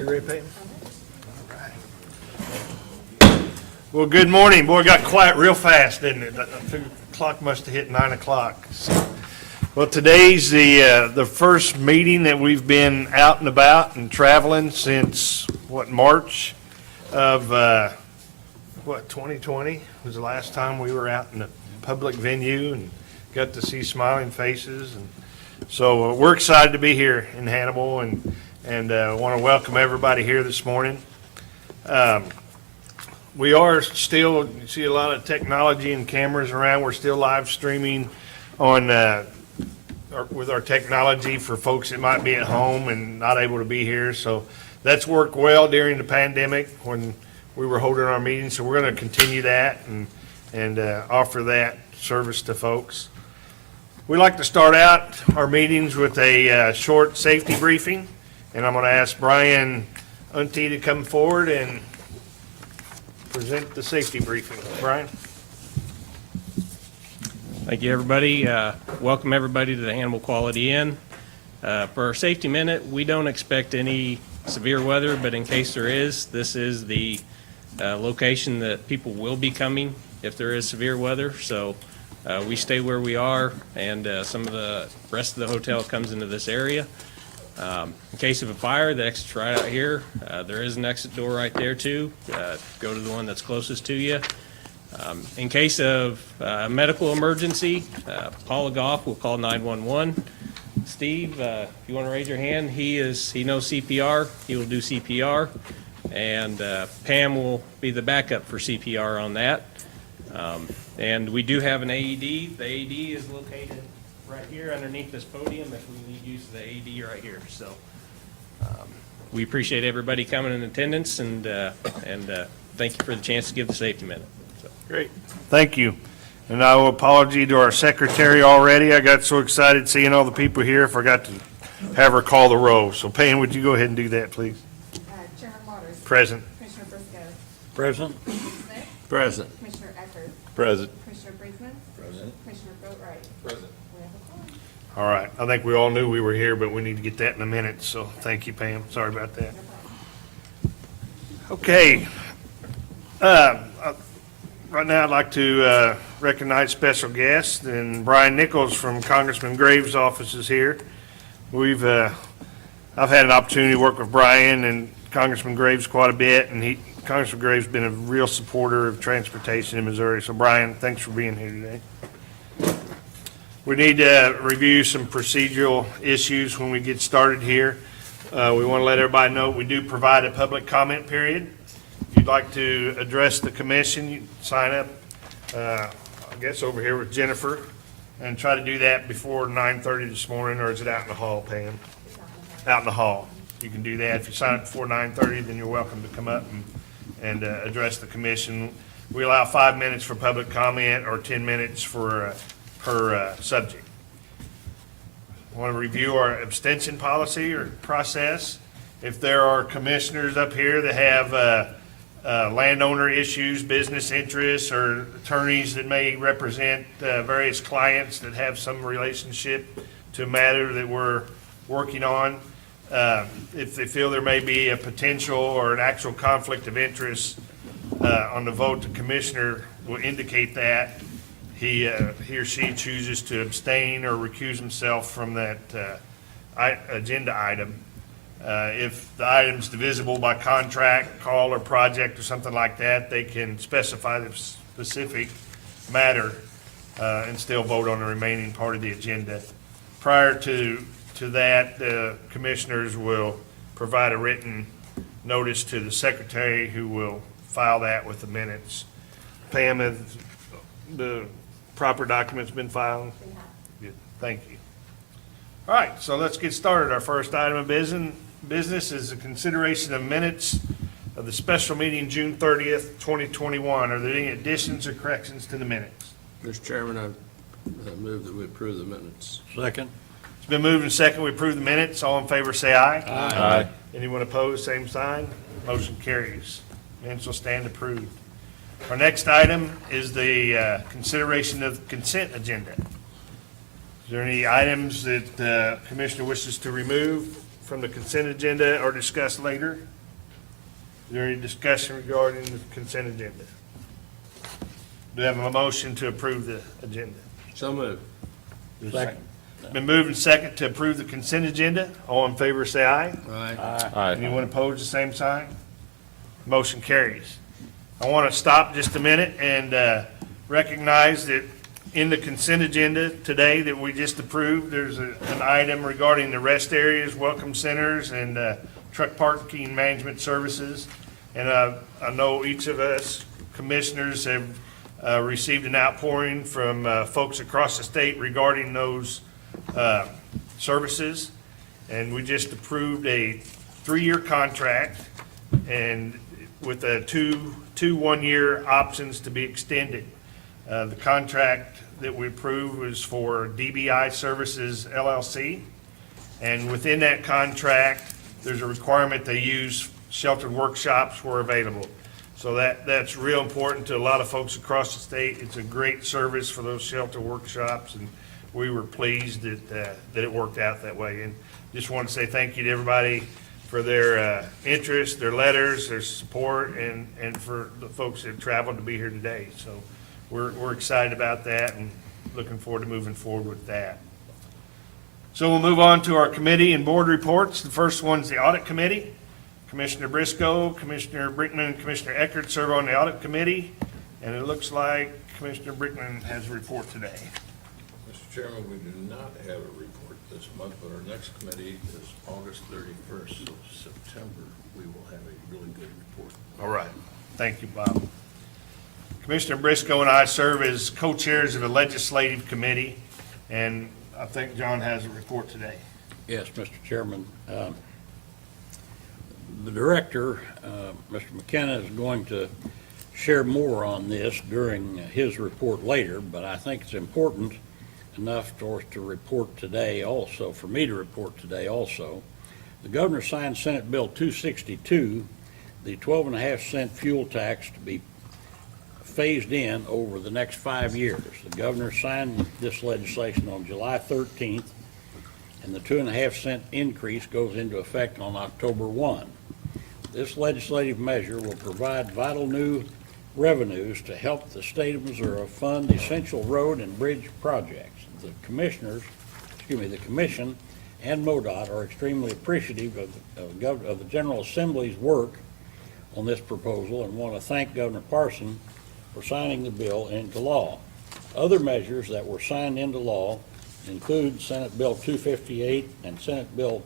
Are you ready, Peyton? All right. Well, good morning. Boy, it got quiet real fast, didn't it? I think the clock must have hit 9 o'clock. Well, today's the first meeting that we've been out and about and traveling since, March of, 2020 was the last time we were out in a public venue and got to see smiling faces. And so we're excited to be here in Hannibal and want to welcome everybody here this morning. We are still, you see a lot of technology and cameras around. We're still live streaming on with our technology for folks that might be at home and not able to be here. So that's worked well during the pandemic when we were holding our meetings. So we're going to continue that and offer that service to folks. We like to start out our meetings with a short safety briefing, and I'm going to ask Brian Unti to come forward and present the safety briefing. Brian? Thank you, everybody. Welcome everybody to the Hannibal Quality Inn. For our safety minute, we don't expect any severe weather, but in case there is, this is the location that people will be coming if there is severe weather. So we stay where we are, and some of the rest of the hotel comes into this area. In case of a fire, the exit's right out here. There is an exit door right there too. Go to the one that's closest to you. In case of a medical emergency, Paula Goff will call 911. Steve, if you want to raise your hand, he knows CPR. He will do CPR, and Pam will be the backup for CPR on that. And we do have an AED. The AED is located right here underneath this podium if we need use of the AED right here. So we appreciate everybody coming in attendance, and thank you for the chance to give the safety minute. So. Great. Thank you. And I will apologize to our secretary already. I got so excited seeing all the people here, I forgot to have her call the roll. So Payne, would you go ahead and do that, please? Chairman Waters. Present. Commissioner Briscoe. Present. Commissioner Smith. Present. Commissioner Eckert. Present. Commissioner Briefman. Present. Commissioner Boatright. Present. We have a quorum. All right. I think we all knew we were here, but we need to get that in a minute. So thank you, Pam. Sorry about that. Okay. Right now, I'd like to recognize special guests, and Brian Nichols from Congressman Graves' office is here. I've had an opportunity to work with Brian and Congressman Graves quite a bit, and Congressman Graves has been a real supporter of transportation in Missouri. So Brian, thanks for being here today. We need to review some procedural issues when we get started here. We want to let everybody know we do provide a public comment period. If you'd like to address the commission, you sign up, I guess over here with Jennifer, and try to do that before 9:30 this morning, or is it out in the hall, Pam? Out in the hall. You can do that. If you sign up before 9:30, then you're welcome to come up and address the commission. We allow 5 minutes for public comment or 10 minutes for per subject. I want to review our abstention policy or process. If there are commissioners up here that have landowner issues, business interests, or attorneys that may represent various clients that have some relationship to a matter that we're working on, if they feel there may be a potential or an actual conflict of interest on the vote, the commissioner will indicate that he or she chooses to abstain or recuse himself from that agenda item. If the item's divisible by contract, call, or project, or something like that, they can specify the specific matter and still vote on the remaining part of the agenda. Prior to that, the commissioners will provide a written notice to the secretary, who will file that with the minutes. Pam, have the proper documents been filed? Good. Thank you. All right, so let's get started. Our first item of business is a consideration of minutes of the special meeting June 30th, 2021. Are there any additions or corrections to the minutes? Mr. Chairman, I move that we approve the minutes. Second. It's been moved and second. We approve the minutes. All in favor say aye. Aye. Anyone opposed, same sign. Motion carries. Minutes will stand approved. Our next item is the consideration of consent agenda. Is there any items that the commissioner wishes to remove from the consent agenda or discussed later? Is there any discussion regarding the consent agenda? Do we have a motion to approve the agenda? So moved. Second. Been moved and second to approve the consent agenda. All in favor, say aye. Aye. Anyone opposed, the same sign? Motion carries. I want to stop just a minute and recognize that in the consent agenda today that we just approved, there's an item regarding the rest areas, welcome centers, and truck parking management services. And I know each of us commissioners have received an outpouring from folks across the state regarding those services. And we just approved a 3-year contract and with two 1-year options to be extended. The contract that we approved was for DBI Services LLC. And within that contract, there's a requirement they use sheltered workshops where available. So that's real important to a lot of folks across the state. It's a great service for those shelter workshops, and we were pleased that it worked out that way. And just want to say thank you to everybody for their interest, their letters, their support, and for the folks that traveled to be here today. So we're excited about that and looking forward to moving forward with that. So we'll move on to our committee and board reports. The first one's the Audit Committee. Commissioner Briscoe, Commissioner Brickman, and Commissioner Eckert serve on the Audit Committee, and it looks like Commissioner Brickman has a report today. Mr. Chairman, we do not have a report this month, but our next committee is August 31st, so September, we will have a really good report. All right. Thank you, Bob. Commissioner Briscoe and I serve as co-chairs of the Legislative Committee, and I think John has a report today. Yes, Mr. Chairman. The director, Mr. McKenna, is going to share more on this during his report later, but I think it's important enough for us to report today also, for me to report today also. The governor signed Senate Bill 262, the 12.5-cent fuel tax to be phased in over the next 5 years. The governor signed this legislation on July 13th, and the 2.5-cent increase goes into effect on October 1. This legislative measure will provide vital new revenues to help the state of Missouri fund essential road and bridge projects. The commission and MoDOT are extremely appreciative of the General Assembly's work on this proposal and want to thank Governor Parson for signing the bill into law. Other measures that were signed into law include Senate Bill 258 and Senate Bill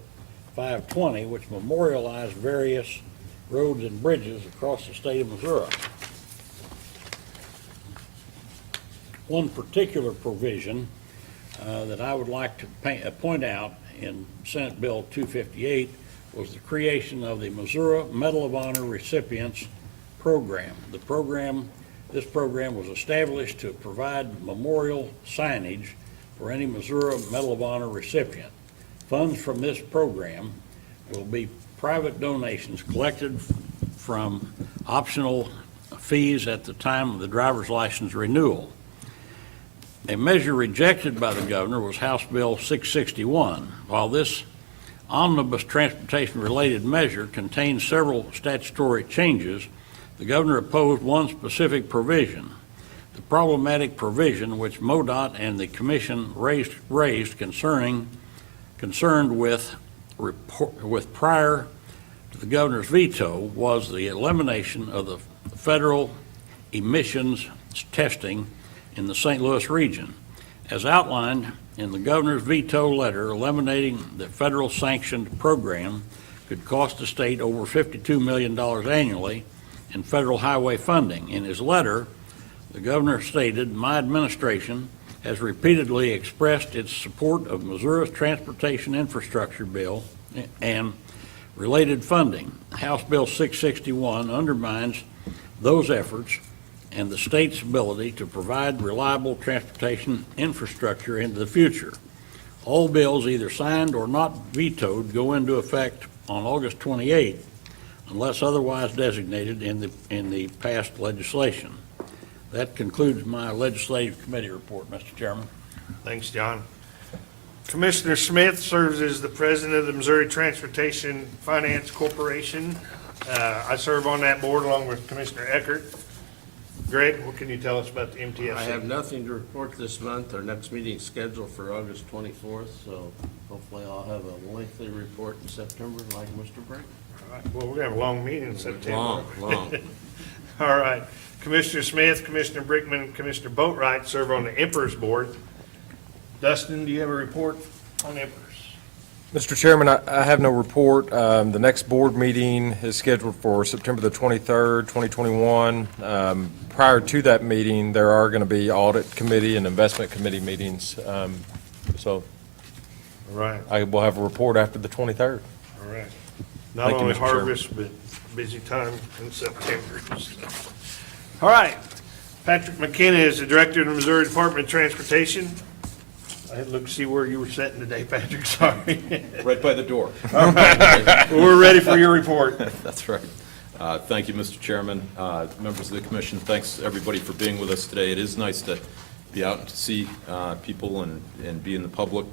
520, which memorialize various roads and bridges across the state of Missouri. One particular provision that I would like to point out in Senate Bill 258 was the creation of the Missouri Medal of Honor Recipients Program. This program was established to provide memorial signage for any Missouri Medal of Honor recipient. Funds from this program will be private donations collected from optional fees at the time of the driver's license renewal. A measure rejected by the governor was House Bill 661. While this omnibus transportation-related measure contains several statutory changes, the governor opposed one specific provision. The problematic provision which MoDOT and the commission raised concerned with prior to the governor's veto was the elimination of the federal emissions testing in the St. Louis region. As outlined in the governor's veto letter, eliminating the federal sanctioned program could cost the state over $52 million annually in federal highway funding. In his letter, the governor stated, "My administration has repeatedly expressed its support of Missouri's transportation infrastructure bill and related funding. House Bill 661 undermines those efforts and the state's ability to provide reliable transportation infrastructure into the future. All bills either signed or not vetoed go into effect on August 28th unless otherwise designated in the passed legislation." That concludes my legislative committee report, Mr. Chairman. Thanks, John. Commissioner Smith serves as the president of the Missouri Transportation Finance Corporation. I serve on that board along with Commissioner Eckert. Greg, what can you tell us about the MTSC? I have nothing to report this month. Our next meeting is scheduled for August 24th, so hopefully I'll have a lengthy report in September like Mr. Brink. All right, well, we're gonna have a long meeting in September. Long. All right. Commissioner Smith, Commissioner Brickman, and Commissioner Boatwright serve on the Emperor's Board. Dustin, do you have a report on Emperor's? Mr. Chairman, I have no report. The next board meeting is scheduled for September the 23rd, 2021. Prior to that meeting, there are going to be audit committee and investment committee meetings. So All right, I will have a report after the 23rd. all right. Not Thank you, only Mr. Chairman. harvest, but busy time in September. So. All right. Patrick McKenna is the Director of the Missouri Department of Transportation. I had to look to see where you were sitting today, Patrick, sorry. Right by the door. All right, well, we're ready for your report. That's right. Thank you, Mr. Chairman, members of the commission. Thanks, everybody, for being with us today. It is nice to be out and to see people and be in the public.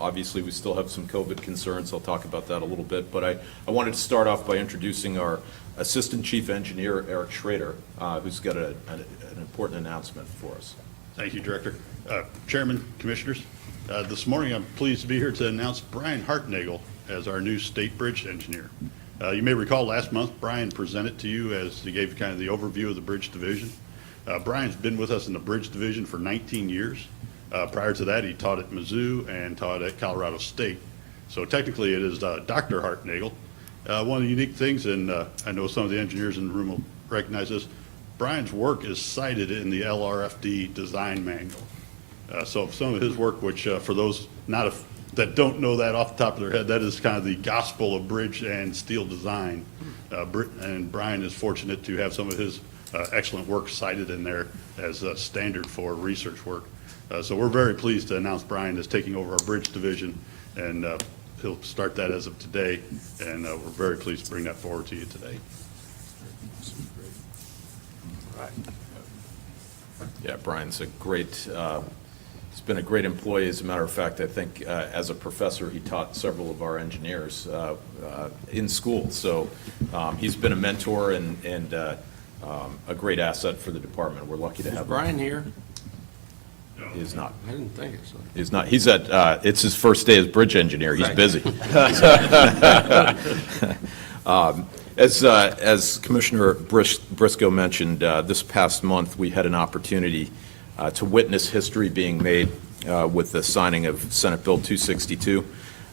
Obviously, we still have some COVID concerns. I'll talk about that a little bit. But I wanted to start off by introducing our Assistant Chief Engineer, Eric Schrader, who's got an important announcement for us. Thank you, Director. Chairman, Commissioners, this morning I'm pleased to be here to announce Brian Hartnagel as our new State Bridge Engineer. You may recall last month Brian presented to you as he gave kind of the overview of the Bridge Division. Brian's been with us in the Bridge Division for 19 years. Prior to that, he taught at Mizzou and taught at Colorado State. So technically it is Dr. Hartnagel. One of the unique things, and I know some of the engineers in the room will recognize this, Brian's work is cited in the LRFD design manual. So some of his work, which for those that don't know that off the top of their head, that is kind of the gospel of bridge and steel design. And Brian is fortunate to have some of his excellent work cited in there as a standard for research work. So we're very pleased to announce Brian is taking over our bridge division, and he'll start that as of today, and we're very pleased to bring that forward to you today. Yeah, Brian's a great, he's been a great employee. As a matter of fact, I think as a professor, he taught several of our engineers in school. So he's been a mentor and a great asset for the department. We're lucky to have him. Brian here? He is not. I didn't think so. He's not. He's at, it's his first day as bridge engineer. He's busy. As Commissioner Briscoe mentioned, this past month, we had an opportunity to witness history being made with the signing of Senate Bill 262.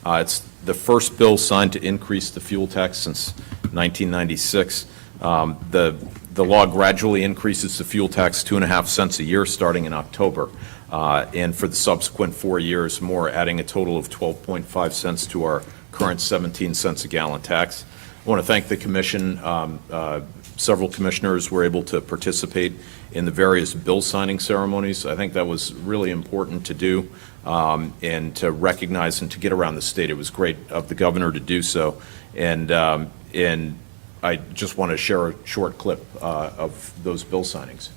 It's the first bill signed to increase the fuel tax since 1996. The law gradually increases the fuel tax 2.5 cents a year starting in October, and for the subsequent 4 years more, adding a total of 12.5 cents to our current 17 cents a gallon tax. I want to thank the commission. Several commissioners were able to participate in the various bill signing ceremonies. I think that was really important to do and to recognize and to get around the state. It was great of the governor to do so. And I just want to share a short clip of those bill signings.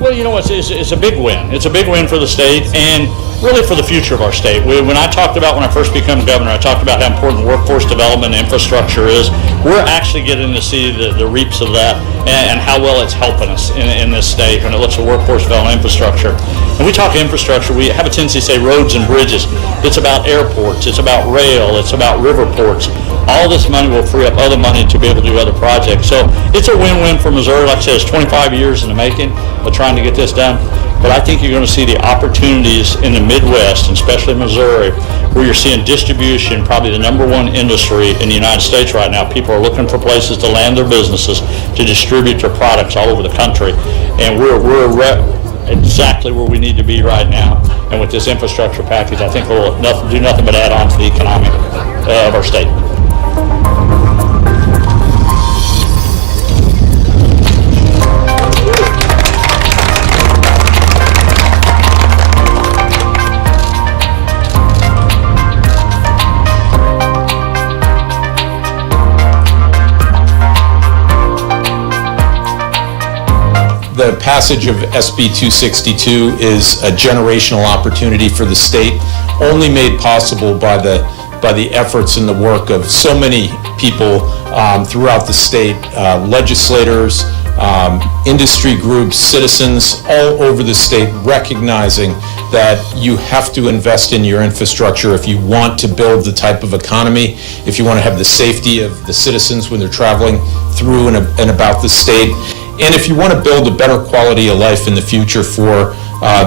Well, you know, it's a big win. It's a big win for the state and really for the future of our state. When I first became governor, I talked about how important workforce development and infrastructure is. We're actually getting to see the reaps of that and how well it's helping us in this state when it looks at workforce development infrastructure. And we talk infrastructure, we have a tendency to say roads and bridges. It's about airports, it's about rail, it's about river ports. All this money will free up other money to be able to do other projects. So it's a win-win for Missouri. Like I said, it's 25 years in the making of trying to get this done. But I think you're going to see the opportunities in the Midwest, and especially Missouri, where you're seeing distribution, probably the #1 industry in the United States right now. People are looking for places to land their businesses, to distribute their products all over the country. And we're exactly where we need to be right now. And with this infrastructure package, I think we'll do nothing but add on to the economy of our state. passage of SB 262 is a generational opportunity for the state, only made possible by the efforts and the work of so many people throughout the state, legislators, industry groups, citizens all over the state, recognizing that you have to invest in your infrastructure if you want to build the type of economy, if you want to have the safety of the citizens when they're traveling through and about the state, and if you want to build a better quality of life in the future for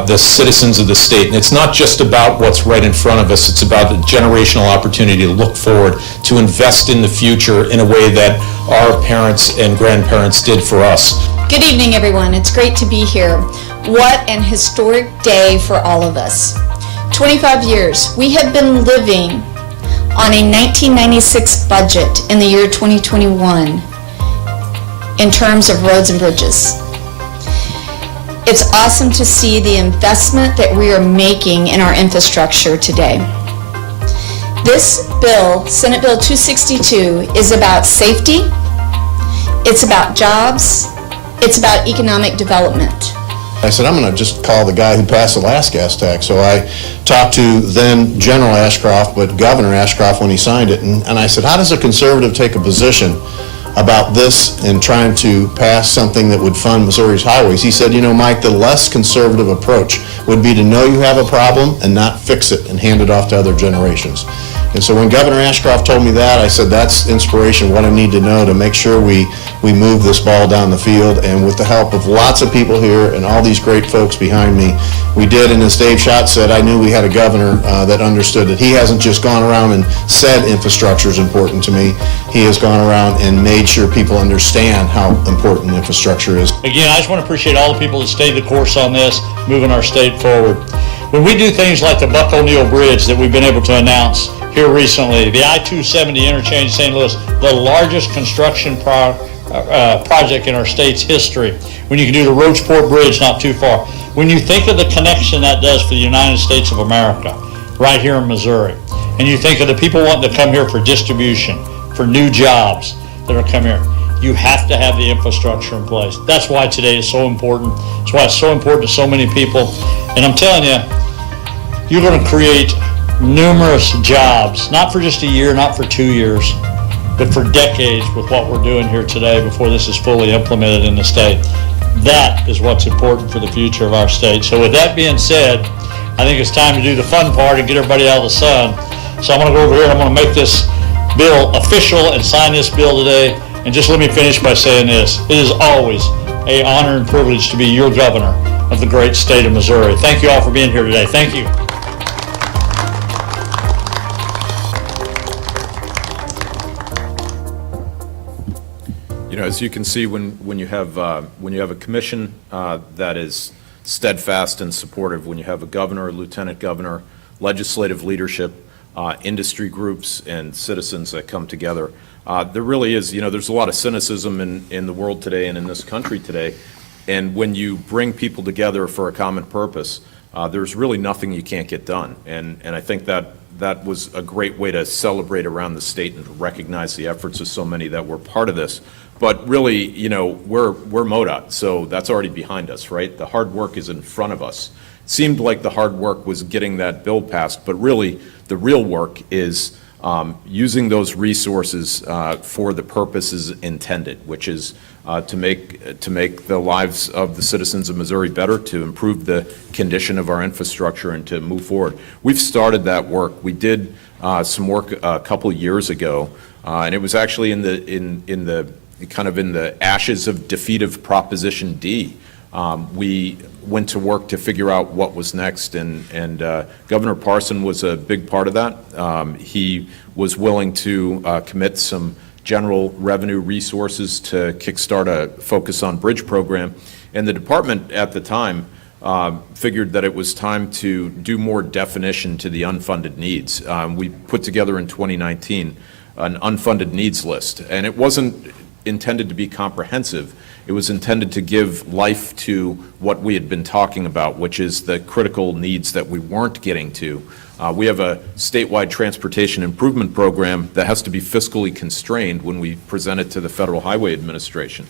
the citizens of the state. And it's not just about what's right in front of us, it's about the generational opportunity to look forward, to invest in the future in a way that our parents and grandparents did for us. Good evening, everyone. It's great to be here. What an historic day for all of us. 25 years. We have been living on a 1996 budget in the year 2021 in terms of roads and bridges. It's awesome to see the investment that we are making in our infrastructure today. This bill, Senate Bill 262, is about safety, it's about jobs, it's about economic development. I said, I'm going to just call the guy who passed the last gas tax. So I talked to then General Ashcroft, but Governor Ashcroft when he signed it, and I said, how does a conservative take a position about this and trying to pass something that would fund Missouri's highways? He said, you know, Mike, the less conservative approach would be to know you have a problem and not fix it and hand it off to other generations. And so when Governor Ashcroft told me that, I said, that's inspiration, what I need to know to make sure we move this ball down the field. And with the help of lots of people here and all these great folks behind me, we did. And as Dave Schott said, I knew we had a governor that understood that he hasn't just gone around and said infrastructure is important to me. He has gone around and made sure people understand how important infrastructure is. Again, I just want to appreciate all the people that stayed the course on this, moving our state forward. When we do things like the Buck O'Neill Bridge that we've been able to announce here recently, the I-270 interchange in St. Louis, the largest construction project in our state's history. When you can do the Roadsport Bridge not too far. When you think of the connection that does for the United States of America, right here in Missouri, and you think of the people wanting to come here for distribution, for new jobs that are coming here, you have to have the infrastructure in place. That's why today is so important. That's why it's so important to so many people. And I'm telling you, you're going to create numerous jobs, not for just a year, not for 2 years, but for decades with what we're doing here today before this is fully implemented in the state. That is what's important for the future of our state. So with that being said, I think it's time to do the fun part and get everybody out of the sun. So I'm going to go over here and I'm going to make this bill official and sign this bill today. And just let me finish by saying this. It is always an honor and privilege to be your governor of the great state of Missouri. Thank you all for being here today. Thank you. You know, as you can see, when you have a commission that is steadfast and supportive, when you have a governor, a lieutenant governor, legislative leadership, industry groups, and citizens that come together, there really is, you know, there's a lot of cynicism in the world today and in this country today. And when you bring people together for a common purpose, there's really nothing you can't get done. And I think that was a great way to celebrate around the state and to recognize the efforts of so many that were part of this. But really, you know, we're MoDOT, so that's already behind us, right? The hard work is in front of us. It seemed like the hard work was getting that bill passed, but really the real work is using those resources for the purposes intended, which is to make the lives of the citizens of Missouri better, to improve the condition of our infrastructure, and to move forward. We've started that work. We did some work a couple years ago, and it was actually in the ashes of defeat of Proposition D. We went to work to figure out what was next, and Governor Parson was a big part of that. He was willing to commit some general revenue resources to kickstart a focus on bridge program, and the department at the time figured that it was time to do more definition to the unfunded needs. We put together in 2019 an unfunded needs list, and it wasn't intended to be comprehensive. It was intended to give life to what we had been talking about, which is the critical needs that we weren't getting to. We have a statewide transportation improvement program that has to be fiscally constrained when we present it to the Federal Highway Administration.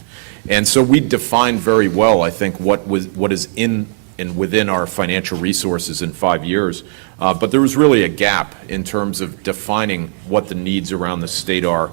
And so we defined very well, I think, what is in and within our financial resources in 5 years. But there was really a gap in terms of defining what the needs around the state are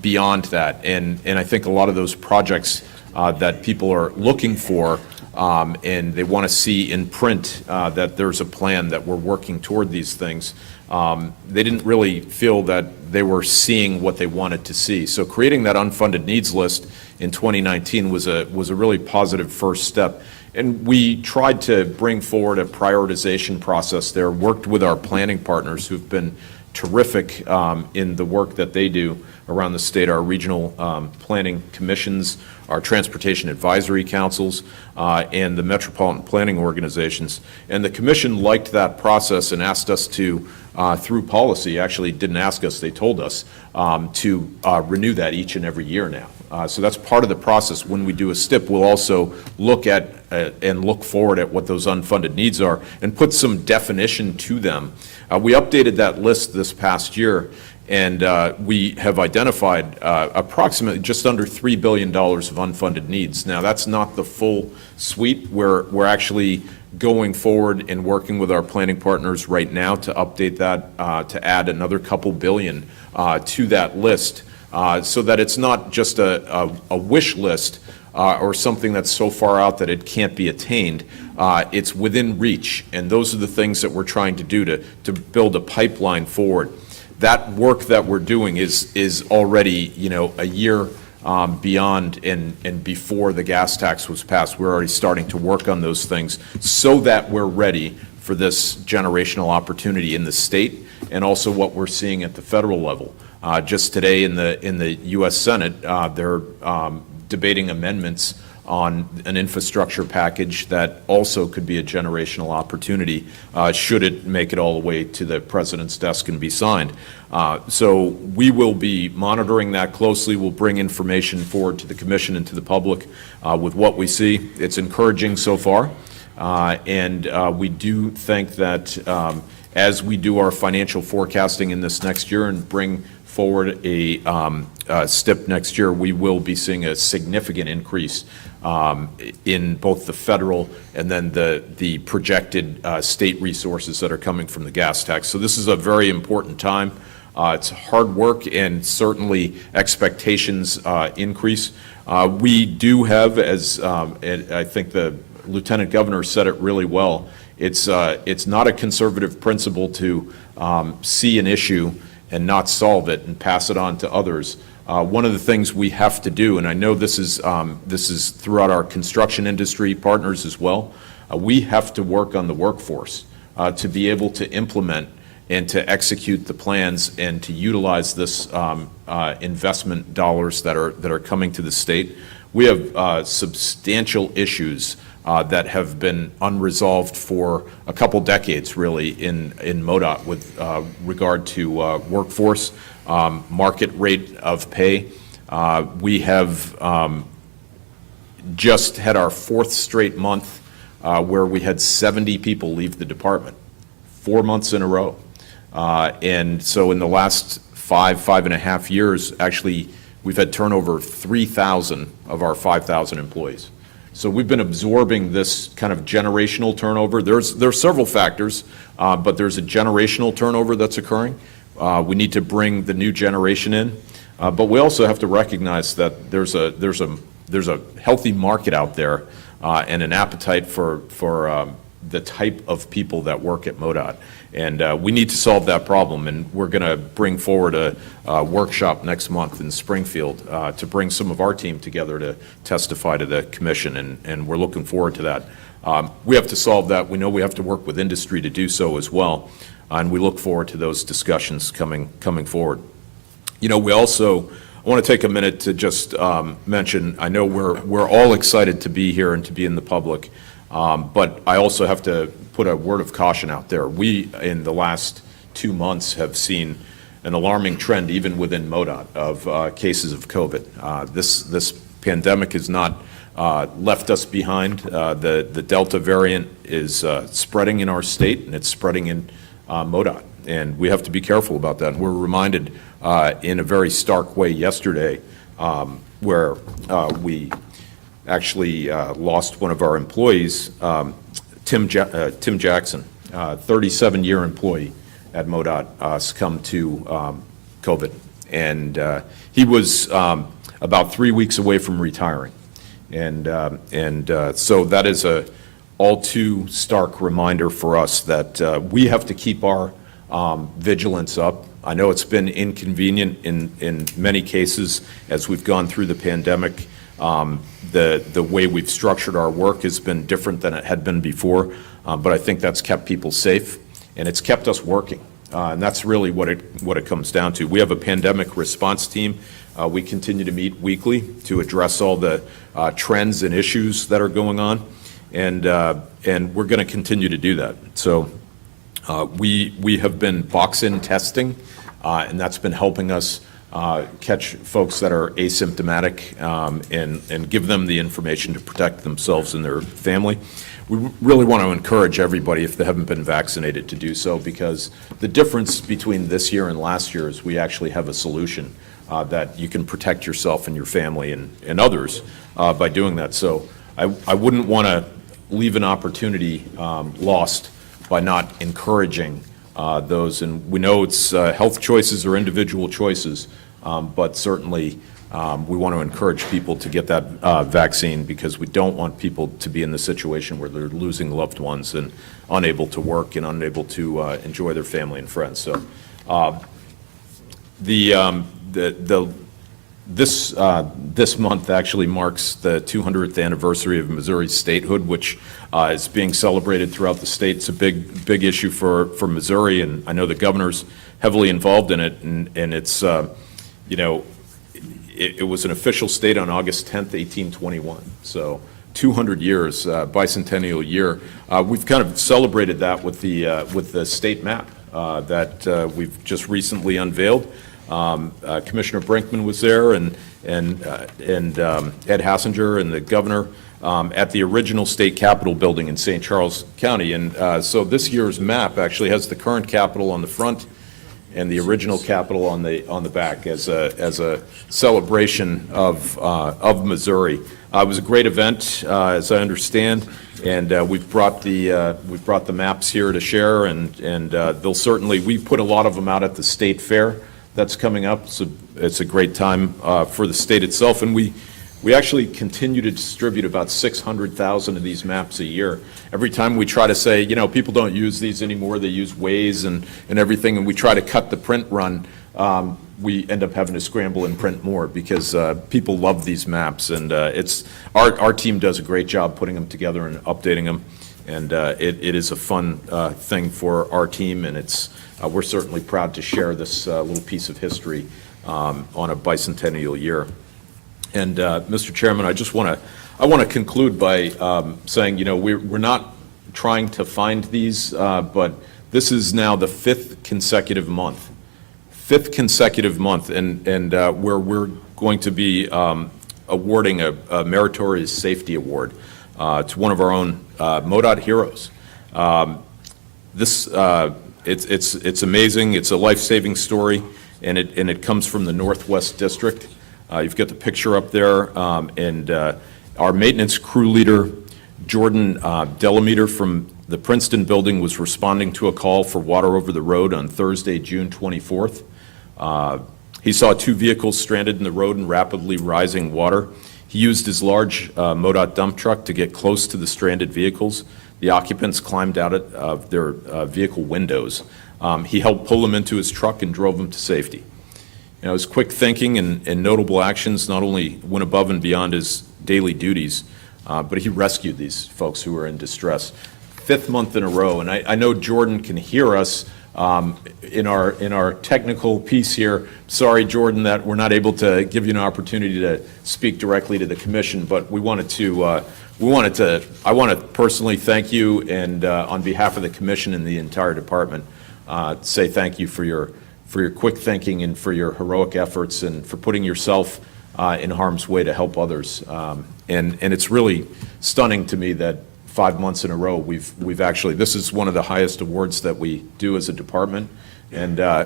beyond that. And I think a lot of those projects that people are looking for and they want to see in print that there's a plan that we're working toward these things, they didn't really feel that they were seeing what they wanted to see. So creating that unfunded needs list in 2019 was a really positive first step. And we tried to bring forward a prioritization process there, worked with our planning partners who've been terrific in the work that they do around the state, our regional planning commissions, our transportation advisory councils, and the metropolitan planning organizations. And the commission liked that process and asked us to, through policy, actually didn't ask us, they told us, to renew that each and every year now. So that's part of the process. When we do a STIP, we'll also look at and look forward at what those unfunded needs are and put some definition to them. We updated that list this past year, and we have identified approximately just under $3 billion of unfunded needs. Now, that's not the full suite. We're actually going forward and working with our planning partners right now to update that, to add another couple billion to that list. So that it's not just a wish list or something that's so far out that it can't be attained. It's within reach, and those are the things that we're trying to do to build a pipeline forward. That work that we're doing is already, a year beyond and before the gas tax was passed. We're already starting to work on those things so that we're ready for this generational opportunity in the state and also what we're seeing at the federal level. Just today in the U.S. Senate, they're debating amendments on an infrastructure package that also could be a generational opportunity should it make it all the way to the president's desk and be signed. So we will be monitoring that closely. We'll bring information forward to the commission and to the public with what we see. It's encouraging so far, and we do think that as we do our financial forecasting in this next year and bring forward a STIP next year, we will be seeing a significant increase in both the federal and then the projected state resources that are coming from the gas tax. So this is a very important time. It's hard work, and certainly expectations increase. We do have, as I think the Lieutenant Governor said it really well, it's not a conservative principle to see an issue and not solve it and pass it on to others. One of the things we have to do, and I know this is throughout our construction industry partners as well, we have to work on the workforce to be able to implement and to execute the plans and to utilize this investment dollars that are coming to the state. We have substantial issues that have been unresolved for a couple decades, really, in MoDOT with regard to workforce, market rate of pay. We have just had our fourth straight month where we had 70 people leave the department, 4 months in a row. And so in the last 5.5 years, actually, we've had turnover of 3,000 of our 5,000 employees. So we've been absorbing this kind of generational turnover. There's several factors, but there's a generational turnover that's occurring. We need to bring the new generation in, but we also have to recognize that there's a healthy market out there and an appetite for the type of people that work at MoDOT. And we need to solve that problem, and we're going to bring forward a workshop next month in Springfield to bring some of our team together to testify to the commission, and we're looking forward to that. We have to solve that. We know we have to work with industry to do so as well, and we look forward to those discussions coming forward. We also, I want to take a minute to just mention, I know we're all excited to be here and to be in the public, but I also have to put a word of caution out there. We, in the last 2 months, have seen an alarming trend even within MoDOT of cases of COVID. This pandemic has not left us behind. The Delta variant is spreading in our state, and it's spreading in MoDOT. And we have to be careful about that. We're reminded in a very stark way yesterday where we actually lost one of our employees, Tim Jackson, 37-year employee at MoDOT, succumbed to COVID. And he was about 3 weeks away from retiring. And so that is a all too stark reminder for us that we have to keep our vigilance up. I know it's been inconvenient in many cases as we've gone through the pandemic. The way we've structured our work has been different than it had been before, but I think that's kept people safe, and it's kept us working. And that's really what it comes down to. We have a pandemic response team. We continue to meet weekly to address all the trends and issues that are going on, and we're going to continue to do that. So we have been box-in testing, and that's been helping us catch folks that are asymptomatic and give them the information to protect themselves and their family. We really want to encourage everybody, if they haven't been vaccinated, to do so, because the difference between this year and last year is we actually have a solution that you can protect yourself and your family and others by doing that. So I wouldn't want to leave an opportunity lost by not encouraging those. And we know it's health choices or individual choices, but certainly we want to encourage people to get that vaccine, because we don't want people to be in the situation where they're losing loved ones and unable to work and unable to enjoy their family and friends. So this month actually marks the 200th anniversary of Missouri's statehood, which is being celebrated throughout the state. It's a big issue for Missouri, and I know the governor's heavily involved in it, and it's, it was an official state on August 10th, 1821. So 200 years, bicentennial year. We've kind of celebrated that with the state map that we've just recently unveiled. Commissioner Brinkman was there, and Ed Hassinger and the governor at the original state capitol building in St. Charles County. And so this year's map actually has the current capitol on the front and the original capitol on the back as a celebration of Missouri. It was a great event, as I understand, and we've brought the maps here to share, and they'll certainly, we put a lot of them out at the state fair that's coming up. So it's a great time for the state itself, and we actually continue to distribute about 600,000 of these maps a year. Every time we try to say, people don't use these anymore, they use Waze and everything, and we try to cut the print run, we end up having to scramble and print more, because people love these maps, and it's our team does a great job putting them together and updating them, and it is a fun thing for our team, and it's we're certainly proud to share this little piece of history on a bicentennial year. And Mr. Chairman, I want to conclude by saying, we're not trying to find these, but this is now the fifth consecutive month, and where we're going to be awarding a meritorious safety award to one of our own MoDOT heroes. It's amazing. It's a life-saving story, and it comes from the Northwest District. You've got the picture up there, and our maintenance crew leader, Jordan Delameter from the Princeton building, was responding to a call for water over the road on Thursday, June 24th. He saw two vehicles stranded in the road in rapidly rising water. He used his large MoDOT dump truck to get close to the stranded vehicles. The occupants climbed out of their vehicle windows. He helped pull them into his truck and drove them to safety. His quick thinking and notable actions not only went above and beyond his daily duties, but he rescued these folks who were in distress. Fifth month in a row, and I know Jordan can hear us in our technical piece here. Sorry, Jordan, that we're not able to give you an opportunity to speak directly to the commission, but I want to personally thank you, and on behalf of the commission and the entire department, say thank you for for your quick thinking and for your heroic efforts and for putting yourself in harm's way to help others. And it's really stunning to me that 5 months in a row, we've actually, this is one of the highest awards that we do as a department, and I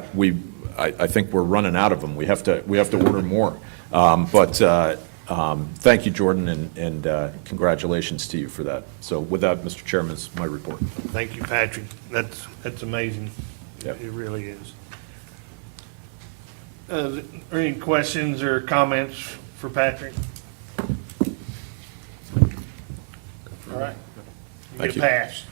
think we're running out of them. We have to order more. Thank you, Jordan, and congratulations to you for that. So with that, Mr. Chairman, is my report. Thank you, Patrick. That's amazing. Yep. It really is. Are there any questions or comments for Patrick? All right. Thank Get you. a pass.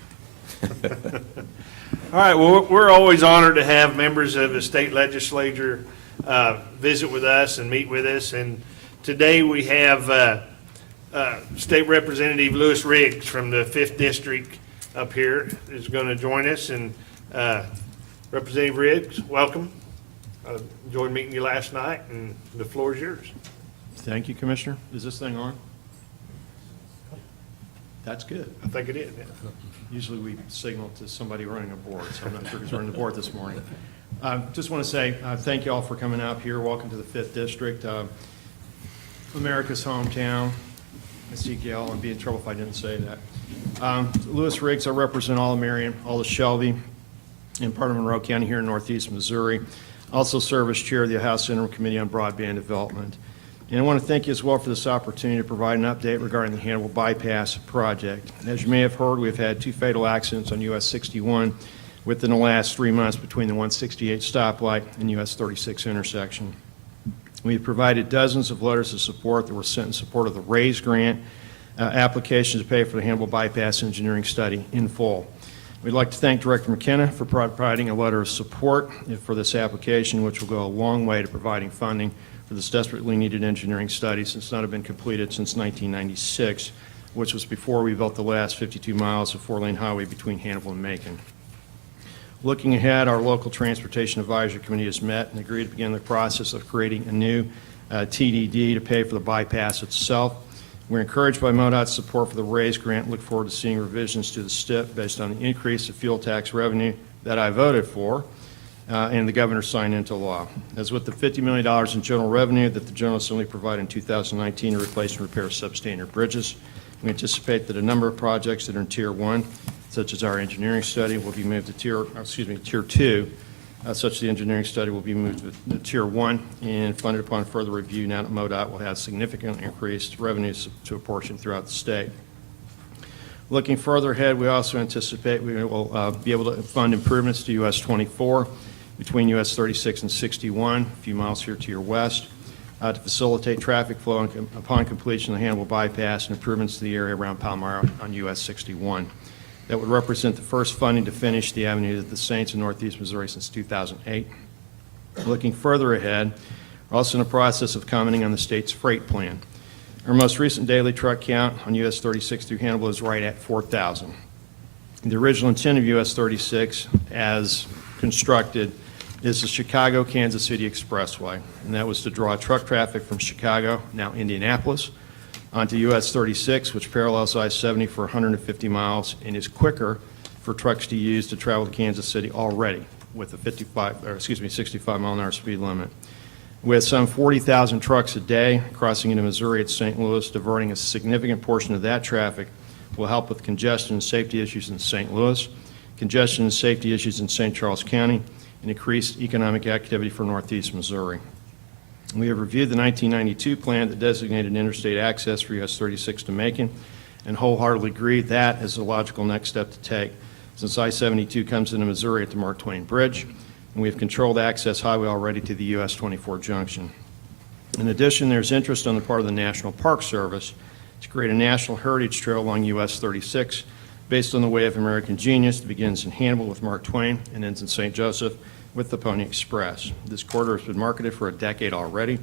All right, well, we're always honored to have members of the state legislature visit with us and meet with us. And today we have State Representative Lewis Riggs from the 5th District up here is going to join us. And Representative Riggs, welcome. Enjoyed meeting you last night, and the floor is yours. Thank you, Commissioner. Is this thing on? That's good. I think it is. Yeah. Usually we signal to somebody running a board, so I'm not sure who's running the board this morning. Just want to say thank you all for coming out here. Welcome to the 5th District. America's hometown. I see Gail, I'd be in trouble if I didn't say that. Lewis Riggs, I represent all of Marion, all of Shelby, and part of Monroe County here in northeast Missouri. Also serve as chair of the House Interim Committee on Broadband Development. And I want to thank you as well for this opportunity to provide an update regarding the Hannibal Bypass project. And as you may have heard, we've had 2 fatal accidents on US 61 within the last 3 months between the 168 stoplight and US 36 intersection. We have provided dozens of letters of support that were sent in support of the RAISE grant application to pay for the Hannibal Bypass engineering study in full. We'd like to thank Director McKenna for providing a letter of support for this application, which will go a long way to providing funding for this desperately needed engineering study, since it's not been completed since 1996, which was before we built the last 52 miles of 4-lane highway between Hannibal and Macon. Looking ahead, our local Transportation Advisory Committee has met and agreed to begin the process of creating a new TDD to pay for the bypass itself. We're encouraged by MoDOT's support for the RAISE grant and look forward to seeing revisions to the STIP based on the increase of fuel tax revenue that I voted for and the governor signed into law. As with the $50 million in general revenue that the General Assembly provided in 2019 to replace and repair substandard bridges, we anticipate that a number of projects that are in Tier 1, such as our engineering study, will be moved to Tier 2, such the engineering study will be moved to Tier 1 and funded upon further review now that MoDOT will have significantly increased revenues to apportion throughout the state. Looking further ahead, we also anticipate we will be able to fund improvements to US 24 between US 36 and 61, a few miles here to your west, to facilitate traffic flow upon completion of the Hannibal Bypass and improvements to the area around Palmyra on US 61. That would represent the first funding to finish the avenue of the Saints in northeast Missouri since 2008. Looking further ahead, we're also in the process of commenting on the state's freight plan. Our most recent daily truck count on US 36 through Hannibal is right at 4,000. The original intent of US 36, as constructed, is the Chicago-Kansas City Expressway, and that was to draw truck traffic from Chicago, now Indianapolis, onto US 36, which parallels I-70 for 150 miles and is quicker for trucks to use to travel to Kansas City already with a 65 mile an hour speed limit. With some 40,000 trucks a day crossing into Missouri at St. Louis, diverting a significant portion of that traffic will help with congestion and safety issues in St. Louis, congestion and safety issues in St. Charles County, and increased economic activity for northeast Missouri. We have reviewed the 1992 plan that designated interstate access for US 36 to Macon and wholeheartedly agree that is the logical next step to take, since I-72 comes into Missouri at the Mark Twain Bridge, and we have controlled access highway already to the US 24 junction. In addition, there's interest on the part of the National Park Service to create a national heritage trail along US 36 based on the way of American genius that begins in Hannibal with Mark Twain and ends in St. Joseph with the Pony Express. This corridor has been marketed for a decade already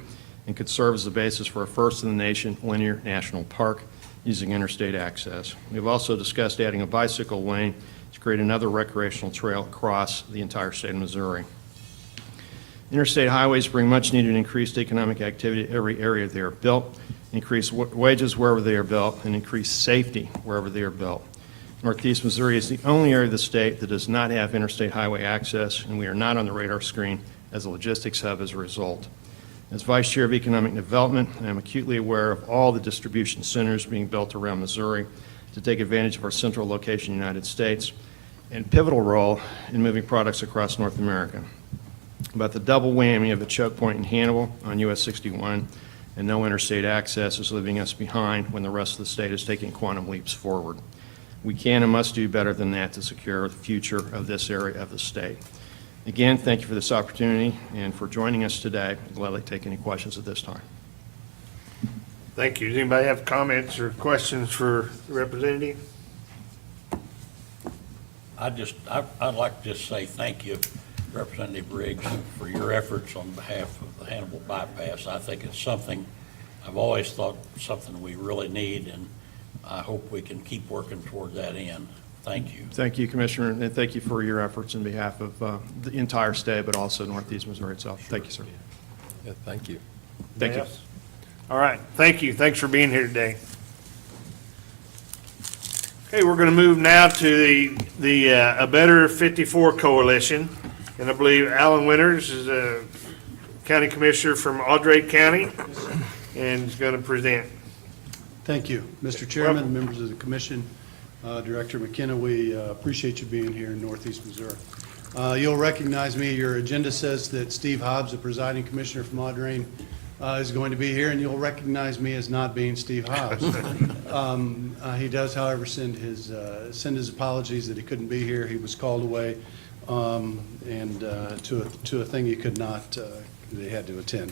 and could serve as the basis for a first-in-the-nation linear national park using interstate access. We've also discussed adding a bicycle lane to create another recreational trail across the entire state of Missouri. Interstate highways bring much-needed increased economic activity to every area they are built, increase wages wherever they are built, and increase safety wherever they are built. Northeast Missouri is the only area of the state that does not have interstate highway access, and we are not on the radar screen as a logistics hub as a result. As Vice Chair of Economic Development, I am acutely aware of all the distribution centers being built around Missouri to take advantage of our central location in the United States and pivotal role in moving products across North America. But the double whammy of a choke point in Hannibal on US 61 and no interstate access is leaving us behind when the rest of the state is taking quantum leaps forward. We can and must do better than that to secure the future of this area of the state. Again, thank you for this opportunity and for joining us today. I'd gladly take any questions at this time. Thank you. Does anybody have comments or questions for the representative? I'd like to just say thank you, Representative Riggs, for your efforts on behalf of the Hannibal bypass. I think it's something, I've always thought something we really need, and I hope we can keep working toward that end. Thank you. Thank you, Commissioner, and thank you for your efforts on behalf of the entire state, but also Northeast Missouri itself. Thank you, sir. Yeah, thank you. Thank you. Yes. All right, thank you. Thanks for being here today. Okay, we're going to move now to the A Better 54 Coalition, and I believe Alan Winters is a county commissioner from Audrain County, and is going to present. Thank you, Mr. Chairman, members of the commission, Director Mckenna. We appreciate you being here in Northeast Missouri. You'll recognize me. Your agenda says that Steve Hobbs, the presiding commissioner from Audrain, is going to be here, and you'll recognize me as not being Steve Hobbs. He does, however, send his apologies that he couldn't be here. He was called away and to a thing he could not. They had to attend.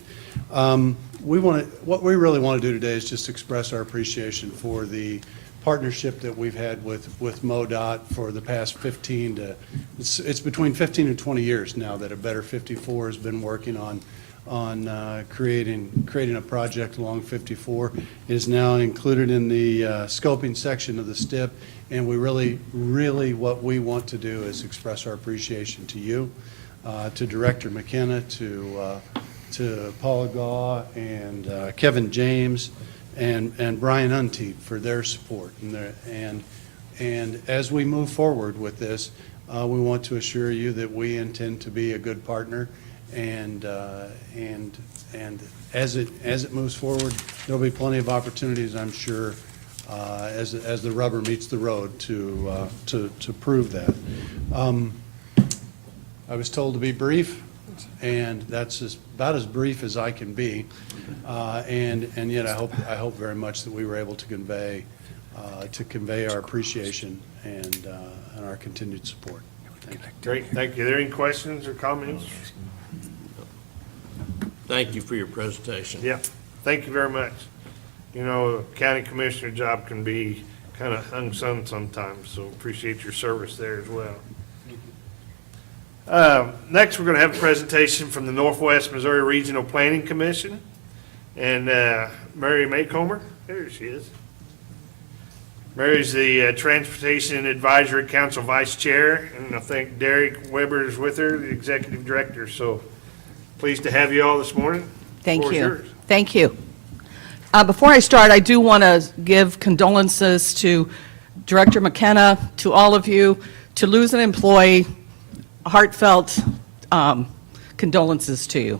What we really want to do today is just express our appreciation for the partnership that we've had with MoDOT for the past it's between 15 and 20 years now that A Better 54 has been working on creating a project along 54. It is now included in the scoping section of the STIP, and we really what we want to do is express our appreciation to you, to Director Mckenna, to Paula Gaw and Kevin James and Brian Untitled for their support. And as we move forward with this, we want to assure you that we intend to be a good partner. And as it moves forward, there'll be plenty of opportunities, I'm sure, as the rubber meets the road to prove that. I was told to be brief, and that's about as brief as I can be. And yet I hope very much that we were able to convey our appreciation and our continued support. Thank you. Great, thank you. Are there any questions or comments? Thank you for your presentation. Yeah, thank you very much. You know, a county commissioner job can be kind of unsung sometimes, so appreciate your service there as well. Next, we're going to have a presentation from the Northwest Missouri Regional Planning Commission, and Mary Maycomer, there she is. Mary's the Transportation Advisory Council Vice Chair, and I think Derek Weber is with her, the Executive Director. So pleased to have you all this morning. Thank Floor is you. yours. Thank you. Before I start, I do want to give condolences to Director Mckenna, to all of you, to lose an employee. Heartfelt condolences to you.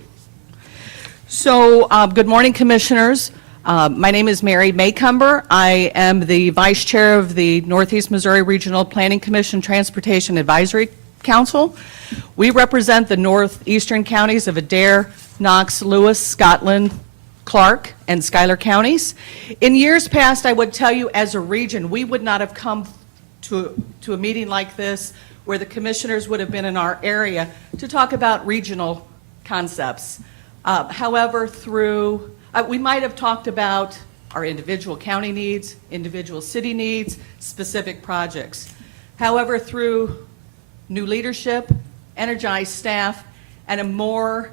So, good morning, Commissioners. My name is Mary Maycomber. I am the Vice Chair of the Northeast Missouri Regional Planning Commission Transportation Advisory Council. We represent the northeastern counties of Adair, Knox, Lewis, Scotland, Clark, and Schuyler counties. In years past, I would tell you, as a region, we would not have come to a meeting like this where the commissioners would have been in our area to talk about regional concepts. However, we might have talked about our individual county needs, individual city needs, specific projects. However, through new leadership, energized staff, and a more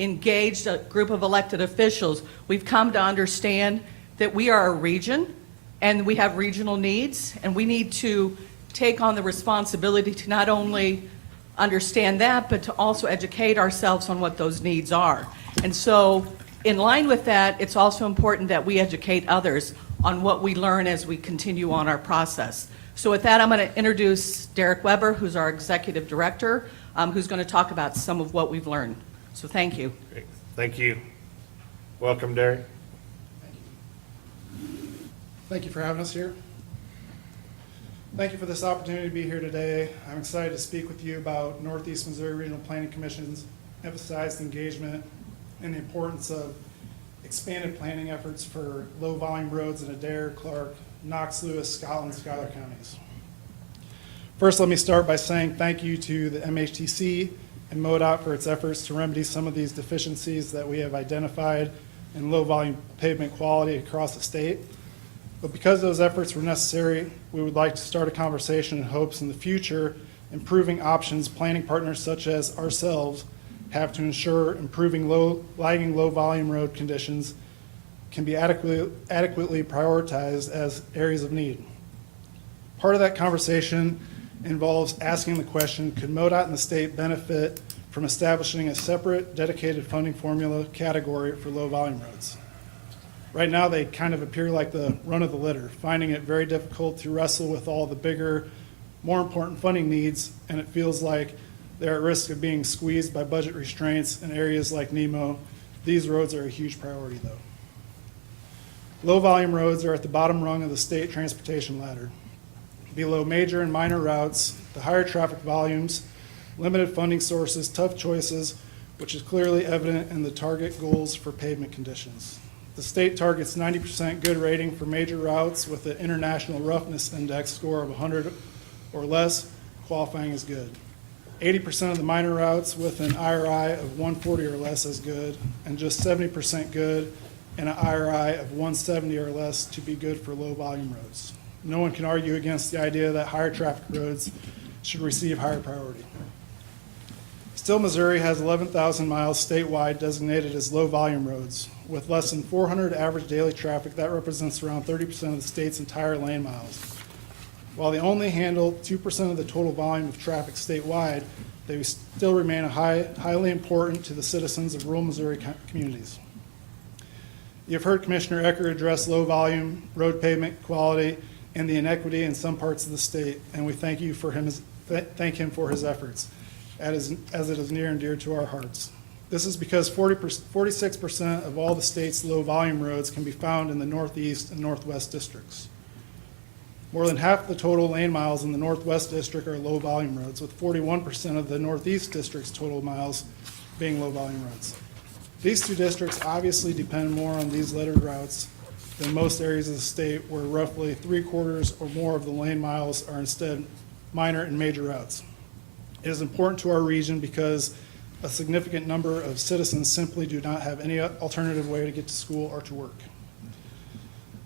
engaged group of elected officials, we've come to understand that we are a region and we have regional needs, and we need to take on the responsibility to not only understand that, but to also educate ourselves on what those needs are. And so, in line with that, it's also important that we educate others on what we learn as we continue on our process. So with that, I'm going to introduce Derek Weber, who's our Executive Director, who's going to talk about some of what we've learned. So thank you. Great. Thank you. Welcome, Derek. Thank you for having us here. Thank you for this opportunity to be here today. I'm excited to speak with you about Northeast Missouri Regional Planning Commission's emphasized engagement and the importance of expanded planning efforts for low-volume roads in Adair, Clark, Knox, Lewis, Scotland, Schuyler counties. First, let me start by saying thank you to the MHTC and MoDOT for its efforts to remedy some of these deficiencies that we have identified in low-volume pavement quality across the state. But because those efforts were necessary, we would like to start a conversation in hopes in the future improving options planning partners such as ourselves have to ensure improving lagging low-volume road conditions can be adequately prioritized as areas of need. Part of that conversation involves asking the question, could MoDOT and the state benefit from establishing a separate dedicated funding formula category for low-volume roads? Right now, they kind of appear like the run of the litter, finding it very difficult to wrestle with all the bigger, more important funding needs, and it feels like they're at risk of being squeezed by budget restraints in areas like Nemo. These roads are a huge priority, though. Low-volume roads are at the bottom rung of the state transportation ladder. Below major and minor routes, the higher traffic volumes, limited funding sources, tough choices, which is clearly evident in the target goals for pavement conditions. The state targets 90% good rating for major routes with an International Roughness Index score of 100 or less, qualifying as good. 80% of the minor routes with an IRI of 140 or less as good, and just 70% good and an IRI of 170 or less to be good for low-volume roads. No one can argue against the idea that higher traffic roads should receive higher priority. Still, Missouri has 11,000 miles statewide designated as low-volume roads. With less than 400 average daily traffic, that represents around 30% of the state's entire lane miles. While they only handle 2% of the total volume of traffic statewide, they still remain highly important to the citizens of rural Missouri communities. You've heard Commissioner Ecker address low-volume road pavement quality and the inequity in some parts of the state, and we thank him for his efforts, as it is near and dear to our hearts. This is because 46% of all the state's low-volume roads can be found in the Northeast and Northwest districts. More than half the total lane miles in the Northwest district are low-volume roads, with 41% of the Northeast district's total miles being low-volume roads. These two districts obviously depend more on these lettered routes than most areas of the state, where roughly 3/4 or more of the lane miles are instead minor and major routes. It is important to our region because a significant number of citizens simply do not have any alternative way to get to school or to work.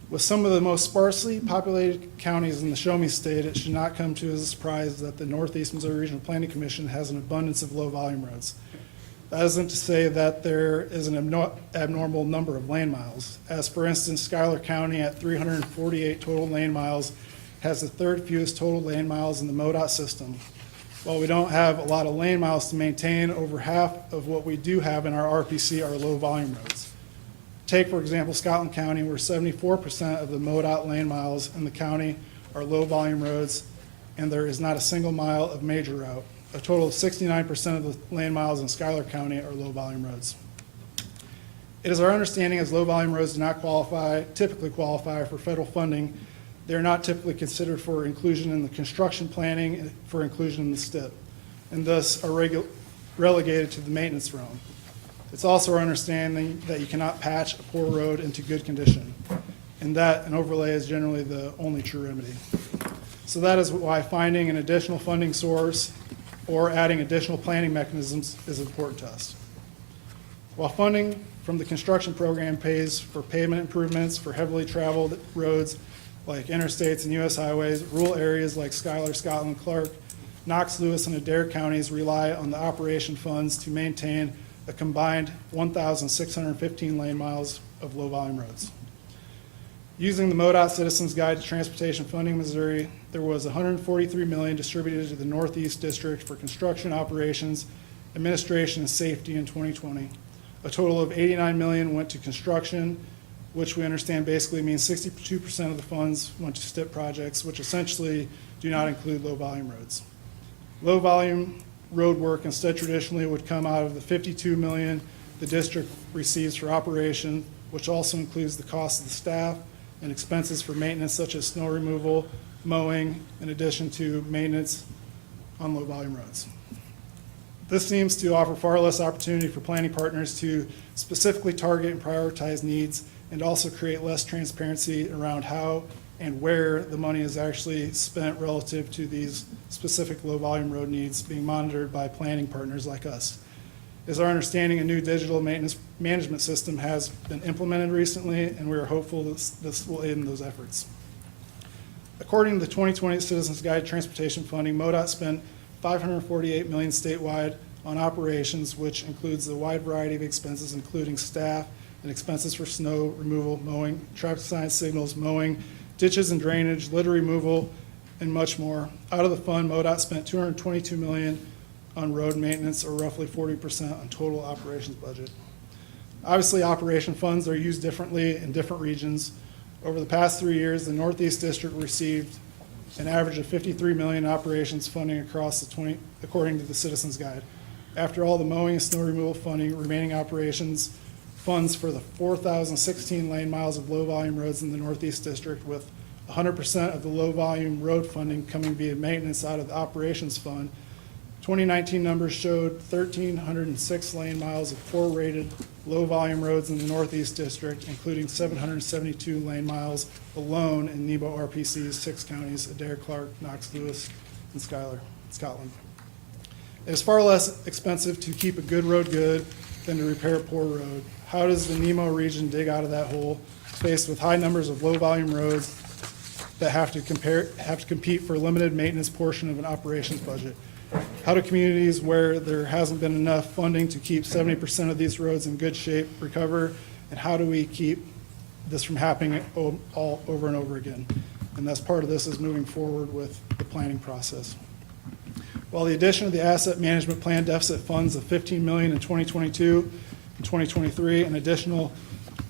With some of the most sparsely populated counties in the Show Me State, it should not come to as a surprise that the Northeast Missouri Regional Planning Commission has an abundance of low-volume roads. That isn't to say that there is an abnormal number of lane miles. As for instance, Schuyler County at 348 total lane miles has the third fewest total lane miles in the MoDOT system. While we don't have a lot of lane miles to maintain, over half of what we do have in our RPC are low-volume roads. Take, for example, Scotland County, where 74% of the MoDOT lane miles in the county are low-volume roads, and there is not a single mile of major route. A total of 69% of the lane miles in Schuyler County are low-volume roads. It is our understanding as low-volume roads do not typically qualify for federal funding. They are not typically considered for inclusion in the construction planning for inclusion in the STIP, and thus are relegated to the maintenance realm. It's also our understanding that you cannot patch a poor road into good condition, and that an overlay is generally the only true remedy. So that is why finding an additional funding source or adding additional planning mechanisms is important to us. While funding from the construction program pays for pavement improvements for heavily traveled roads like interstates and U.S. highways, rural areas like Schuyler, Scotland, Clark, Knox, Lewis, and Adair counties rely on the operation funds to maintain a combined 1,615 lane miles of low-volume roads. Using the MoDOT Citizens Guide to Transportation Funding in Missouri, there was $143 million distributed to the Northeast District for construction operations, administration, and safety in 2020. A total of $89 million went to construction, which we understand basically means 62% of the funds went to STIP projects, which essentially do not include low-volume roads. Low-volume road work instead traditionally would come out of the $52 million the district receives for operation, which also includes the cost of the staff and expenses for maintenance such as snow removal, mowing, in addition to maintenance on low-volume roads. This seems to offer far less opportunity for planning partners to specifically target and prioritize needs, and also create less transparency around how and where the money is actually spent relative to these specific low-volume road needs being monitored by planning partners like us. It is our understanding a new digital maintenance management system has been implemented recently, and we are hopeful this will aid in those efforts. According to the 2020 Citizens Guide to Transportation Funding, MoDOT spent $548 million statewide on operations, which includes a wide variety of expenses, including staff and expenses for snow removal, mowing, traffic signs, signals, mowing, ditches and drainage, litter removal, and much more. Out of the fund, MoDOT spent $222 million on road maintenance, or roughly 40% on total operations budget. Obviously, operation funds are used differently in different regions. Over the past 3 years, the Northeast District received an average of $53 million operations funding across the 20, according to the Citizens Guide. After all the mowing and snow removal funding, remaining operations funds for the 4,016 lane miles of low-volume roads in the Northeast District, with 100% of the low-volume road funding coming via maintenance out of the operations fund. 2019 numbers showed 1,306 lane miles of poor-rated, low-volume roads in the Northeast District, including 772 lane miles alone in NEBO RPC's 6 counties, Adair, Clark, Knox, Lewis, and Schuyler, Scotland. It is far less expensive to keep a good road good than to repair a poor road. How does the NEMO region dig out of that hole, faced with high numbers of low-volume roads that have to compete for a limited maintenance portion of an operations budget? How do communities where there hasn't been enough funding to keep 70% of these roads in good shape recover? And how do we keep this from happening all over and over again? And that's part of this, is moving forward with the planning process. While the addition of the asset management plan deficit funds of $15 million in 2022 and 2023, an additional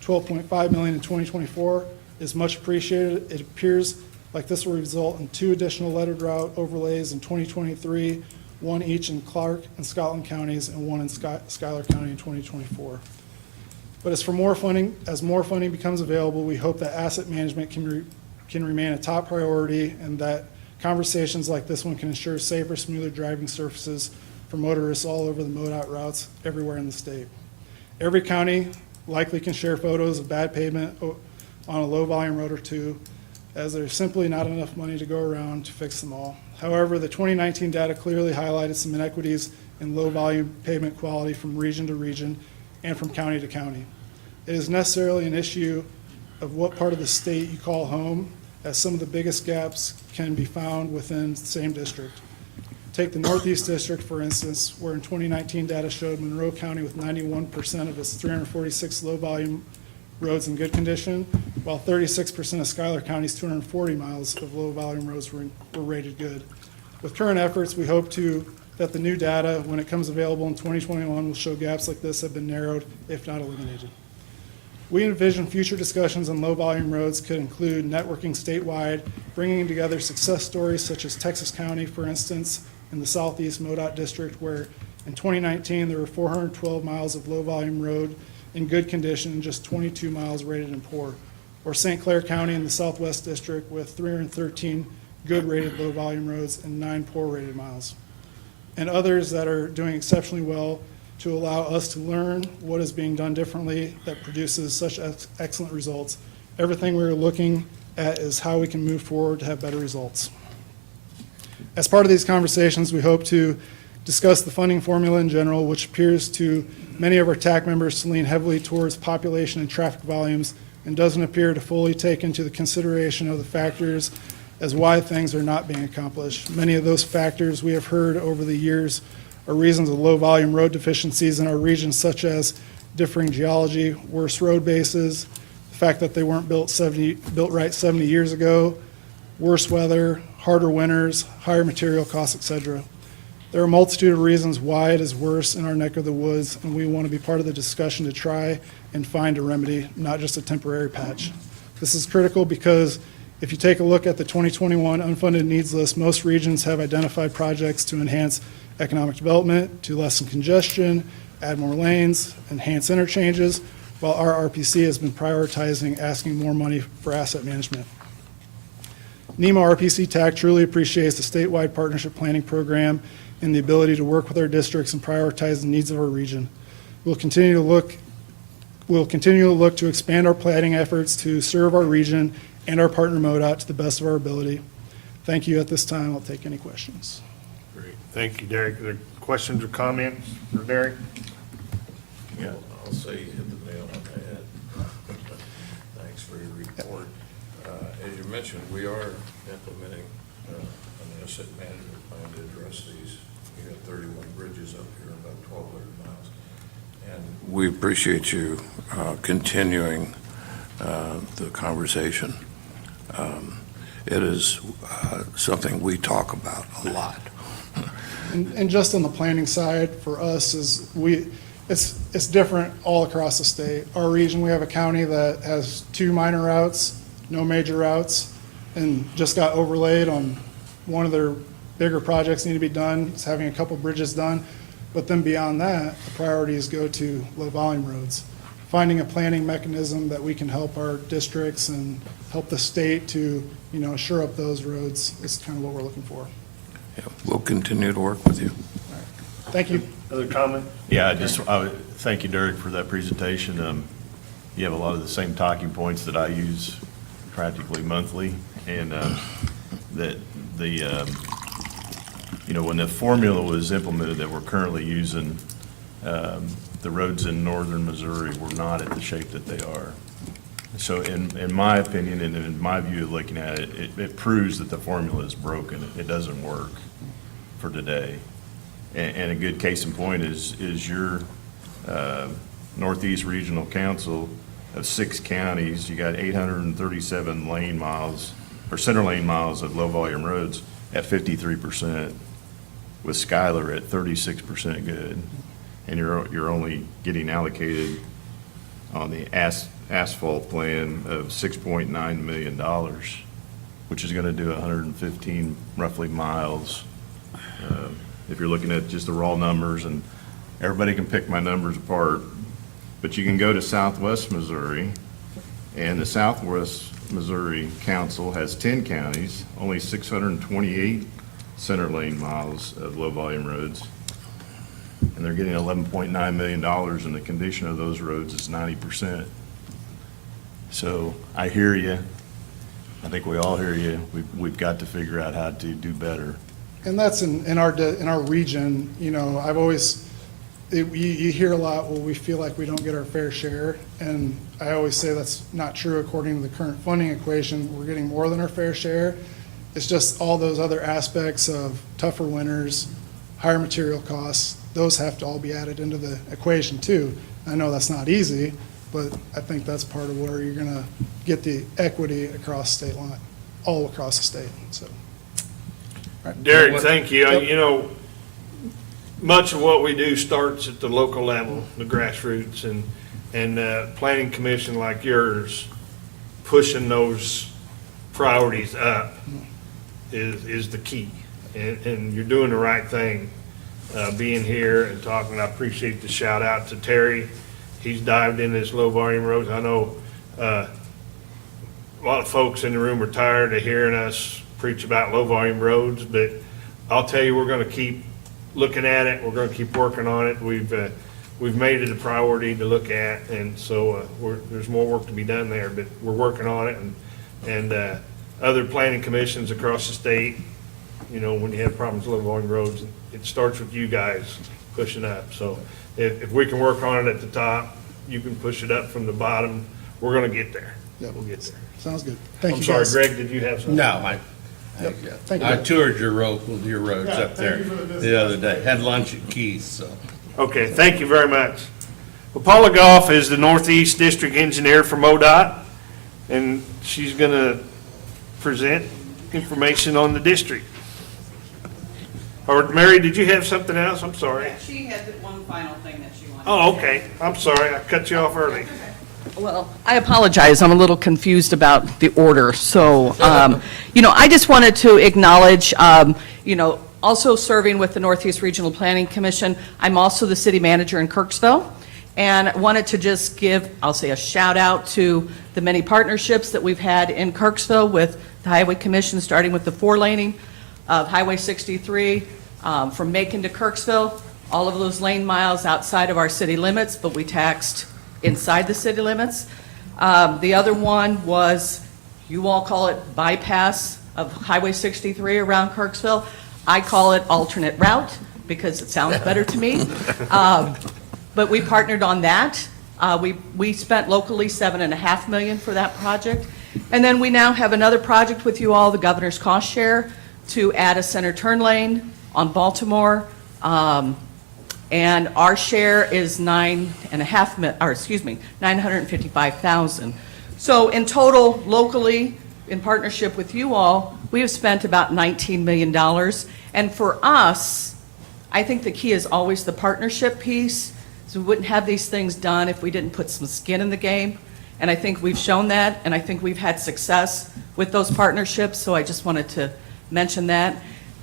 $12.5 million in 2024 is much appreciated. It appears like this will result in 2 additional lettered route overlays in 2023, 1 each in Clark and Scotland counties, and 1 in Schuyler County in 2024. But as more funding becomes available, we hope that asset management can remain a top priority, and that conversations like this one can ensure safer, smoother driving surfaces for motorists all over the MoDOT routes everywhere in the state. Every county likely can share photos of bad pavement on a low-volume road or two, as there's simply not enough money to go around to fix them all. However, the 2019 data clearly highlighted some inequities in low-volume pavement quality from region to region and from county to county. It is necessarily an issue of what part of the state you call home, as some of the biggest gaps can be found within the same district. Take the Northeast District, for instance, where in 2019 data showed Monroe County with 91% of its 346 low-volume roads in good condition, while 36% of Schuyler County's 240 miles of low-volume roads were rated good. With current efforts, we hope that the new data, when it comes available in 2021, will show gaps like this have been narrowed, if not eliminated. We envision future discussions on low-volume roads could include networking statewide, bringing together success stories such as Texas County, for instance, in the Southeast MoDOT District, where in 2019 there were 412 miles of low-volume road in good condition and just 22 miles rated in poor, or St. Clair County in the Southwest District with 313 good rated low-volume roads and 9 poor rated miles, and others that are doing exceptionally well to allow us to learn what is being done differently that produces such excellent results. Everything we're looking at is how we can move forward to have better results. As part of these conversations, we hope to discuss the funding formula in general, which appears to many of our TAC members to lean heavily towards population and traffic volumes, and doesn't appear to fully take into the consideration of the factors as why things are not being accomplished. Many of those factors we have heard over the years are reasons of low volume road deficiencies in our region, such as differing geology, worse road bases, the fact that they weren't built right 70 years ago, worse weather, harder winters, higher material costs, etc. There are a multitude of reasons why it is worse in our neck of the woods, and we want to be part of the discussion to try and find a remedy, not just a temporary patch. This is critical because if you take a look at the 2021 unfunded needs list, most regions have identified projects to enhance economic development to lessen congestion, add more lanes, enhance interchanges, while our RPC has been prioritizing asking more money for asset management. NEMA RPC TAC truly appreciates the statewide partnership planning program and the ability to work with our districts and prioritize the needs of our region. We'll continue to look to expand our planning efforts to serve our region and our partner MoDOT to the best of our ability. Thank you. At this time, I'll take any questions. Great. Thank you, Derek. Are there questions or comments for Derek? Yeah. I'll say you hit the nail on the head. Thanks for your report. As you mentioned, we are implementing an asset management plan to address these. We got 31 bridges up here, about 1,200 miles. And we appreciate you continuing the conversation. It is something we talk about a lot. And just on the planning side, for us, it's different all across the state. Our region, we have a county that has 2 minor routes, no major routes, and just got overlaid on one of their bigger projects need to be done. It's having a couple bridges done. But then beyond that, the priorities go to low-volume roads. Finding a planning mechanism that we can help our districts and help the state to, shore up those roads is kind of what we're looking for. Yeah, we'll continue to work with you. Thank you. Other comment? Yeah, I would thank you, Derek, for that presentation. You have a lot of the same talking points that I use practically monthly, and that when the formula was implemented that we're currently using, the roads in northern Missouri were not at the shape that they are. So in my opinion, and in my view of looking at it, it proves that the formula is broken. It doesn't work for today. And a good case in point is your Northeast Regional Council of 6 counties. You got 837 lane miles, or center lane miles of low-volume roads at 53%, with Schuyler at 36% good. And you're only getting allocated on the asphalt plan of $6.9 million, which is going to do 115 roughly miles. If you're looking at just the raw numbers, and everybody can pick my numbers apart, but you can go to Southwest Missouri, and the Southwest Missouri Council has 10 counties, only 628 center lane miles of low volume roads, and they're getting $11.9 million, and the condition of those roads is 90%. So I hear you. I think we all hear you. We've got to figure out how to do better. And that's in our region, I've always, you hear a lot, well, we feel like we don't get our fair share. And I always say that's not true according to the current funding equation. We're getting more than our fair share. It's just all those other aspects of tougher winters, higher material costs, those have to all be added into the equation too. I know that's not easy, but I think that's part of where you're gonna get the equity across state line, all across the state, so. Derek, thank you. Much of what we do starts at the local level, the grassroots, and planning commission like yours, pushing those priorities up is the key. And you're doing the right thing, being here and talking. I appreciate the shout out to Terry. He's dived into this low volume roads. I know a lot of folks in the room are tired of hearing us preach about low volume roads, but I'll tell you, we're gonna keep looking at it. We're gonna keep working on it. We've made it a priority to look at, and so there's more work to be done there, but we're working on it. And other planning commissions across the state, when you have problems with low volume roads, it starts with you guys pushing up. So if we can work on it at the top, you can push it up from the bottom. We're gonna get there. Yep. We'll get there. Sounds good. Thank I'm you, sorry, guys. Greg, did you have something? No, Thank you. I toured your roads up thank there you for the visit. the other day. Had lunch at Keith's, so. Okay, thank you very much. Well, Paula Goff is the Northeast District Engineer for MoDOT, and she's going to present information on the district. Or, Mary, did you have something else? I'm sorry. She had one final thing that she wanted. Oh, okay. I'm sorry. I cut you off early. Well, I apologize. I'm a little confused about the order. So, I just wanted to acknowledge, also serving with the Northeast Regional Planning Commission. I'm also the city manager in Kirksville, and wanted to just give, I'll say, a shout out to the many partnerships that we've had in Kirksville with the Highway Commission, starting with the 4-laning of Highway 63 from Macon to Kirksville, all of those lane miles outside of our city limits, but we taxed inside the city limits. The other one was, you all call it bypass of Highway 63 around Kirksville. I call it alternate route because it sounds better to me. But we partnered on that. We spent locally $7.5 million for that project. And then we now have another project with you all, the governor's cost share, to add a center turn lane on Baltimore. And our share is $955,000. So in total, locally, in partnership with you all, we have spent about $19 million. And for us, I think the key is always the partnership piece. So we wouldn't have these things done if we didn't put some skin in the game. And I think we've shown that, and I think we've had success with those partnerships. So I just wanted to mention that.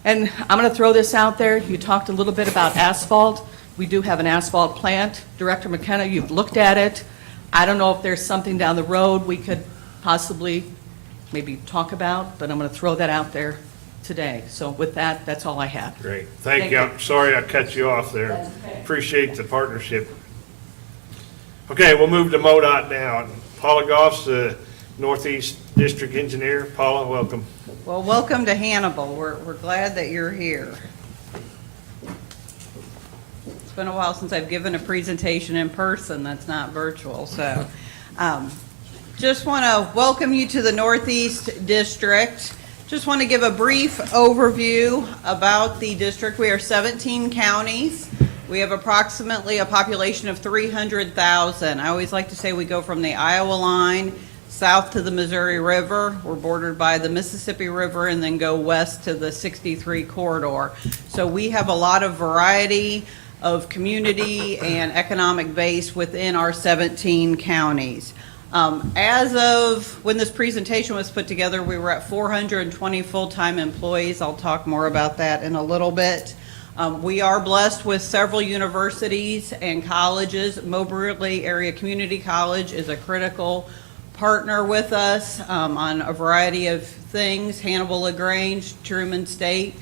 And I'm going to throw this out there. You talked a little bit about asphalt. We do have an asphalt plant. Director Mckenna, you've looked at it. I don't know if there's something down the road we could possibly maybe talk about, but I'm going to throw that out there today. So with that, that's all I have. Great. Thank you. I'm sorry I cut you off there. That's okay. Appreciate the partnership. Okay, we'll move to MoDOT now. Paula Goff's the Northeast District Engineer. Paula, welcome. Well, welcome to Hannibal. We're glad that you're here. It's been a while since I've given a presentation in person that's not virtual, so just want to welcome you to the Northeast District. Just want to give a brief overview about the district. We are 17 counties. We have approximately a population of 300,000. I always like to say we go from the Iowa line south to the Missouri River. We're bordered by the Mississippi River and then go west to the 63 corridor. So we have a lot of variety of community and economic base within our 17 counties. As of when this presentation was put together, we were at 420 full-time employees. I'll talk more about that in a little bit. We are blessed with several universities and colleges. Moberly Area Community College is a critical partner with us on a variety of things. Hannibal, LaGrange, Truman State.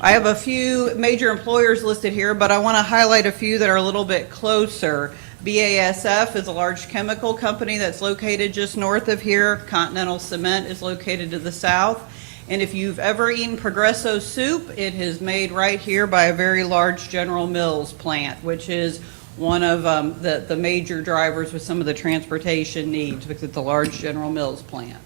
I have a few major employers listed here, but I want to highlight a few that are a little bit closer. BASF is a large chemical company that's located just north of here. Continental Cement is located to the south. And if you've ever eaten Progresso soup, it is made right here by a very large General Mills plant, which is one of the major drivers with some of the transportation needs because it's a large General Mills plant.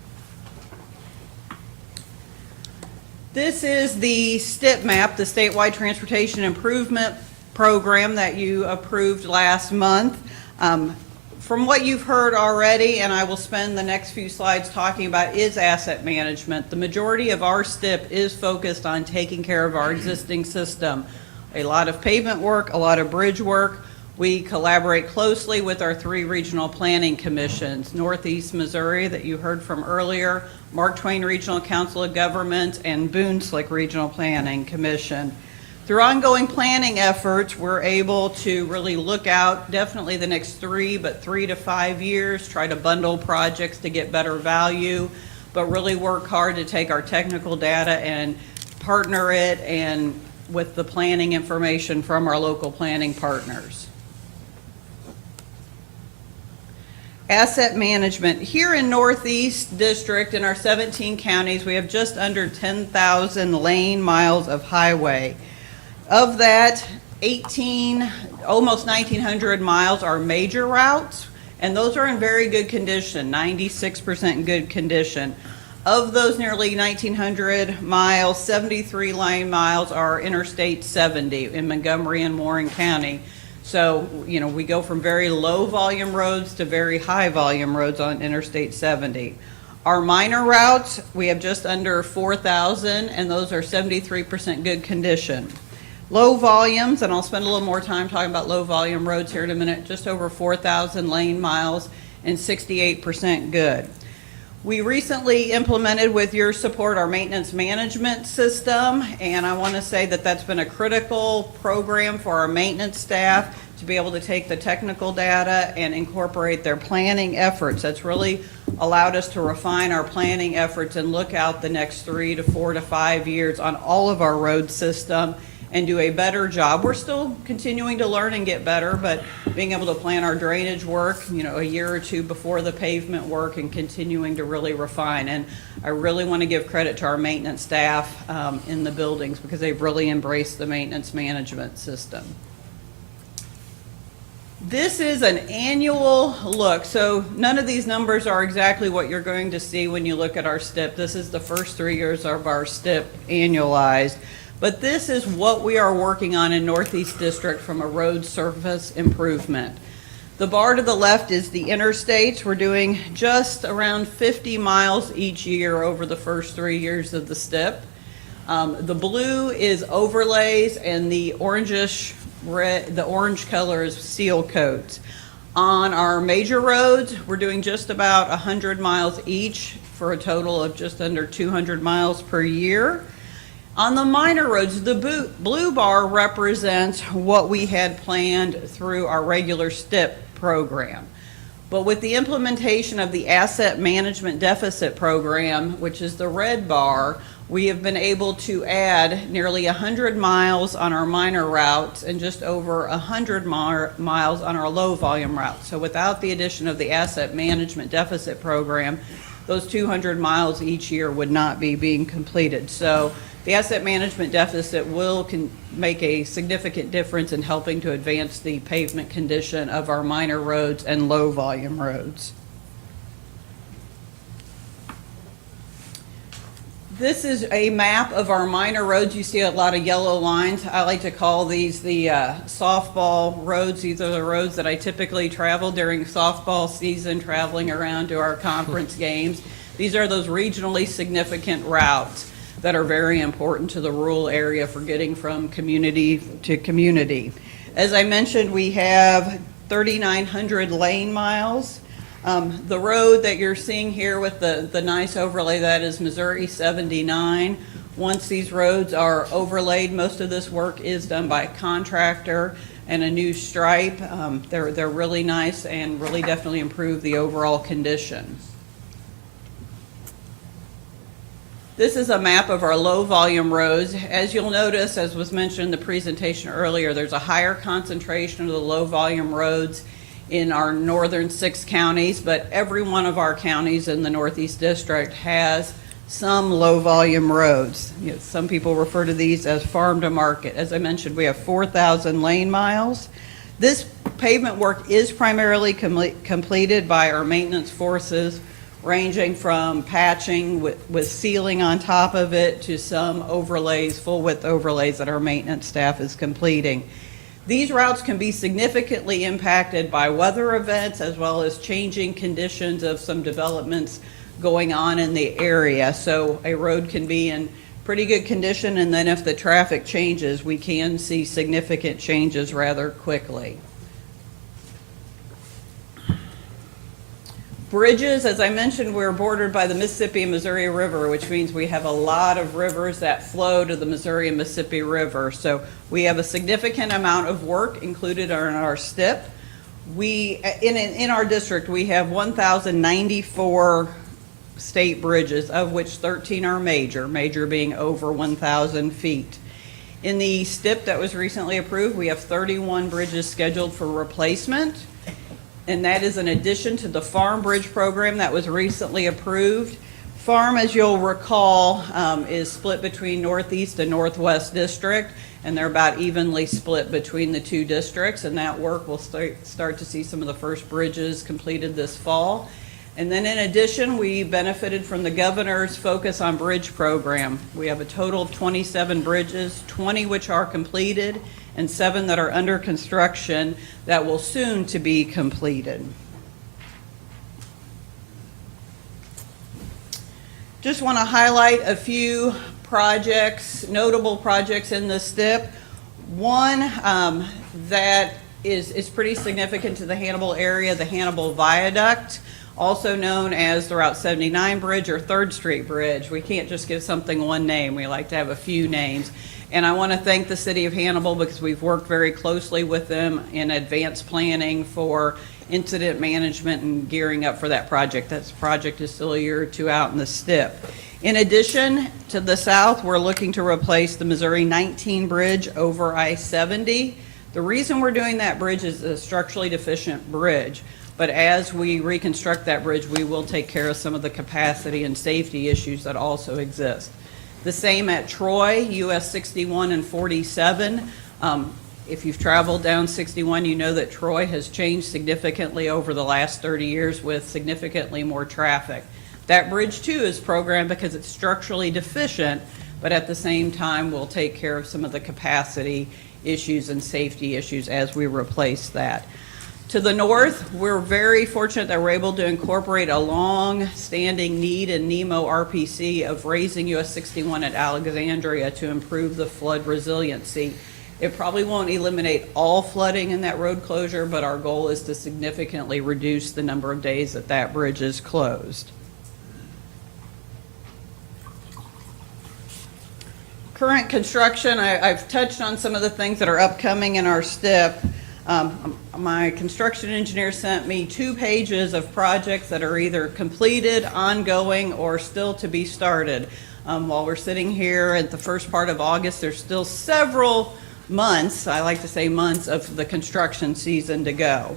This is the STIP map, the Statewide Transportation Improvement Program that you approved last month. From what you've heard already, and I will spend the next few slides talking about, is asset management. The majority of our STIP is focused on taking care of our existing system. A lot of pavement work, a lot of bridge work. We collaborate closely with our 3 regional planning commissions, Northeast Missouri that you heard from earlier, Mark Twain Regional Council of Government, and Boone Slick Regional Planning Commission. Through ongoing planning efforts, we're able to really look out definitely the next 3 to 5 years, try to bundle projects to get better value, but really work hard to take our technical data and partner it and with the planning information from our local planning partners. Asset management. Here in Northeast District, in our 17 counties, we have just under 10,000 lane miles of highway. Of that, almost 1,900 miles are major routes, and those are in very good condition, 96% in good condition. Of those nearly 1,900 miles, 73 lane miles are Interstate 70 in Montgomery and Warren County. So, you know, we go from very low volume roads to very high volume roads on Interstate 70. Our minor routes, we have just under 4,000, and those are 73% good condition. Low volumes, and I'll spend a little more time talking about low volume roads here in a minute, just over 4,000 lane miles and 68% good. We recently implemented, with your support, our maintenance management system, and I want to say that that's been a critical program for our maintenance staff to be able to take the technical data and incorporate their planning efforts. That's really allowed us to refine our planning efforts and look out the next 3 to 4 to 5 years on all of our road system and do a better job. We're still continuing to learn and get better, but being able to plan our drainage work, a year or two before the pavement work, and continuing to really refine. And I really want to give credit to our maintenance staff in the buildings, because they've really embraced the maintenance management system. This is an annual look, so none of these numbers are exactly what you're going to see when you look at our STIP. This is the first 3 years of our STIP annualized. But this is what we are working on in Northeast District from a road surface improvement. The bar to the left is the interstates. We're doing just around 50 miles each year over the first 3 years of the STIP. The blue is overlays, and the orangish red, the orange color is seal coats. On our major roads, we're doing just about 100 miles each for a total of just under 200 miles per year. On the minor roads, the blue bar represents what we had planned through our regular STIP program. But with the implementation of the Asset Management Deficit Program, which is the red bar, we have been able to add nearly 100 miles on our minor routes and just over 100 miles on our low volume routes. So without the addition of the Asset Management Deficit Program, those 200 miles each year would not be being completed. So the asset management deficit will make a significant difference in helping to advance the pavement condition of our minor roads and low volume roads. This is a map of our minor roads. You see a lot of yellow lines. I like to call these the softball roads. These are the roads that I typically travel during softball season, traveling around to our conference games. These are those regionally significant routes that are very important to the rural area for getting from community to community. As I mentioned, we have 3,900 lane miles. The road that you're seeing here with the nice overlay, that is Missouri 79. Once these roads are overlaid, most of this work is done by a contractor and a new stripe. They're really nice and really definitely improve the overall condition. This is a map of our low volume roads. As you'll notice, as was mentioned in the presentation earlier, there's a higher concentration of the low volume roads in our northern 6 counties, but every one of our counties in the Northeast District has some low volume roads. Some people refer to these as farm to market. As I mentioned, we have 4,000 lane miles. This pavement work is primarily completed by our maintenance forces, ranging from patching with sealing on top of it to some overlays, full width overlays that our maintenance staff is completing. These routes can be significantly impacted by weather events as well as changing conditions of some developments going on in the area. So a road can be in pretty good condition, and then if the traffic changes, we can see significant changes rather quickly. Bridges, as I mentioned, we're bordered by the Mississippi and Missouri River, which means we have a lot of rivers that flow to the Missouri and Mississippi River. So we have a significant amount of work included in our STIP. In our district, we have 1,094 state bridges, of which 13 are major being over 1,000 feet. In the STIP that was recently approved, we have 31 bridges scheduled for replacement. And that is in addition to the Farm Bridge program that was recently approved. Farm, as you'll recall, is split between Northeast and Northwest District, and they're about evenly split between the 2 districts, and that work will start to see some of the first bridges completed this fall. And then in addition, we benefited from the governor's Focus on Bridge program. We have a total of 27 bridges, 20 which are completed, and 7 that are under construction that will soon to be completed. Just want to highlight a few projects, notable projects in the STIP. One that is pretty significant to the Hannibal area, the Hannibal Viaduct. also known as the Route 79 Bridge or 3rd Street Bridge. We can't just give something one name. We like to have a few names. And I want to thank the city of Hannibal because we've worked very closely with them in advanced planning for incident management and gearing up for that project. That project is still a year or two out in the STIP. In addition, to the south, we're looking to replace the Missouri 19 bridge over I-70. The reason we're doing that bridge is a structurally deficient bridge. But as we reconstruct that bridge, we will take care of some of the capacity and safety issues that also exist. The same at Troy, US 61 and 47. If you've traveled down 61, you know that Troy has changed significantly over the last 30 years with significantly more traffic. That bridge too is programmed because it's structurally deficient, but at the same time will take care of some of the capacity issues and safety issues as we replace that. To the north, we're very fortunate that we're able to incorporate a long-standing need in NEMO RPC of raising US 61 at Alexandria to improve the flood resiliency. It probably won't eliminate all flooding in that road closure, but our goal is to significantly reduce the number of days that that bridge is closed. Current construction, I've touched on some of the things that are upcoming in our STIP. My construction engineer sent me 2 pages of projects that are either completed, ongoing, or still to be started. While we're sitting here at the first part of August, there's still several months, I like to say months, of the construction season to go.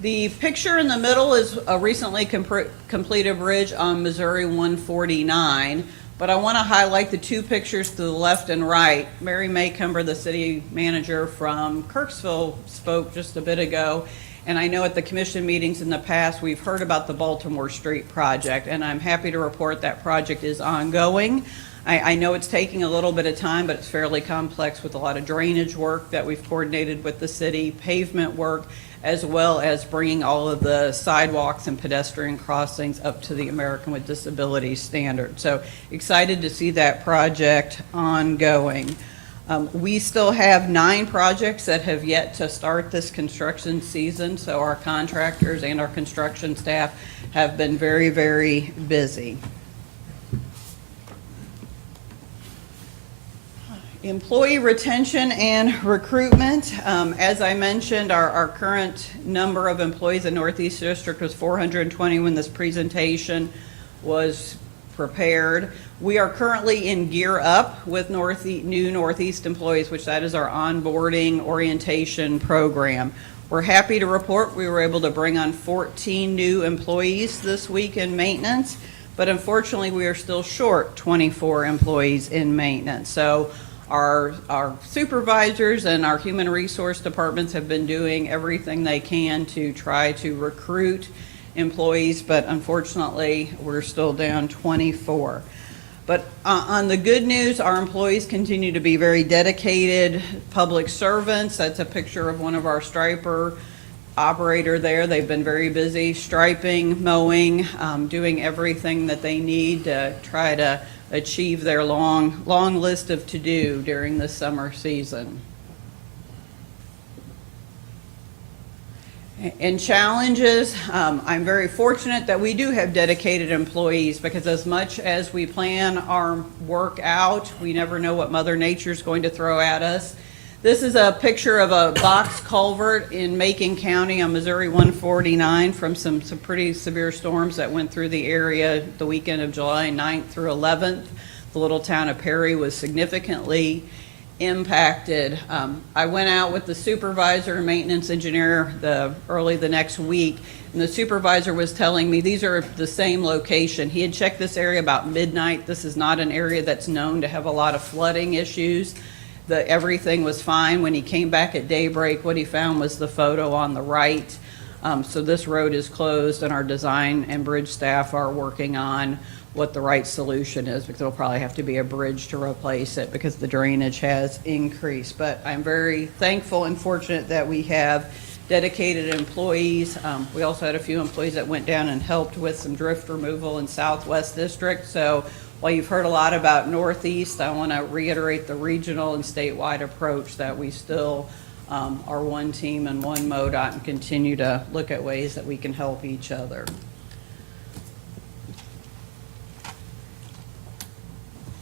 The picture in the middle is a recently completed bridge on Missouri 149. But I want to highlight the 2 pictures to the left and right. Mary Maycumber, the city manager from Kirksville, spoke just a bit ago. And I know at the commission meetings in the past, we've heard about the Baltimore Street project. And I'm happy to report that project is ongoing. I know it's taking a little bit of time, but it's fairly complex with a lot of drainage work that we've coordinated with the city, pavement work, as well as bringing all of the sidewalks and pedestrian crossings up to the American with Disabilities standard. So excited to see that project ongoing. We still have 9 projects that have yet to start this construction season, so our contractors and our construction staff have been very, very busy. Employee retention and recruitment. As I mentioned, our current number of employees in Northeast District was 420 when this presentation was prepared. We are currently in Gear Up with new Northeast employees, which that is our onboarding orientation program. We're happy to report we were able to bring on 14 new employees this week in maintenance, but unfortunately we are still short 24 employees in maintenance. So our supervisors and our human resource departments have been doing everything they can to try to recruit employees, but unfortunately, we're still down 24. But on the good news, our employees continue to be very dedicated public servants. That's a picture of one of our striper operator there. They've been very busy striping, mowing, doing everything that they need to try to achieve their long list of to-do during the summer season. And challenges, I'm very fortunate that we do have dedicated employees because as much as we plan our work out, we never know what Mother Nature's going to throw at us. This is a picture of a box culvert in Macon County on Missouri 149 from some pretty severe storms that went through the area the weekend of July 9th through 11th. The little town of Perry was significantly impacted. I went out with the supervisor and maintenance engineer early the next week, and the supervisor was telling me these are the same location. He had checked this area about midnight. This is not an area that's known to have a lot of flooding issues. Everything was fine. When he came back at daybreak, what he found was the photo on the right. So this road is closed, and our design and bridge staff are working on what the right solution is, because there'll probably have to be a bridge to replace it because the drainage has increased. But I'm very thankful and fortunate that we have dedicated employees. We also had a few employees that went down and helped with some drift removal in Southwest District. So while you've heard a lot about Northeast, I want to reiterate the regional and statewide approach that we still are one team and one MoDOT and continue to look at ways that we can help each other.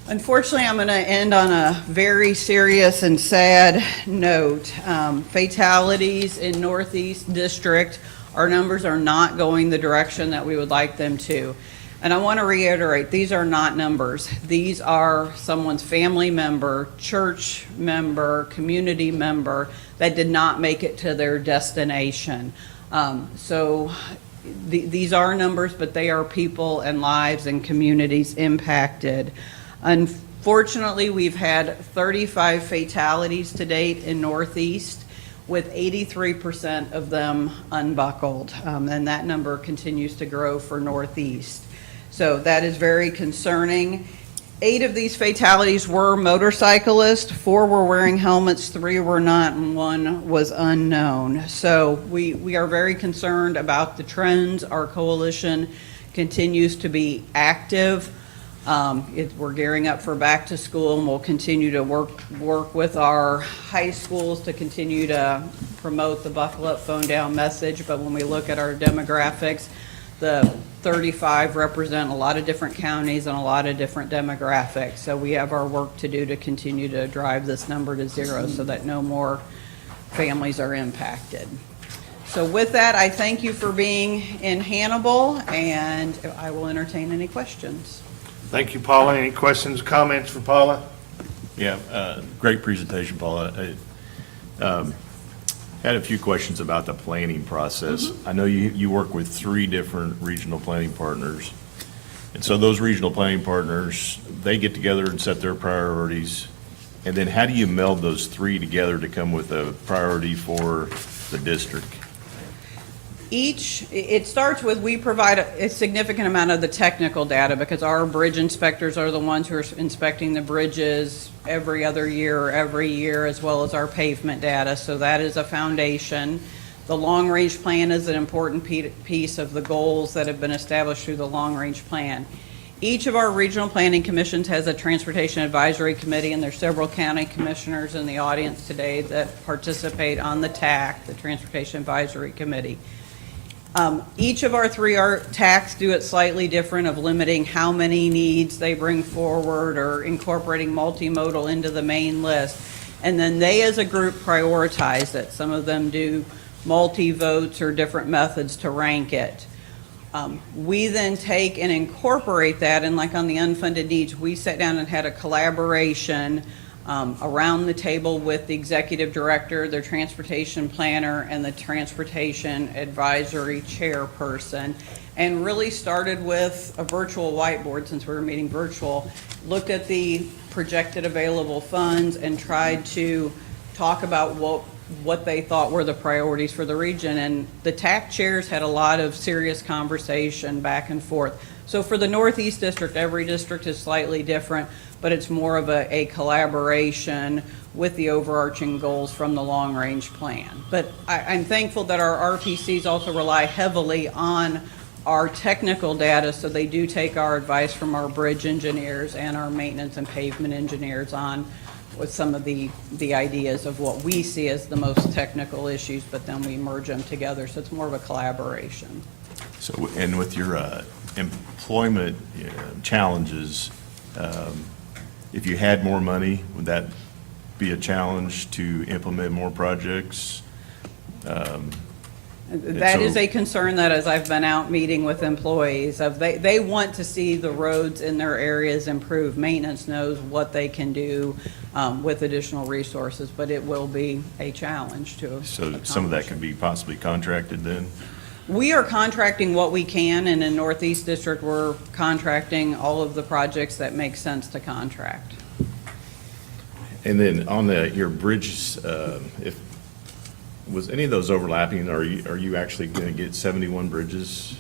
Unfortunately, I'm going to end on a very serious and sad note. Fatalities in Northeast District, our numbers are not going the direction that we would like them to. And I want to reiterate, these are not numbers. These are someone's family member, church member, community member that did not make it to their destination. These are numbers, but they are people and lives and communities impacted. Unfortunately, we've had 35 fatalities to date in Northeast, with 83% of them unbuckled, and that number continues to grow for Northeast. So that is very concerning. 8 of these fatalities were motorcyclists, 4 were wearing helmets, 3 were not, and 1 was unknown. So we are very concerned about the trends. Our coalition continues to be active. We're gearing up for back to school, and we'll continue to work with our high schools to continue to promote the buckle up, phone down message. But when we look at our demographics, the 35 represent a lot of different counties and a lot of different demographics. So we have our work to do to continue to drive this number to 0 so that no more families are impacted. So with that, I thank you for being in Hannibal, and I will entertain any questions. Thank you, Paula. Any questions, comments for Paula? Yeah, great presentation, Paula. Had a few questions about the planning process. I know you work with 3 different regional planning partners. And so those regional planning partners, they get together and set their priorities. And then how do you meld those 3 together to come with a priority for the district? It starts with, we provide a significant amount of the technical data because our bridge inspectors are the ones who are inspecting the bridges every other year or every year, as well as our pavement data. So that is a foundation. The long-range plan is an important piece of the goals that have been established through the long-range plan. Each of our regional planning commissions has a transportation advisory committee, and there's several county commissioners in the audience today that participate on the TAC, the Transportation Advisory Committee. Each of our 3 TACs do it slightly different, of limiting how many needs they bring forward or incorporating multimodal into the main list. And then they as a group prioritize it. Some of them do multi-votes or different methods to rank it. We then take and incorporate that, and like on the unfunded needs, we sat down and had a collaboration around the table with the executive director, their transportation planner, and the transportation advisory chairperson, and really started with a virtual whiteboard, since we were meeting virtual, looked at the projected available funds and tried to talk about what they thought were the priorities for the region. And the TAC chairs had a lot of serious conversation back and forth. So for the Northeast District, every district is slightly different, but it's more of a collaboration with the overarching goals from the long-range plan. But I'm thankful that our RPCs also rely heavily on our technical data, so they do take our advice from our bridge engineers and our maintenance and pavement engineers on with some of the ideas of what we see as the most technical issues, but then we merge them together, so it's more of a collaboration. So, and with your employment challenges, if you had more money, would that be a challenge to implement more projects? That is a concern that, as I've been out meeting with employees, they want to see the roads in their areas improve. Maintenance knows what they can do with additional resources, but it will be a challenge to So some of that could be possibly contracted then? We are contracting what we can, and in Northeast District, we're contracting all of the projects that make sense to contract. And then on your bridges, was any of those overlapping? Are you actually going to get 71 bridges?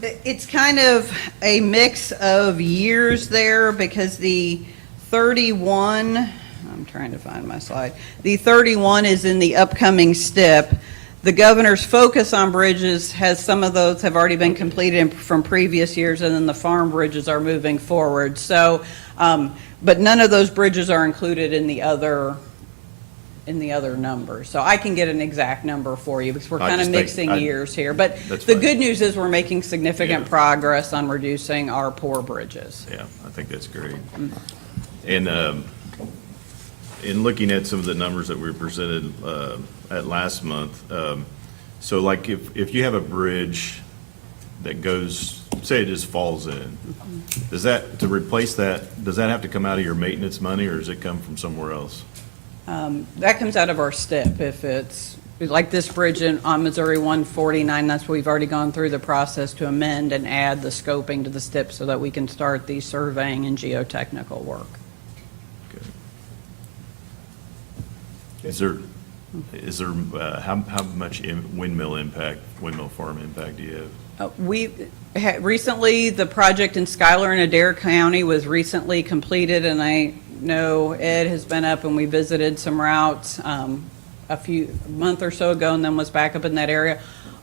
It's kind of a mix of years there, because the 31, I'm trying to find my slide, the 31 is in the upcoming STIP. The governor's focus on bridges has, some of those have already been completed from previous years, and then the farm bridges are moving forward. So, but none of those bridges are included in the other in the other numbers. So I can get an exact number for you, because we're I kind of just think mixing I- years here. But That's the fine. good news is we're making significant Yeah. progress on reducing our poor bridges. Yeah, I think that's great. And in looking at some of the numbers that were presented at last month, so like if you have a bridge that goes, say it just falls in, does that, to replace that, does that have to come out of your maintenance money, or does it come from somewhere else? That comes out of our STIP. If it's, like this bridge on Missouri 149, that's what we've already gone through the process to amend and add the scoping to the STIP so that we can start the surveying and geotechnical work. Is there, how much windmill farm impact do you have? Recently, the project in Schuyler and Adair County was recently completed, and I know Ed has been up and we visited some routes a month or so ago, and then was back up in that area.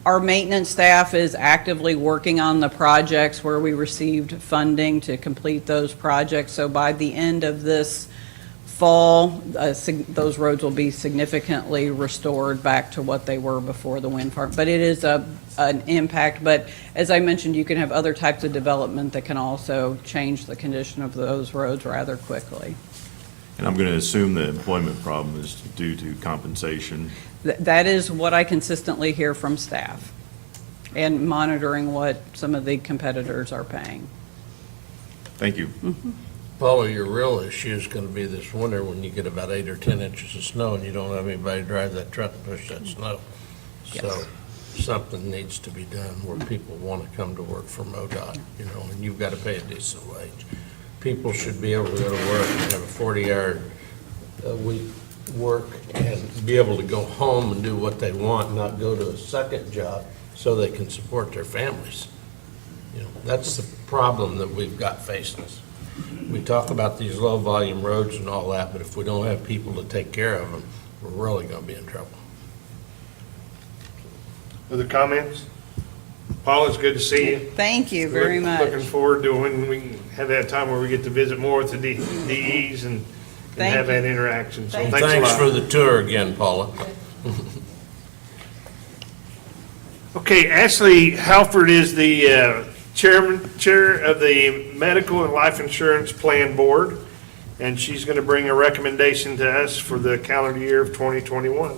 Our maintenance staff is actively working on the projects where we received funding to complete those projects. So by the end of this fall, those roads will be significantly restored back to what they were before the wind farm. But it is an impact. But as I mentioned, you can have other types of development that can also change the condition of those roads rather quickly. And I'm going to assume the employment problem is due to compensation. That is what I consistently hear from staff, and monitoring what some of the competitors are paying. Thank you. Paula, your real issue is gonna be this winter when you get about 8 or 10 inches of snow and you don't have anybody to drive that truck and push that snow. So something needs to be done where people wanna come to work for MoDOT, and you've gotta pay a decent wage. People should be able to go to work and have a 40-hour a week work and be able to go home and do what they want, not go to a second job so they can support their families. That's the problem that we've got facing us. We talk about these low-volume roads and all that, but if we don't have people to take care of them, we're really gonna be in trouble. Other comments? Paula, it's good to see you. Thank you very much. Looking forward to when we can have that time where we get to visit more with the DEs and have that interaction. So thanks a lot. Thanks for the tour again, Paula. Okay, Ashley Halford is the chair of the Medical and Life Insurance Plan Board, and she's going to bring a recommendation to us for the calendar year of 2021.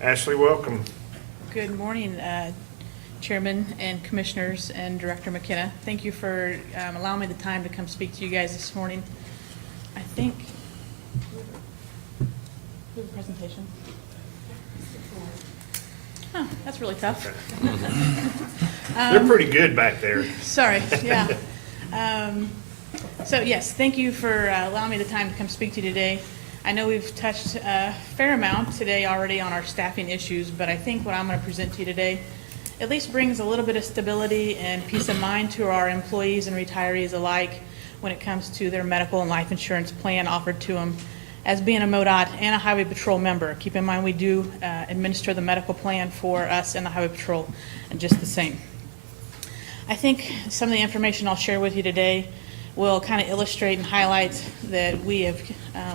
Ashley, welcome. Good morning, Chairman and Commissioners and Director McKenna. Thank you for allowing me the time to come speak to you guys this morning. I think, do you have a presentation? Oh, that's really tough. They're pretty good back there. Sorry, yeah. So yes, thank you for allowing me the time to come speak to you today. I know we've touched a fair amount today already on our staffing issues, but I think what I'm going to present to you today at least brings a little bit of stability and peace of mind to our employees and retirees alike when it comes to their medical and life insurance plan offered to them as being a MoDOT and a Highway Patrol member. Keep in mind, we do administer the medical plan for us and the Highway Patrol, and just the same. I think some of the information I'll share with you today will kind of illustrate and highlight that we have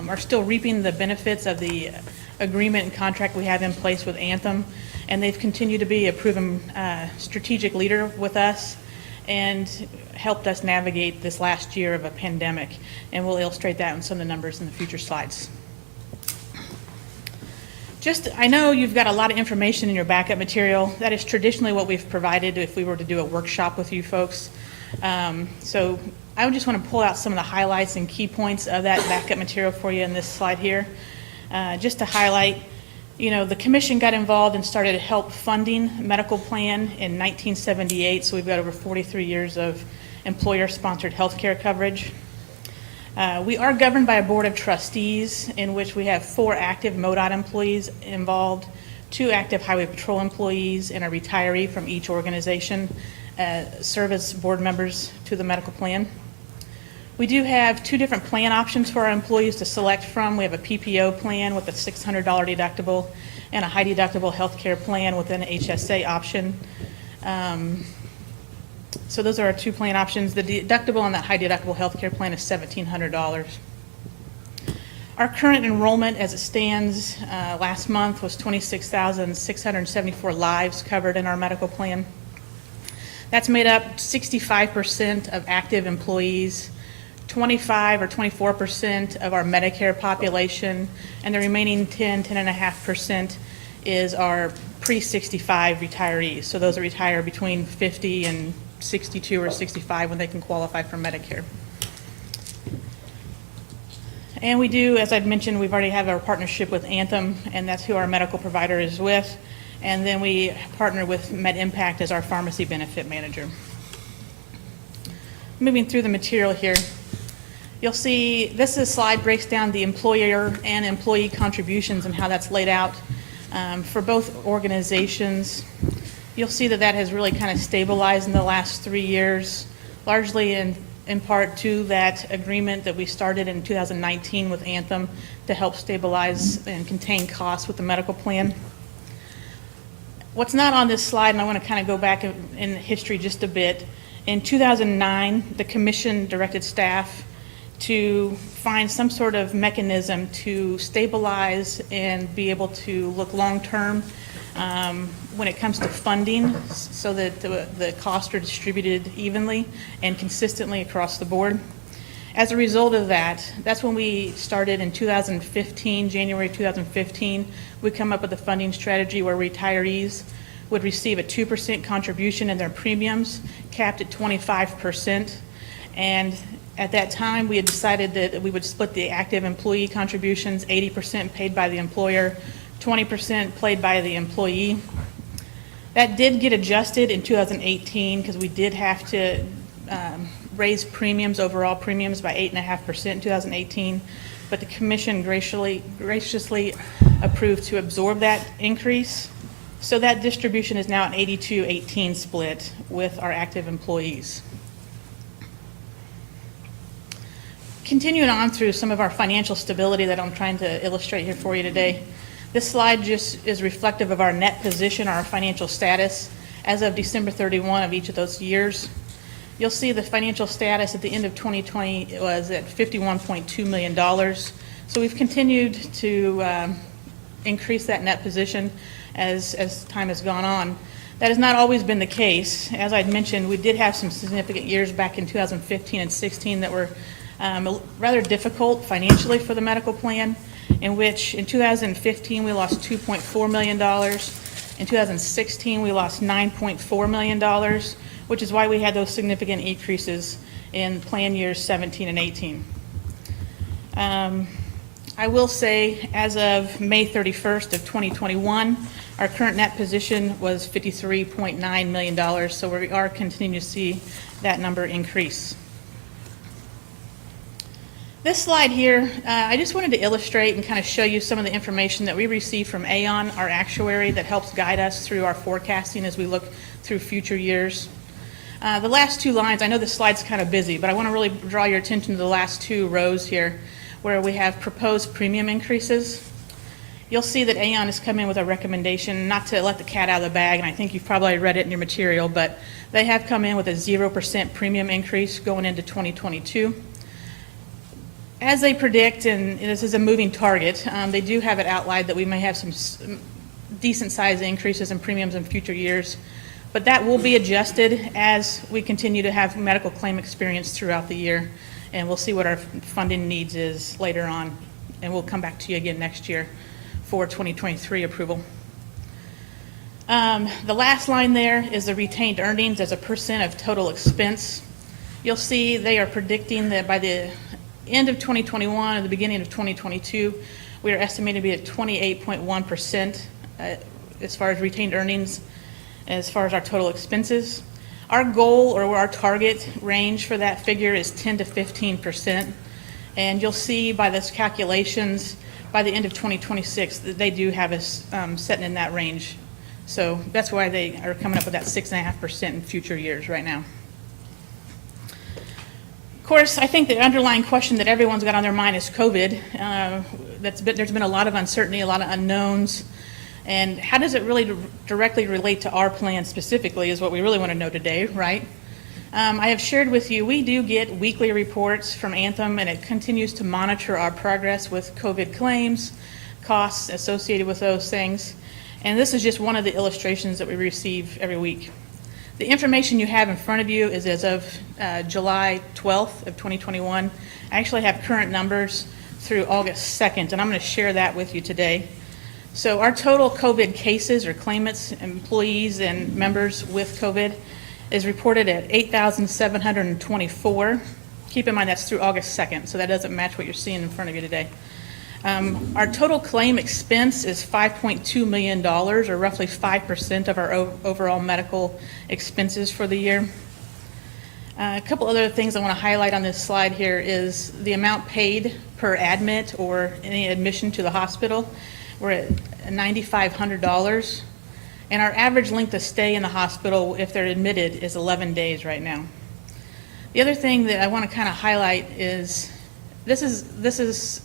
are still reaping the benefits of the agreement and contract we have in place with Anthem, and they've continued to be a proven strategic leader with us and helped us navigate this last year of a pandemic, and we'll illustrate that in some of the numbers in the future slides. I know you've got a lot of information in your backup material. That is traditionally what we've provided if we were to do a workshop with you folks. So I would just want to pull out some of the highlights and key points of that backup material for you in this slide here. Just to highlight, the commission got involved and started help funding medical plan in 1978, so we've got over 43 years of employer-sponsored health care coverage. We are governed by a board of trustees in which we have 4 active MoDOT employees involved, 2 active Highway Patrol employees, and a retiree from each organization serve as board members to the medical plan. We do have 2 different plan options for our employees to select from. We have a PPO plan with a $600 deductible and a high deductible health care plan with an HSA option. So those are our 2 plan options. The deductible on that high deductible health care plan is $1,700. Our current enrollment as it stands last month was 26,674 lives covered in our medical plan. That's made up 65% of active employees, 25 or 24% of our Medicare population, and the remaining 10.5% is our pre-65 retirees. So those that retire between 50 and 62 or 65 when they can qualify for Medicare. And we do, as I'd mentioned, we've already have our partnership with Anthem, and that's who our medical provider is with. And then we partner with MedImpact as our pharmacy benefit manager. Moving through the material here, you'll see this slide breaks down the employer and employee contributions and how that's laid out for both organizations. You'll see that that has really kind of stabilized in the last 3 years, largely in part to that agreement that we started in 2019 with Anthem to help stabilize and contain costs with the medical plan. What's not on this slide, and I want to kind of go back in history just a bit, in 2009, the commission directed staff to find some sort of mechanism to stabilize and be able to look long-term when it comes to funding so that the costs are distributed evenly and consistently across the board. As a result of that, that's when we started in 2015, January 2015, we come up with a funding strategy where retirees would receive a 2% contribution in their premiums, capped at 25%. And at that time, we had decided that we would split the active employee contributions, 80% paid by the employer, 20% paid by the employee. That did get adjusted in 2018 because we did have to raise premiums, overall premiums, by 8.5% in 2018. But the commission graciously approved to absorb that increase. So that distribution is now an 82-18 split with our active employees. Continuing on through some of our financial stability that I'm trying to illustrate here for you today. This slide just is reflective of our net position, our financial status, as of December 31 of each of those years. You'll see the financial status at the end of 2020 was at $51.2 million. So we've continued to increase that net position as time has gone on. That has not always been the case. As I'd mentioned, we did have some significant years back in 2015 and 16 that were rather difficult financially for the medical plan, in which in 2015 we lost $2.4 million. In 2016 we lost $9.4 million, which is why we had those significant increases in plan years 17 and 18. I will say, as of May 31st of 2021, our current net position was $53.9 million, so we are continuing to see that number increase. This slide here, I just wanted to illustrate and kind of show you some of the information that we receive from Aon, our actuary, that helps guide us through our forecasting as we look through future years. The last two lines, I know this slide's kind of busy, but I want to really draw your attention to the last two rows here, where we have proposed premium increases. You'll see that Aon has come in with a recommendation, not to let the cat out of the bag, and I think you've probably read it in your material, but they have come in with a 0% premium increase going into 2022. As they predict, and this is a moving target, they do have it outlined that we may have some decent sized increases in premiums in future years, but that will be adjusted as we continue to have medical claim experience throughout the year, and we'll see what our funding needs is later on, and we'll come back to you again next year for 2023 approval. The last line there is the retained earnings as a percent of total expense. You'll see they are predicting that by the end of 2021 or the beginning of 2022, we are estimated to be at 28.1% as far as retained earnings, as far as our total expenses. Our goal or our target range for that figure is 10 to 15%. And you'll see by those calculations, by the end of 2026, that they do have us setting in that range. So that's why they are coming up with that 6.5% in future years right now. Of course, I think the underlying question that everyone's got on their mind is COVID. There's been a lot of uncertainty, a lot of unknowns. And how does it really directly relate to our plan specifically is what we really want to know today, right? I have shared with you, we do get weekly reports from Anthem, and it continues to monitor our progress with COVID claims, costs associated with those things. And this is just one of the illustrations that we receive every week. The information you have in front of you is as of July 12th of 2021. I actually have current numbers through August 2nd, and I'm going to share that with you today. So our total COVID cases or claimants, employees, and members with COVID is reported at 8,724. Keep in mind that's through August 2nd, so that doesn't match what you're seeing in front of you today. Our total claim expense is $5.2 million, or roughly 5% of our overall medical expenses for the year. A couple other things I want to highlight on this slide here is the amount paid per admit or any admission to the hospital. We're at $9,500. And our average length of stay in the hospital, if they're admitted, is 11 days right now. The other thing that I want to kind of highlight is this is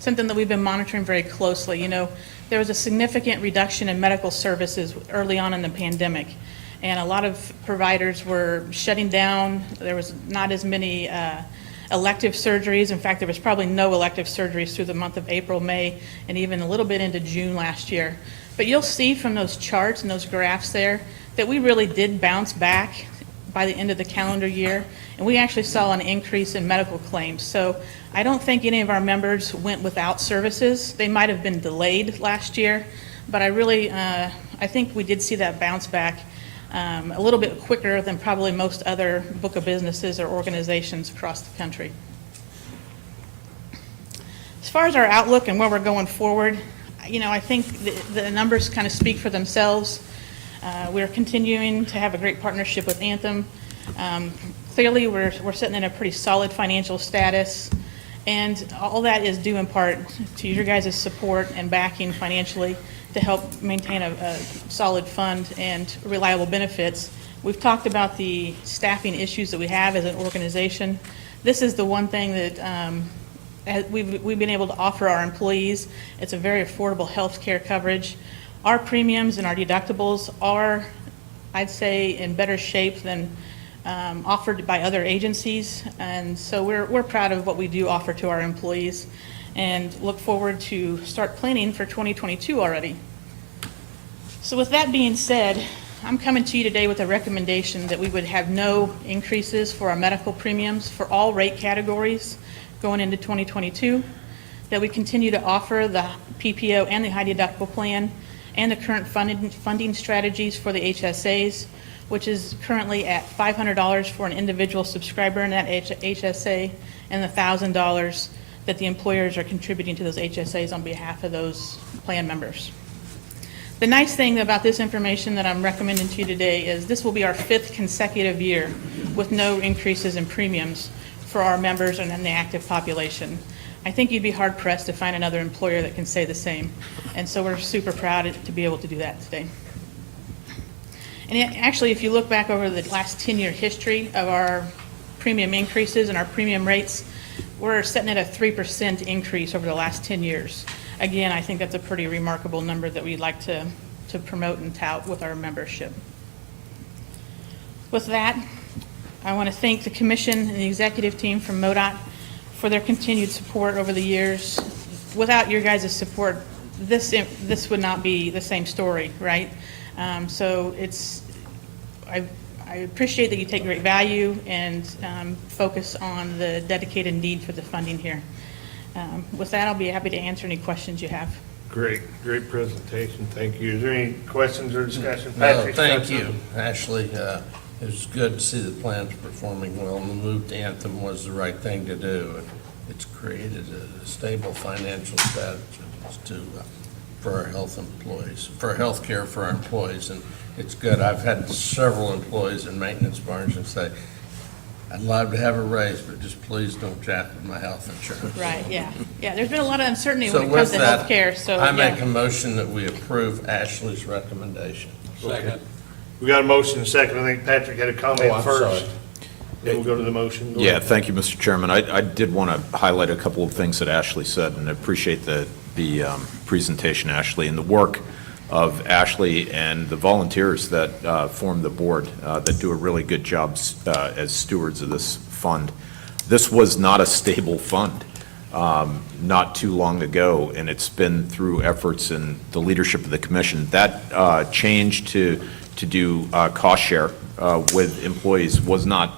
something that we've been monitoring very closely. You know, there was a significant reduction in medical services early on in the pandemic, and a lot of providers were shutting down. There was not as many elective surgeries. In fact, there was probably no elective surgeries through the month of April, May, and even a little bit into June last year. But you'll see from those charts and those graphs there that we really did bounce back by the end of the calendar year, and we actually saw an increase in medical claims. So I don't think any of our members went without services. They might have been delayed last year, but I think we did see that bounce back a little bit quicker than probably most other book of businesses or organizations across the country. As far as our outlook and where we're going forward, you know, I think the numbers kind of speak for themselves. We're continuing to have a great partnership with Anthem. Clearly, we're sitting in a pretty solid financial status, and all that is due in part to your guys' support and backing financially to help maintain a solid fund and reliable benefits. We've talked about the staffing issues that we have as an organization. This is the one thing that we've been able to offer our employees. It's a very affordable health care coverage. Our premiums and our deductibles are, I'd say, in better shape than offered by other agencies. And so we're proud of what we do offer to our employees and look forward to start planning for 2022 already. So with that being said, I'm coming to you today with a recommendation that we would have no increases for our medical premiums for all rate categories going into 2022, that we continue to offer the PPO and the high deductible plan and the current funding strategies for the HSAs, which is currently at $500 for an individual subscriber in that HSA and the $1,000 that the employers are contributing to those HSAs on behalf of those plan members. The nice thing about this information that I'm recommending to you today is this will be our 5th consecutive year with no increases in premiums for our members and in the active population. I think you'd be hard pressed to find another employer that can say the same. And so we're super proud to be able to do that today. And actually, if you look back over the last 10-year history of our premium increases and our premium rates, we're sitting at a 3% increase over the last 10 years. Again, I think that's a pretty remarkable number that we'd like to promote and tout with our membership. With that, I want to thank the commission and the executive team from MoDOT for their continued support over the years. Without your guys' support, this would not be the same story, right? So I appreciate that you take great value and focus on the dedicated need for the funding here. With that, I'll be happy to answer any questions you have. Great presentation, thank you. Is there any questions or discussion? No, Patrick, thank something? you. Ashley, it was good to see the plans performing well, and the move to Anthem was the right thing to do. It's created a stable financial status for our health employees, for health care for our employees, and it's good. I've had several employees in maintenance margins say, I'd love to have a raise, but just please don't jack with my health insurance. Right, yeah. Yeah, there's been a lot of uncertainty So when it comes with to that, healthcare, so, I yeah. make a motion that we approve Ashley's recommendation. Second. We got a motion and a second. I think Patrick had a comment I'm first. sorry. Then we'll go to the motion. Go Yeah, ahead. thank you, Mr. Chairman. I did want to highlight a couple of things that Ashley said, and I appreciate the presentation, Ashley, and the work of Ashley and the volunteers that form the board that do a really good job as stewards of this fund. This was not a stable fund not too long ago, and it's been through efforts in the leadership of the commission. That change to do cost share with employees was not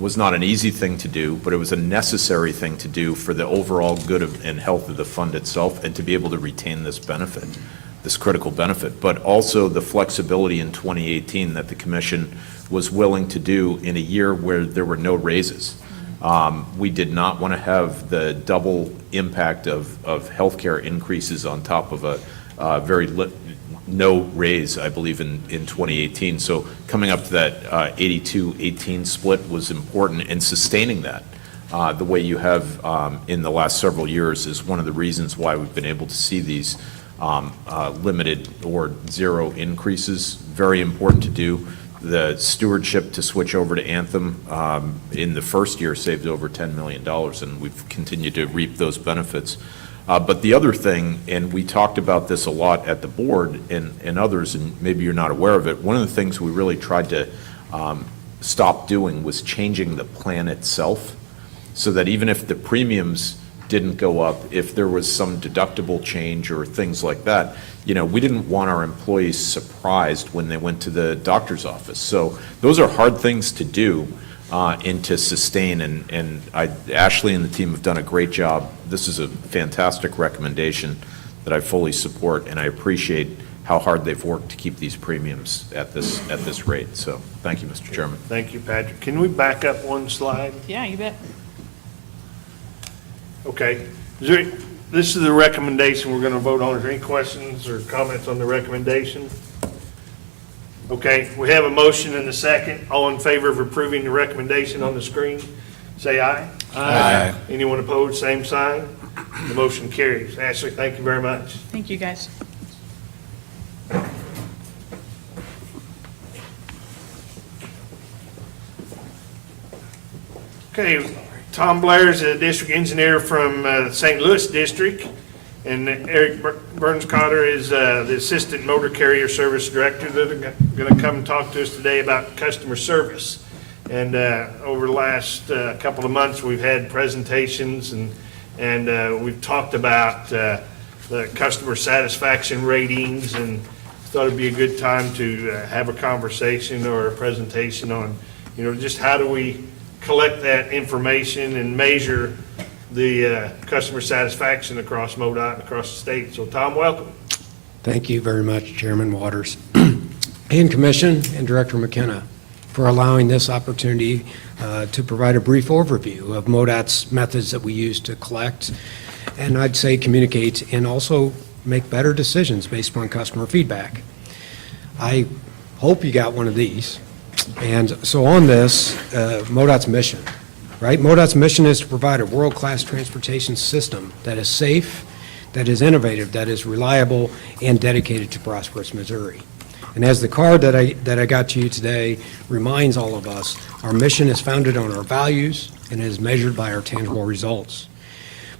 an easy thing to do, but it was a necessary thing to do for the overall good and health of the fund itself, and to be able to retain this benefit, this critical benefit, but also the flexibility in 2018 that the commission was willing to do in a year where there were no raises. We did not want to have the double impact of healthcare increases on top of a no raise, I believe, in 2018. So coming up to that 82-18 split was important, and sustaining that the way you have in the last several years is one of the reasons why we've been able to see these limited or zero increases. Very important to do. The stewardship to switch over to Anthem in the first year saved over $10 million, and we've continued to reap those benefits. But the other thing, and we talked about this a lot at the board and others, and maybe you're not aware of it, one of the things we really tried to stop doing was changing the plan itself, so that even if the premiums didn't go up, if there was some deductible change or things like that, we didn't want our employees surprised when they went to the doctor's office. So those are hard things to do and to sustain, and Ashley and the team have done a great job. This is a fantastic recommendation that I fully support, and I appreciate how hard they've worked to keep these premiums at this rate. So thank you, Mr. Chairman. Thank you, Patrick. Can we back up one slide? Yeah, you bet. Okay. This is the recommendation we're going to vote on. Is there any questions or comments on the recommendation? Okay, we have a motion and a second. All in favor of approving the recommendation on the screen, say aye. Aye. Anyone opposed, same sign. The motion carries. Ashley, thank you very much. Thank you, guys. Okay, Tom Blair is a district engineer from the St. Louis district, and Eric Burns-Cotter is the assistant motor carrier service director. They're going to come and talk to us today about customer service. And over the last couple of months, we've had presentations and we've talked about the customer satisfaction ratings, and thought it'd be a good time to have a conversation or a presentation on, just how do we collect that information and measure the customer satisfaction across MoDOT and across the state. So Tom, welcome. Thank you very much, Chairman Waters, and Commission and Director McKenna, for allowing this opportunity to provide a brief overview of MoDOT's methods that we use to collect, and I'd say communicate, and also make better decisions based upon customer feedback. I hope you got one of these. And so on this, MoDOT's mission, right? MoDOT's mission is to provide a world-class transportation system that is safe, that is innovative, that is reliable, and dedicated to prosperous Missouri. And as the card that I got to you today reminds all of us, our mission is founded on our values and is measured by our tangible results.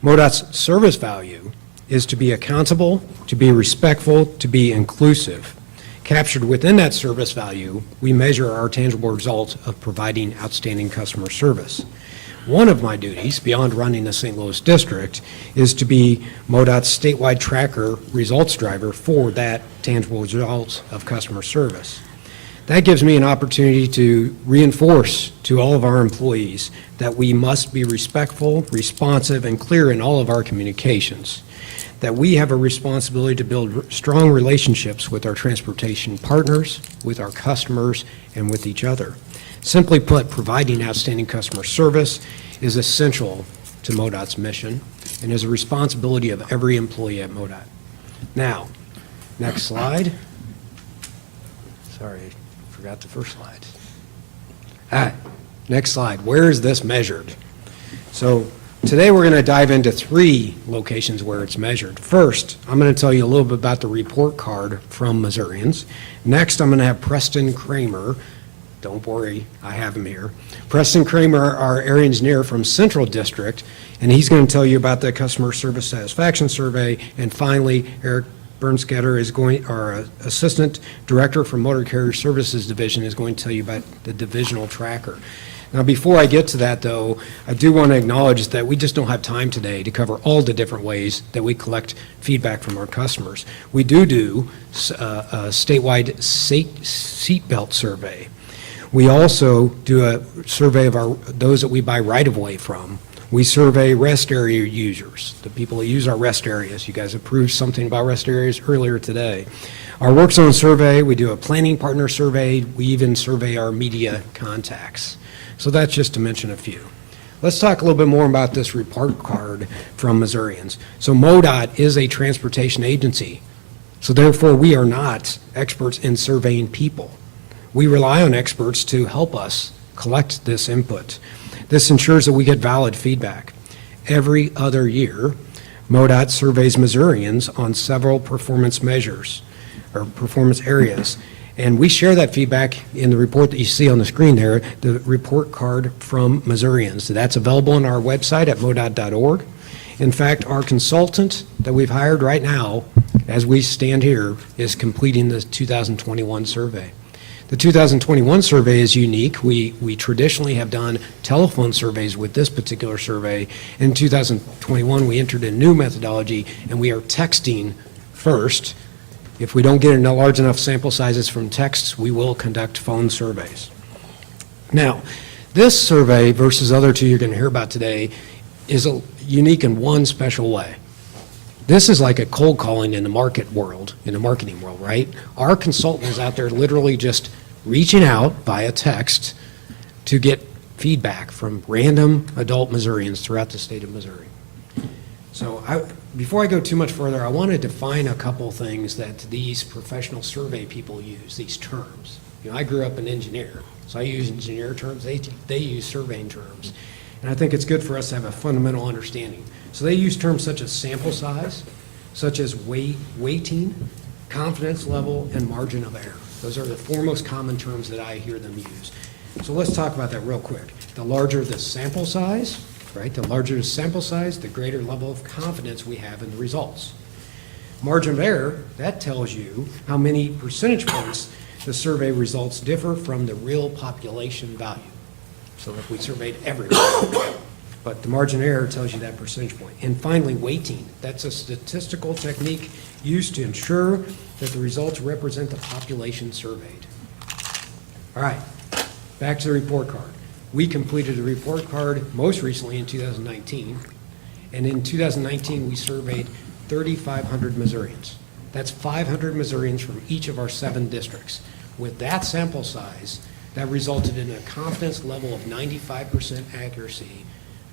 MoDOT's service value is to be accountable, to be respectful, to be inclusive. Captured within that service value, we measure our tangible results of providing outstanding customer service. One of my duties, beyond running the St. Louis district, is to be MoDOT's statewide tracker results driver for that tangible results of customer service. That gives me an opportunity to reinforce to all of our employees that we must be respectful, responsive, and clear in all of our communications, that we have a responsibility to build strong relationships with our transportation partners, with our customers, and with each other. Simply put, providing outstanding customer service is essential to MoDOT's mission and is a responsibility of every employee at MoDOT. Now, next slide. Sorry, I forgot the first slide. All right, next slide. Where is this measured? So today we're going to dive into 3 locations where it's measured. First, I'm going to tell you a little bit about the report card from Missourians. Next, I'm going to have Preston Kramer. Don't worry, I have him here. Preston Kramer, our area engineer from Central District, and he's going to tell you about the customer service satisfaction survey. And finally, Eric Bernstetter is going, our Assistant Director for Motor Carrier Services Division, is going to tell you about the divisional tracker. Now, before I get to that, though, I do want to acknowledge that we just don't have time today to cover all the different ways that we collect feedback from our customers. We do a statewide seatbelt survey. We also do a survey of those that we buy right-of-way from. We survey rest area users, the people that use our rest areas. You guys approved something about rest areas earlier today. Our work zone survey, we do a planning partner survey. We even survey our media contacts. So that's just to mention a few. Let's talk a little bit more about this report card from Missourians. So MoDOT is a transportation agency. So therefore, we are not experts in surveying people. We rely on experts to help us collect this input. This ensures that we get valid feedback. Every other year, MoDOT surveys Missourians on several performance measures or performance areas. And we share that feedback in the report that you see on the screen there, the report card from Missourians. That's available on our website at modot.org. In fact, our consultant that we've hired right now, as we stand here, is completing the 2021 survey. The 2021 survey is unique. We traditionally have done telephone surveys with this particular survey. In 2021, we entered a new methodology, and we are texting first. If we don't get large enough sample sizes from texts, we will conduct phone surveys. Now, this survey versus other two you're going to hear about today is unique in one special way. This is like a cold calling in the marketing world, right? Our consultant is out there literally just reaching out via text to get feedback from random adult Missourians throughout the state of Missouri. So before I go too much further, I want to define a couple things that these professional survey people use, these terms. You know, I grew up an engineer, so I use engineer terms. They use surveying terms. And I think it's good for us to have a fundamental understanding. So they use terms such as sample size, such as weighting, confidence level, and margin of error. Those are the four most common terms that I hear them use. So let's talk about that real quick. The larger the sample size, right? The larger the sample size, the greater level of confidence we have in the results. Margin of error, that tells you how many percentage points the survey results differ from the real population value. So if we surveyed everyone, but the margin of error tells you that percentage point. And finally, weighting. That's a statistical technique used to ensure that the results represent the population surveyed. All right, back to the report card. We completed the report card most recently in 2019, and in 2019 we surveyed 3,500 Missourians. That's 500 Missourians from each of our 7 districts. With that sample size, that resulted in a confidence level of 95% accuracy,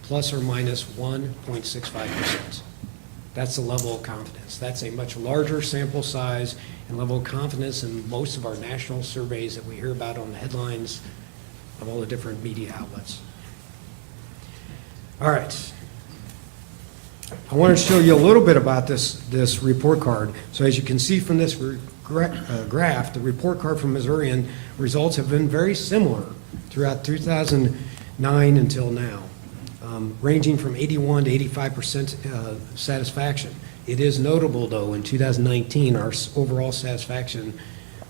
plus or minus 1.65%. That's the level of confidence. That's a much larger sample size and level of confidence than most of our national surveys that we hear about on the headlines of all the different media outlets. All right. I want to show you a little bit about this report card. So as you can see from this graph, the report card from Missourian results have been very similar throughout 2009 until now, ranging from 81 to 85% satisfaction. It is notable, though, in 2019, our overall satisfaction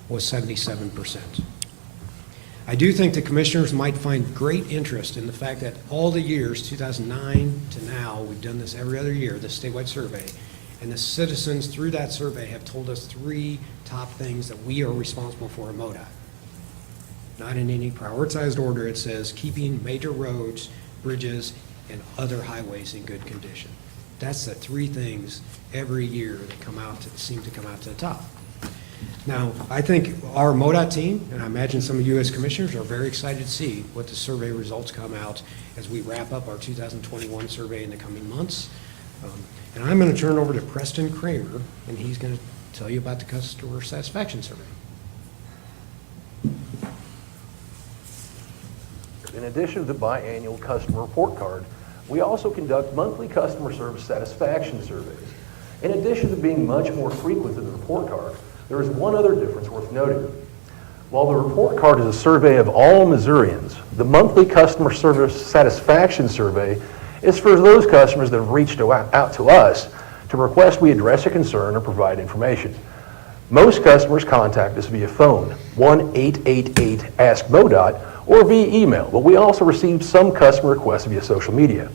was 77%. I do think the commissioners might find great interest in the fact that all the years, 2009 to now, we've done this every other year, this statewide survey, and the citizens through that survey have told us 3 top things that we are responsible for in MoDOT. Not in any prioritized order, it says keeping major roads, bridges, and other highways in good condition. That's the 3 things every year that seem to come out to the top. Now, I think our MoDOT team, and I imagine some of you as commissioners, are very excited to see what the survey results come out as we wrap up our 2021 survey in the coming months. And I'm going to turn over to Preston Kramer, and he's going to tell you about the customer satisfaction survey. In addition to the biannual customer report card, we also conduct monthly customer service satisfaction surveys. In addition to being much more frequent than the report card, there is one other difference worth noting. While the report card is a survey of all Missourians, the monthly customer service satisfaction survey is for those customers that have reached out to us to request we address a concern or provide information. Most customers contact us via phone, 1-888-ASK-MoDOT, or via email, but we also receive some customer requests via social media.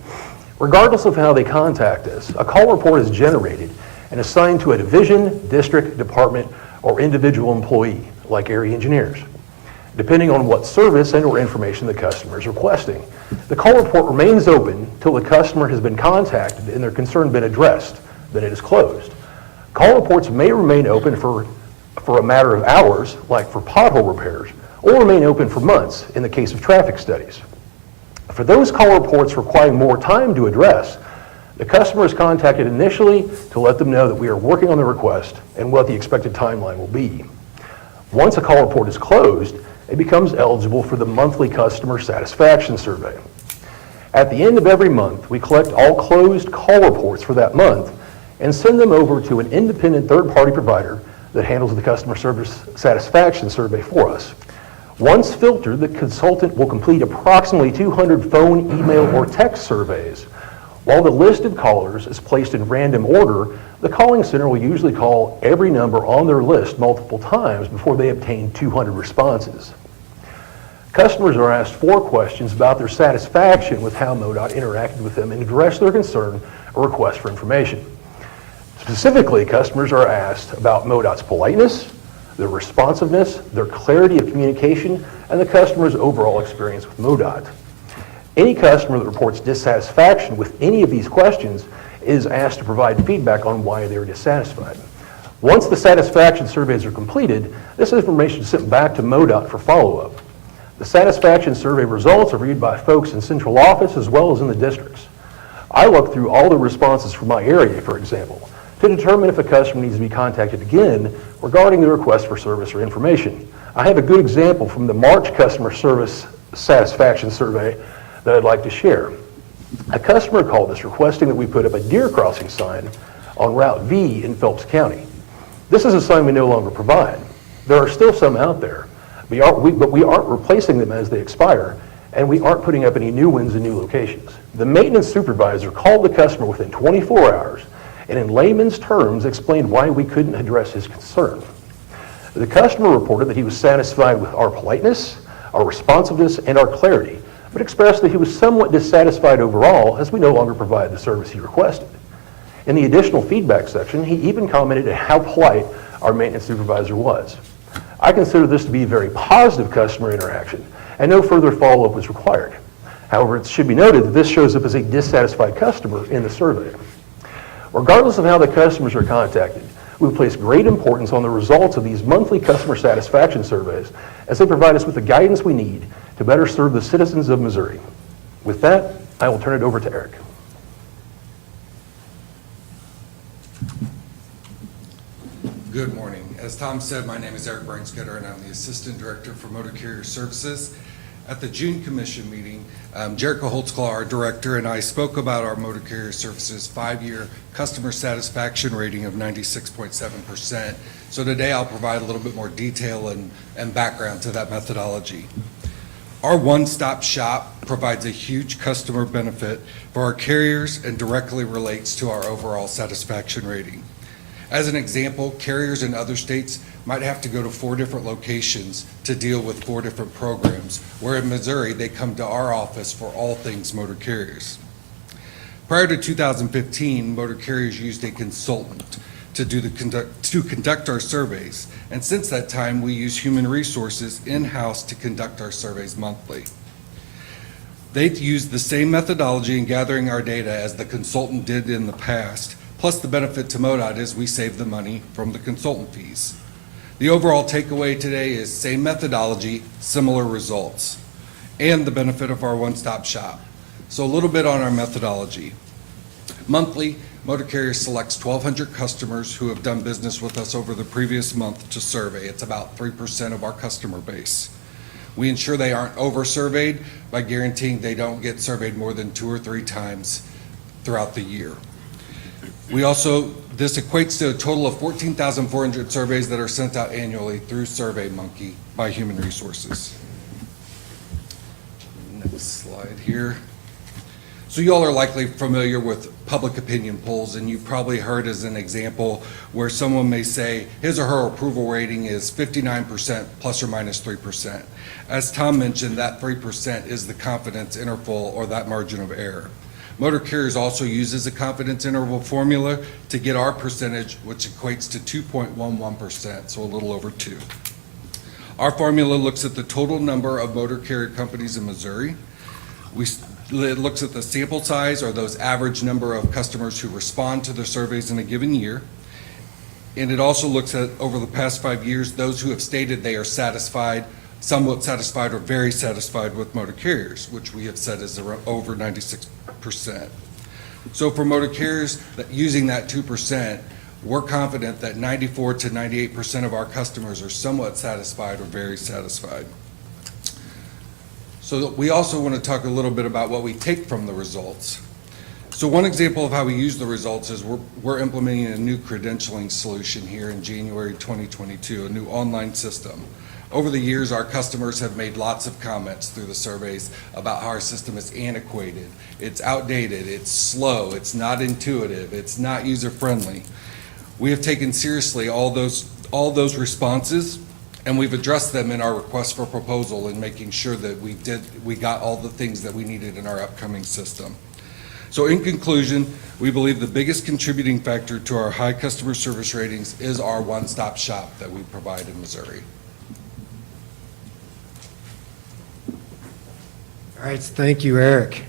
Regardless of how they contact us, a call report is generated and assigned to a division, district, department, or individual employee, like area engineers. Depending on what service and/or information the customer is requesting, the call report remains open till the customer has been contacted and their concern been addressed, then it is closed. Call reports may remain open for a matter of hours, like for pothole repairs, or remain open for months in the case of traffic studies. For those call reports requiring more time to address, the customer is contacted initially to let them know that we are working on the request and what the expected timeline will be. Once a call report is closed, it becomes eligible for the monthly customer satisfaction survey. At the end of every month, we collect all closed call reports for that month and send them over to an independent third-party provider that handles the customer service satisfaction survey for us. Once filtered, the consultant will complete approximately 200 phone, email, or text surveys. While the list of callers is placed in random order, the calling center will usually call every number on their list multiple times before they obtain 200 responses. Customers are asked 4 questions about their satisfaction with how MoDOT interacted with them and addressed their concern or request for information. Specifically, customers are asked about MoDOT's politeness, their responsiveness, their clarity of communication, and the customer's overall experience with MoDOT. Any customer that reports dissatisfaction with any of these questions is asked to provide feedback on why they are dissatisfied. Once the satisfaction surveys are completed, this information is sent back to MoDOT for follow-up. The satisfaction survey results are reviewed by folks in central office as well as in the districts. I look through all the responses from my area, for example, to determine if a customer needs to be contacted again regarding the request for service or information. I have a good example from the March customer service satisfaction survey that I'd like to share. A customer called us requesting that we put up a deer crossing sign on Route V in Phelps County. This is a sign we no longer provide. There are still some out there, but we aren't replacing them as they expire, and we aren't putting up any new ones in new locations. The maintenance supervisor called the customer within 24 hours and in layman's terms explained why we couldn't address his concern. The customer reported that he was satisfied with our politeness, our responsiveness, and our clarity, but expressed that he was somewhat dissatisfied overall as we no longer provide the service he requested. In the additional feedback section, he even commented on how polite our maintenance supervisor was. I consider this to be a very positive customer interaction, and no further follow-up was required. However, it should be noted that this shows up as a dissatisfied customer in the survey. Regardless of how the customers are contacted, we place great importance on the results of these monthly customer satisfaction surveys as they provide us with the guidance we need to better serve the citizens of Missouri. With that, I will turn it over to Eric. Good morning. As Tom said, my name is Eric Brainskitter, and I'm the Assistant Director for Motor Carrier Services. At the June Commission meeting, Jericho Holtzclaw, our Director, and I spoke about our Motor Carrier Services 5-year customer satisfaction rating of 96.7%. So today I'll provide a little bit more detail and background to that methodology. Our one-stop shop provides a huge customer benefit for our carriers and directly relates to our overall satisfaction rating. As an example, carriers in other states might have to go to 4 different locations to deal with 4 different programs, where in Missouri, they come to our office for all things motor carriers. Prior to 2015, motor carriers used a consultant to conduct our surveys, and since that time, we use human resources in-house to conduct our surveys monthly. They used the same methodology in gathering our data as the consultant did in the past. Plus, the benefit to MoDOT is we save the money from the consultant fees. The overall takeaway today is same methodology, similar results, and the benefit of our one-stop shop. So a little bit on our methodology. Monthly, Motor Carrier selects 1,200 customers who have done business with us over the previous month to survey. It's about 3% of our customer base. We ensure they aren't over-surveyed by guaranteeing they don't get surveyed more than 2 or 3 times throughout the year. This equates to a total of 14,400 surveys that are sent out annually through SurveyMonkey by Human Resources. Next slide here. So you all are likely familiar with public opinion polls, and you've probably heard as an example where someone may say his or her approval rating is 59% plus or minus 3%. As Tom mentioned, that 3% is the confidence interval or that margin of error. Motor Carriers also uses a confidence interval formula to get our percentage, which equates to 2.11%, so a little over 2. Our formula looks at the total number of motor carrier companies in Missouri. It looks at the sample size, or those average number of customers who respond to the surveys in a given year. And it also looks at, over the past 5 years, those who have stated they are satisfied, somewhat satisfied, or very satisfied with motor carriers, which we have said is over 96%. So for motor carriers, using that 2%, we're confident that 94 to 98% of our customers are somewhat satisfied or very satisfied. So we also want to talk a little bit about what we take from the results. So one example of how we use the results is we're implementing a new credentialing solution here in January 2022, a new online system. Over the years, our customers have made lots of comments through the surveys about how our system is antiquated, it's outdated, it's slow, it's not intuitive, it's not user-friendly. We have taken seriously all those responses, and we've addressed them in our request for proposal and making sure that we got all the things that we needed in our upcoming system. So in conclusion, we believe the biggest contributing factor to our high customer service ratings is our one-stop shop that we provide in Missouri. All right, thank you, Eric.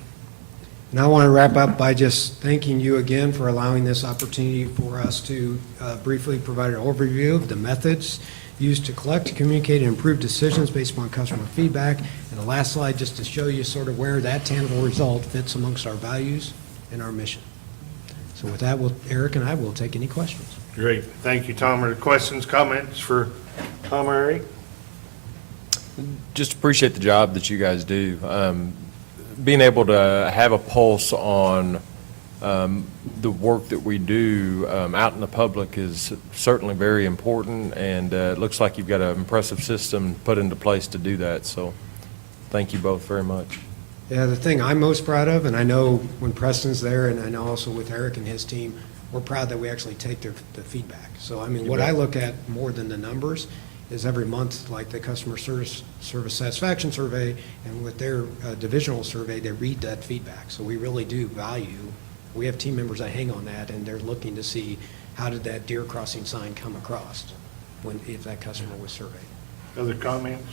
Now I want to wrap up by just thanking you again for allowing this opportunity for us to briefly provide an overview of the methods used to collect, communicate, and improve decisions based upon customer feedback. And the last slide, just to show you sort of where that tangible result fits amongst our values and our mission. So with that, Eric and I will take any questions. Great. Thank you, Tom. Are there questions, comments for Tom or Eric? Just appreciate the job that you guys do. Being able to have a pulse on the work that we do out in the public is certainly very important, and it looks like you've got an impressive system put into place to do that. So thank you both very much. Yeah, the thing I'm most proud of, and I know when Preston's there, and I know also with Eric and his team, we're proud that we actually take the feedback. So, I mean, what I look at more than the numbers is every month, like the customer service satisfaction survey, and with their divisional survey, they read that feedback. So we really do value. We have team members that hang on that, and they're looking to see how did that deer crossing sign come across if that customer was surveyed. Other comments?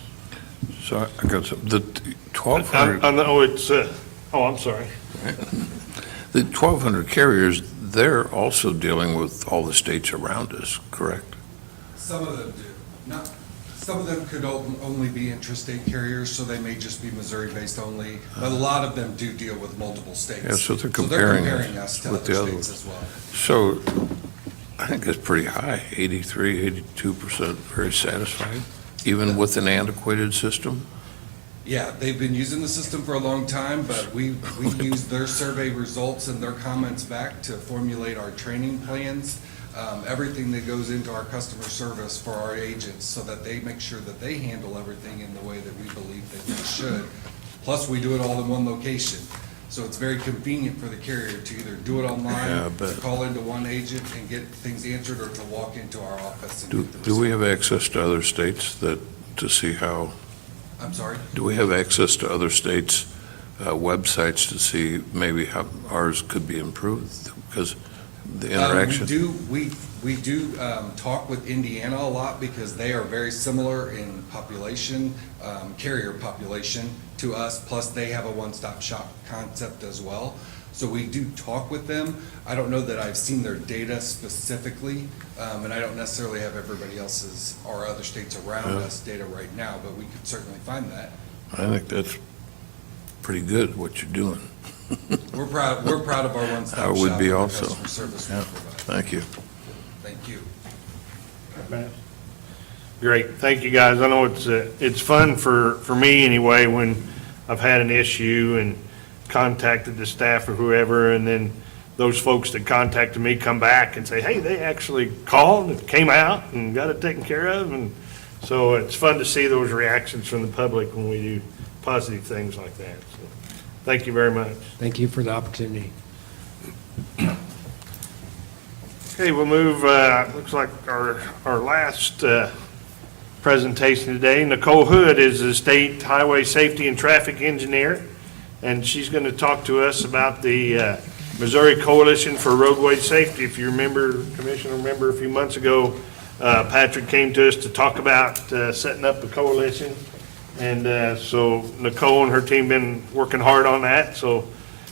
So I got some, the 1,200. I know it's, I'm sorry. The 1,200 carriers, they're also dealing with all the states around us, correct? Some of them do. Some of them could only be intrastate carriers, so they may just be Missouri-based only, but a lot of them do deal with multiple states. Yeah, so they're comparing us to with other the other states ones. as well. So I think that's pretty high, 83, 82% very satisfied, even with an antiquated system? Yeah, they've been using the system for a long time, but we use their survey results and their comments back to formulate our training plans. Everything that goes into our customer service for our agents so that they make sure that they handle everything in the way that we believe that they should. Plus, we do it all in one location. So it's very convenient for the carrier to either do it online, to call into one agent and get things answered, or to walk into our office and get the Do we have access to other states to see how? I'm sorry? Do we have access to other states' websites to see maybe how ours could be improved? Because the interaction. We do talk with Indiana a lot because they are very similar in population, carrier population to us, plus they have a one-stop shop concept as well. So we do talk with them. I don't know that I've seen their data specifically, and I don't necessarily have everybody else's or other states around us data right now, but we could certainly find that. I think that's pretty good, what you're doing. We're proud of our one-stop shop. I would be and the also. customer service we Yeah. provide. Thank you. Thank you. Great, thank you, guys. I know it's fun for me anyway, when I've had an issue and contacted the staff or whoever, and then those folks that contacted me come back and say, hey, they actually called and came out and got it taken care of. And so it's fun to see those reactions from the public when we do positive things like that. So Thank you very much. Thank you for the opportunity. Okay, we'll move, looks like our last presentation today. Nicole Hood is the State Highway Safety and Traffic Engineer, and she's going to talk to us about the Missouri Coalition for Roadway Safety. If you remember, Commissioner, a few months ago, Patrick came to us to talk about setting up a coalition. And so Nicole and her team been working hard on that. So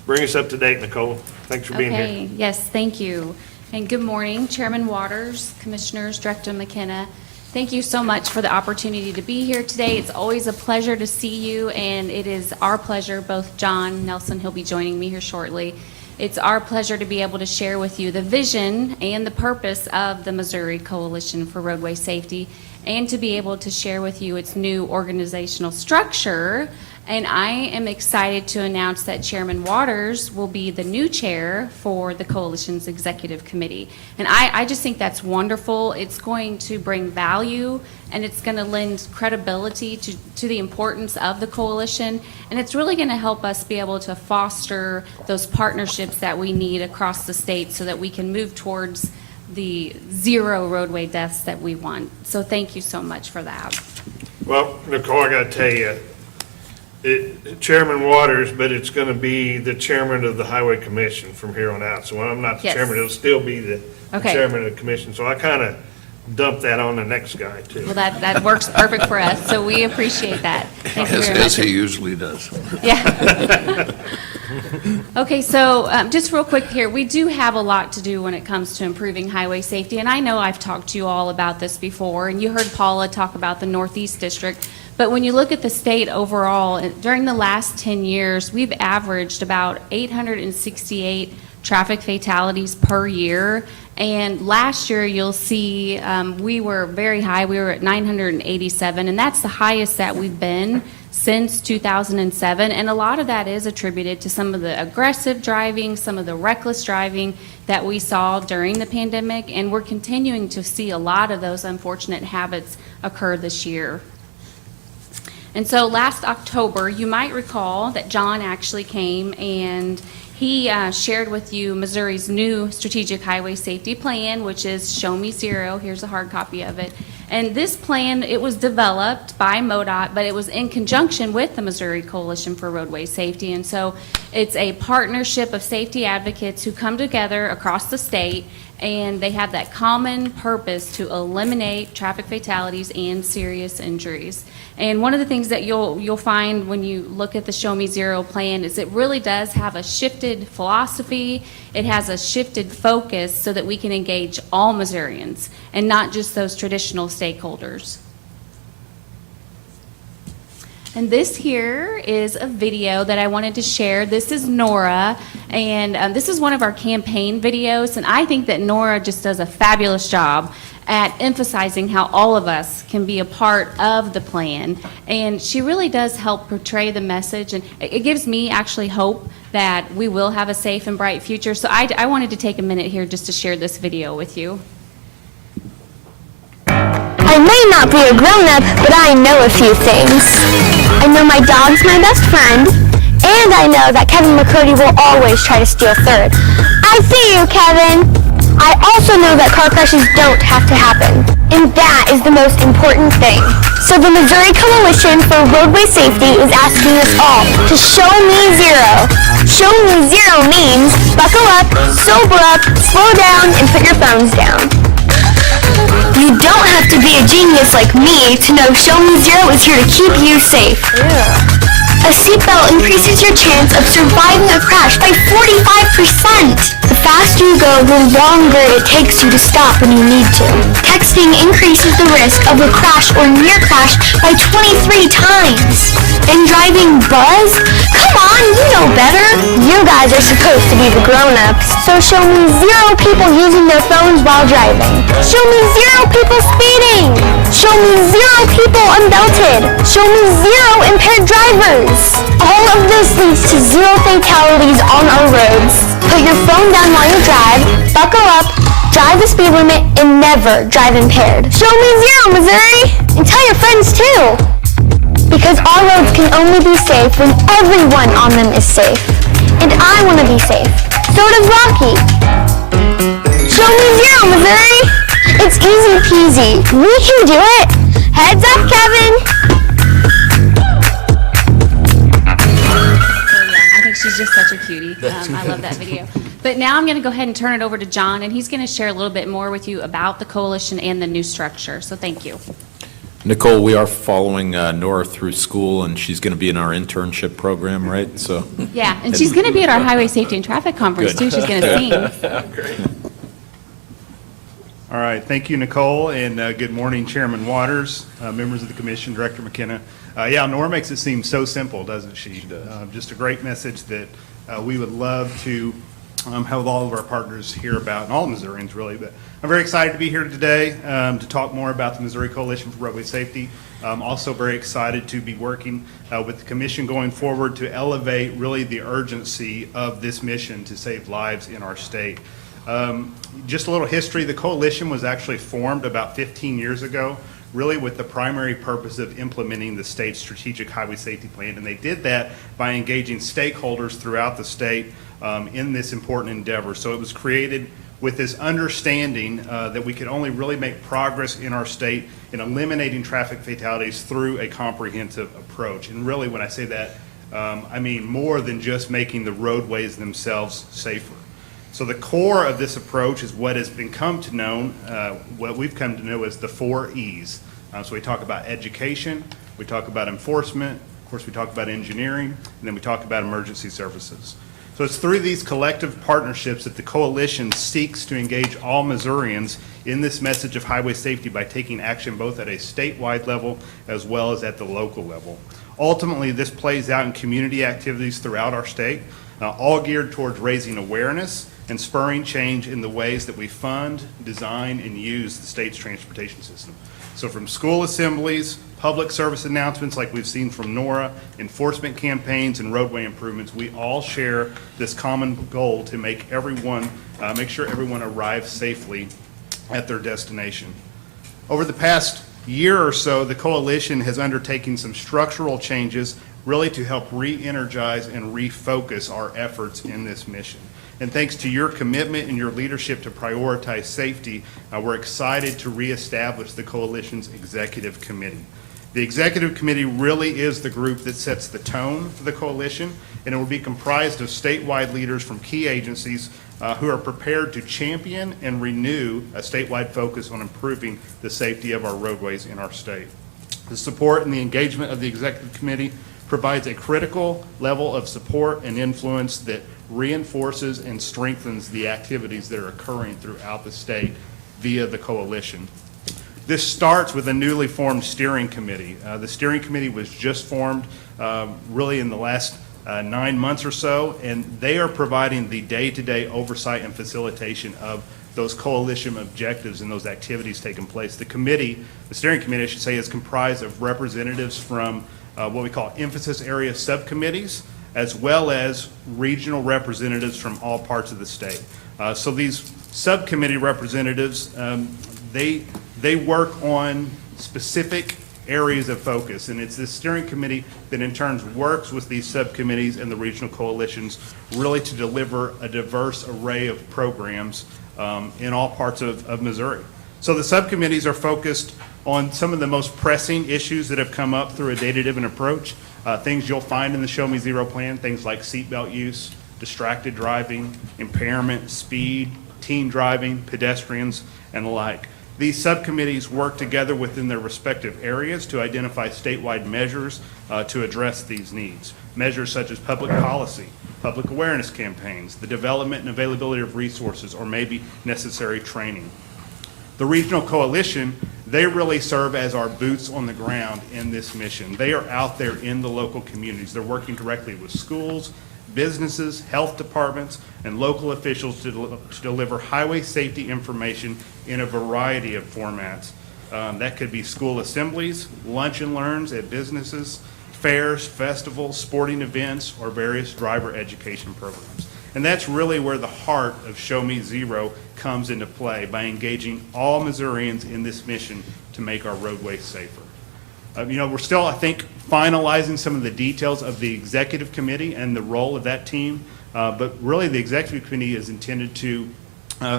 bring us up to date, Nicole. Thanks for being here. Okay, yes, thank you. And good morning, Chairman Waters, Commissioners, Director McKenna. Thank you so much for the opportunity to be here today. It's always a pleasure to see you, and it is our pleasure, both John Nelson, he'll be joining me here shortly. It's our pleasure to be able to share with you the vision and the purpose of the Missouri Coalition for Roadway Safety, and to be able to share with you its new organizational structure. And I am excited to announce that Chairman Waters will be the new chair for the Coalition's Executive Committee. And I just think that's wonderful. It's going to bring value, and it's going to lend credibility to the importance of the Coalition. And it's really going to help us be able to foster those partnerships that we need across the state so that we can move towards the 0 roadway deaths that we want. So thank you so much for that. Well, Nicole, I got to tell you, Chairman Waters, but it's going to be the chairman of the Highway Commission from here on out. So when I'm not the Yes. chairman, it'll still be the Okay. chairman of the commission. So I kind of dumped that on the next guy, too. Well, that works perfect for us, so we appreciate that. Thank you very much. As he usually does. Yeah. Okay, so just real quick here, we do have a lot to do when it comes to improving highway safety, and I know I've talked to you all about this before, and you heard Paula talk about the Northeast District, but when you look at the state overall, during the last 10 years, we've averaged about 868 traffic fatalities per year, and last year you'll see we were very high. We were at 987, and that's the highest that we've been since 2007, and a lot of that is attributed to some of the aggressive driving, some of the reckless driving that we saw during the pandemic, and we're continuing to see a lot of those unfortunate habits occur this year. And so last October, you might recall that John actually came and he shared with you Missouri's new strategic highway safety plan, which is Show Me Zero. Here's a hard copy of it. And this plan, it was developed by MoDOT, but it was in conjunction with the Missouri Coalition for Roadway Safety. And so it's a partnership of safety advocates who come together across the state, and they have that common purpose to eliminate traffic fatalities and serious injuries. And one of the things that you'll find when you look at the Show Me Zero plan is it really does have a shifted philosophy. It has a shifted focus so that we can engage all Missourians and not just those traditional stakeholders. And this here is a video that I wanted to share. This is Nora, and this is one of our campaign videos, and I think that Nora just does a fabulous job at emphasizing how all of us can be a part of the plan. And she really does help portray the message, and it gives me actually hope that we will have a safe and bright future. So I wanted to take a minute here just to share this video with you. I may not be a grown-up, but I know a few things. I know my dog's my best friend, and I know that Kevin McCurdy will always try to steal third. I see you, Kevin. I also know that car crashes don't have to happen, and that is the most important thing. So the Missouri Coalition for Roadway Safety is asking us all to show me zero. Show me zero means buckle up, sober up, slow down, and put your phones down. You don't have to be a genius like me to know Show Me Zero is here to keep you safe. A seatbelt increases your chance of surviving a crash by 45%. The faster you go, the longer it takes you to stop when you need to. Texting increases the risk of a crash or near crash by 23 times. And driving buzz? Come on, you know better. You guys are supposed to be the grown-ups. So show me zero people using their phones while driving. Show me zero people speeding. Show me zero people unbelted. Show me zero impaired drivers. All of this leads to zero fatalities on our roads. Put your phone down while you drive, buckle up, drive the speed limit, and never drive impaired. Show me zero, Missouri! And tell your friends too! Because our roads can only be safe when everyone on them is safe. And I want to be safe. So does Rocky. Show me zero, Missouri. It's easy peasy. We can do it. Heads up, Kevin. I think she's just such a cutie. I love that video. But now I'm going to go ahead and turn it over to John, and he's going to share a little bit more with you about the coalition and the new structure. So thank you. Nicole, we are following Nora through school, and she's going to be in our internship program, right? So. Yeah, and she's going to be at our Highway Safety and Traffic Conference, Good. too. She's going to sing. Great. All right, thank you, Nicole, and good morning, Chairman Waters, members of the commission, Director McKenna. Yeah, Nora makes it seem so simple, doesn't she? She does. Just a great message that we would love to have all of our partners hear about, and all Missourians really. But I'm very excited to be here today to talk more about the Missouri Coalition for Roadway Safety. I'm also very excited to be working with the commission going forward to elevate really the urgency of this mission to save lives in our state. Just a little history, the coalition was actually formed about 15 years ago, really with the primary purpose of implementing the state's strategic highway safety plan, and they did that by engaging stakeholders throughout the state in this important endeavor. So it was created with this understanding that we could only really make progress in our state in eliminating traffic fatalities through a comprehensive approach. And really when I say that, I mean more than just making the roadways themselves safer. So the core of this approach is what has been what we've come to know as the 4 E's. So we talk about education, we talk about enforcement, of course we talk about engineering, and then we talk about emergency services. So it's through these collective partnerships that the coalition seeks to engage all Missourians in this message of highway safety by taking action both at a statewide level as well as at the local level. Ultimately, this plays out in community activities throughout our state, all geared towards raising awareness and spurring change in the ways that we fund, design, and use the state's transportation system. So from school assemblies, public service announcements like we've seen from Nora, enforcement campaigns, and roadway improvements, we all share this common goal to make sure everyone arrives safely at their destination. Over the past year or so, the coalition has undertaken some structural changes really to help re-energize and refocus our efforts in this mission. And thanks to your commitment and your leadership to prioritize safety, we're excited to reestablish the coalition's executive committee. The executive committee really is the group that sets the tone for the coalition, and it will be comprised of statewide leaders from key agencies who are prepared to champion and renew a statewide focus on improving the safety of our roadways in our state. The support and the engagement of the executive committee provides a critical level of support and influence that reinforces and strengthens the activities that are occurring throughout the state via the coalition. This starts with a newly formed steering committee. The steering committee was just formed really in the last 9 months or so, and they are providing the day-to-day oversight and facilitation of those coalition objectives and those activities taking place. The steering committee, I should say, is comprised of representatives from what we call emphasis area subcommittees, as well as regional representatives from all parts of the state. So these subcommittee representatives, they work on specific areas of focus, and it's this steering committee that in turn works with these subcommittees and the regional coalitions really to deliver a diverse array of programs in all parts of Missouri. So the subcommittees are focused on some of the most pressing issues that have come up through a data-driven approach. Things you'll find in the Show Me Zero plan, things like seatbelt use, distracted driving, impairment, speed, teen driving, pedestrians, and the like. These subcommittees work together within their respective areas to identify statewide measures to address these needs. Measures such as public policy, public awareness campaigns, the development and availability of resources, or maybe necessary training. The regional coalition, they really serve as our boots on the ground in this mission. They are out there in the local communities. They're working directly with schools, businesses, health departments, and local officials to deliver highway safety information in a variety of formats. That could be school assemblies, lunch and learns at businesses, fairs, festivals, sporting events, or various driver education programs. And that's really where the heart of Show Me Zero comes into play, by engaging all Missourians in this mission to make our roadways safer. We're still, I think, finalizing some of the details of the executive committee and the role of that team. But really, the executive committee is intended to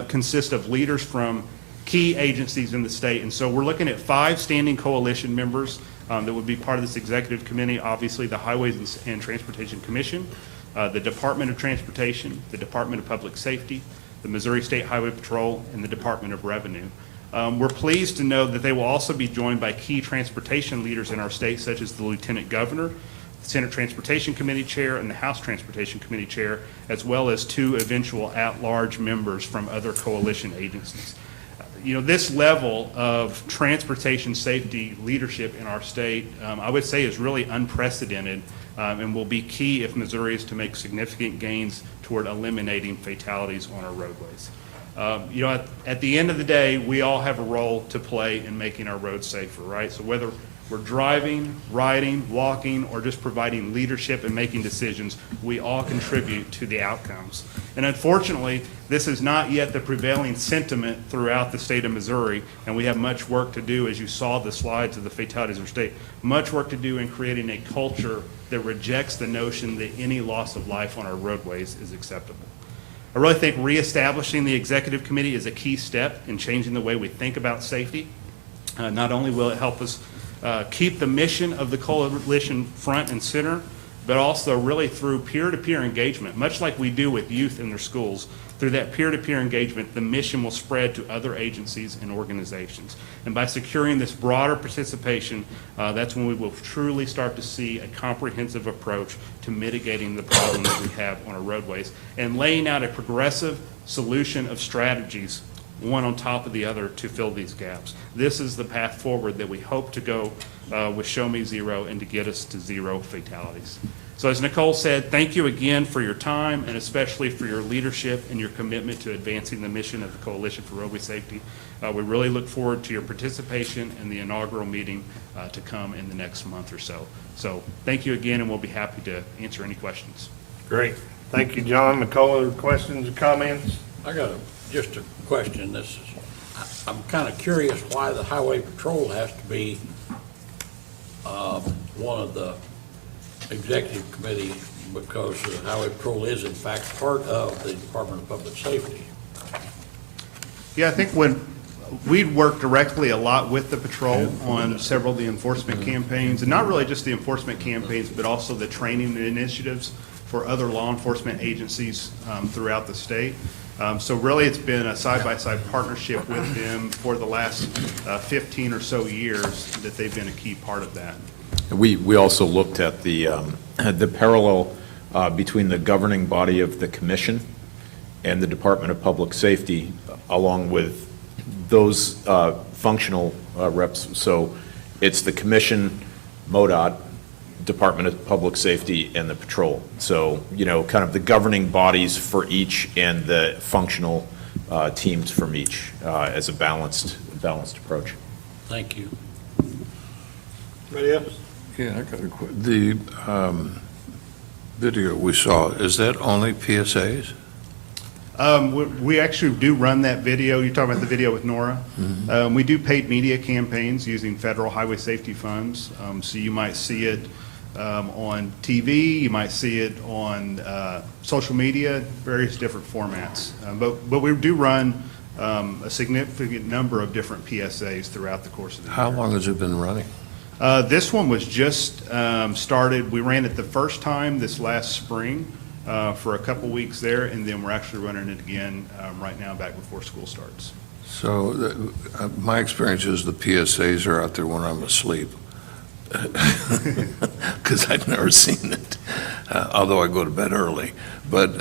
consist of leaders from key agencies in the state. And so we're looking at 5 standing coalition members that would be part of this executive committee. Obviously, the Highways and Transportation Commission, the Department of Transportation, the Department of Public Safety, the Missouri State Highway Patrol, and the Department of Revenue. We're pleased to know that they will also be joined by key transportation leaders in our state, such as the Lieutenant Governor, the Senate Transportation Committee Chair, and the House Transportation Committee Chair, as well as 2 eventual at-large members from other coalition agencies. You know, this level of transportation safety leadership in our state, I would say, is really unprecedented and will be key if Missouri is to make significant gains toward eliminating fatalities on our roadways. You know, at the end of the day, we all have a role to play in making our roads safer, right? So whether we're driving, riding, walking, or just providing leadership and making decisions, we all contribute to the outcomes. And unfortunately, this is not yet the prevailing sentiment throughout the state of Missouri, and we have much work to do, as you saw the slides of the fatalities in our state, much work to do in creating a culture that rejects the notion that any loss of life on our roadways is acceptable. I really think reestablishing the executive committee is a key step in changing the way we think about safety. Not only will it help us keep the mission of the coalition front and center, but also really through peer-to-peer engagement, much like we do with youth in their schools. Through that peer-to-peer engagement, the mission will spread to other agencies and organizations. And by securing this broader participation, that's when we will truly start to see a comprehensive approach to mitigating the problem that we have on our roadways and laying out a progressive solution of strategies, one on top of the other, to fill these gaps. This is the path forward that we hope to go with Show Me Zero and to get us to 0 fatalities. So as Nicole said, thank you again for your time and especially for your leadership and your commitment to advancing the mission of the Coalition for Roadway Safety. We really look forward to your participation in the inaugural meeting to come in the next month or so. So thank you again, and we'll be happy to answer any questions. Great. Thank you, John. Nicole, other questions or comments? I got just a question. I'm kind of curious why the Highway Patrol has to be one of the executive committee, because the Highway Patrol is in fact part of the Department of Public Safety. Yeah, I think when we work directly a lot with the patrol on several of the enforcement campaigns, and not really just the enforcement campaigns, but also the training initiatives for other law enforcement agencies throughout the state. So really, it's been a side-by-side partnership with them for the last 15 or so years that they've been a key part of that. We also looked at the parallel between the governing body of the commission and the Department of Public Safety, along with those functional reps. So it's the commission, MoDOT, Department of Public Safety, and the patrol. So, you know, kind of the governing bodies for each and the functional teams from each as a balanced approach. Thank you. Anybody else? Yeah, I got a question. The video we saw, is that only PSAs? We actually do run that video. You're talking about the video with Nora? Mm-hmm. We do paid media campaigns using federal highway safety funds. So you might see it on TV, you might see it on social media, various different formats. But we do run a significant number of different PSAs throughout the course of the year. How long has it been running? This one was just started. We ran it the first time this last spring for a couple weeks there, and then we're actually running it again right now back before school starts. So my experience is the PSAs are out there when I'm asleep, because I've never seen it, although I go to bed early. But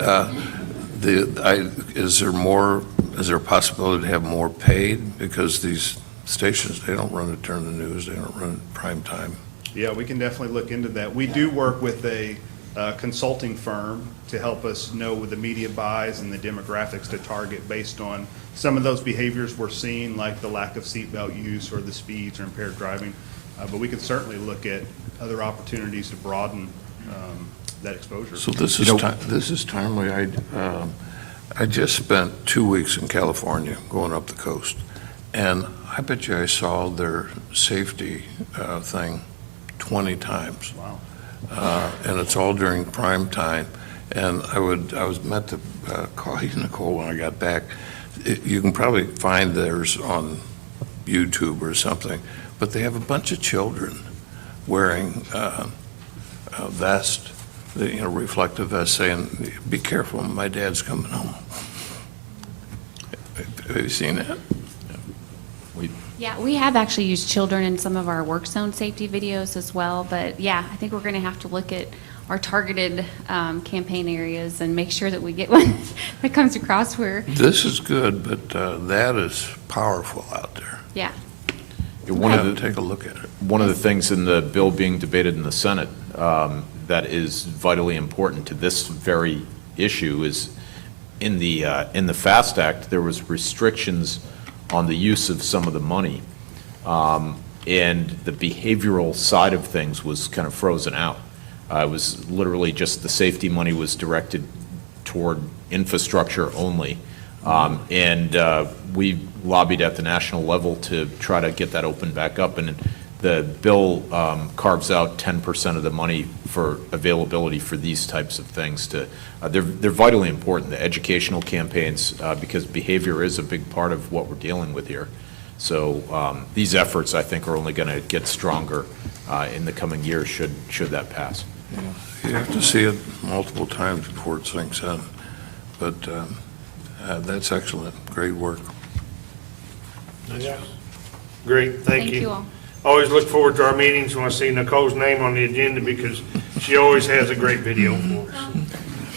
is there a possibility to have more paid? Because these stations, they don't run it during the news, they don't run it prime time. Yeah, we can definitely look into that. We do work with a consulting firm to help us know the media buys and the demographics to target based on some of those behaviors we're seeing, like the lack of seatbelt use or the speeds or impaired driving. But we can certainly look at other opportunities to broaden that exposure. So this is timely. I just spent 2 weeks in California going up the coast, and I bet you I saw their safety thing 20 times. Wow. And it's all during prime time. And I was meant to call you, Nicole, when I got back. You can probably find theirs on YouTube or something, but they have a bunch of children wearing a vest, reflective vest, saying, "Be careful, my dad's coming home." Have you seen that? Yeah, we have actually used children in some of our work zone safety videos as well, but yeah, I think we're going to have to look at our targeted campaign areas and make sure that we get one that comes across where, This is good, but that is powerful out there. yeah. One of the, Take a look at it. one of the things in the bill being debated in the Senate that is vitally important to this very issue is in the FAST Act, there was restrictions on the use of some of the money. And the behavioral side of things was kind of frozen out. It was literally just the safety money was directed toward infrastructure only. And we lobbied at the national level to try to get that opened back up. And the bill carves out 10% of the money for availability for these types of things. They're vitally important, the educational campaigns, because behavior is a big part of what we're dealing with here. So these efforts, I think, are only going to get stronger in the coming years should that pass. You have to see it multiple times before it sinks in. But that's excellent. Great work. Yeah. Great, thank you. all. Always look forward to our meetings when I see Nicole's name on the agenda because she always has a great video for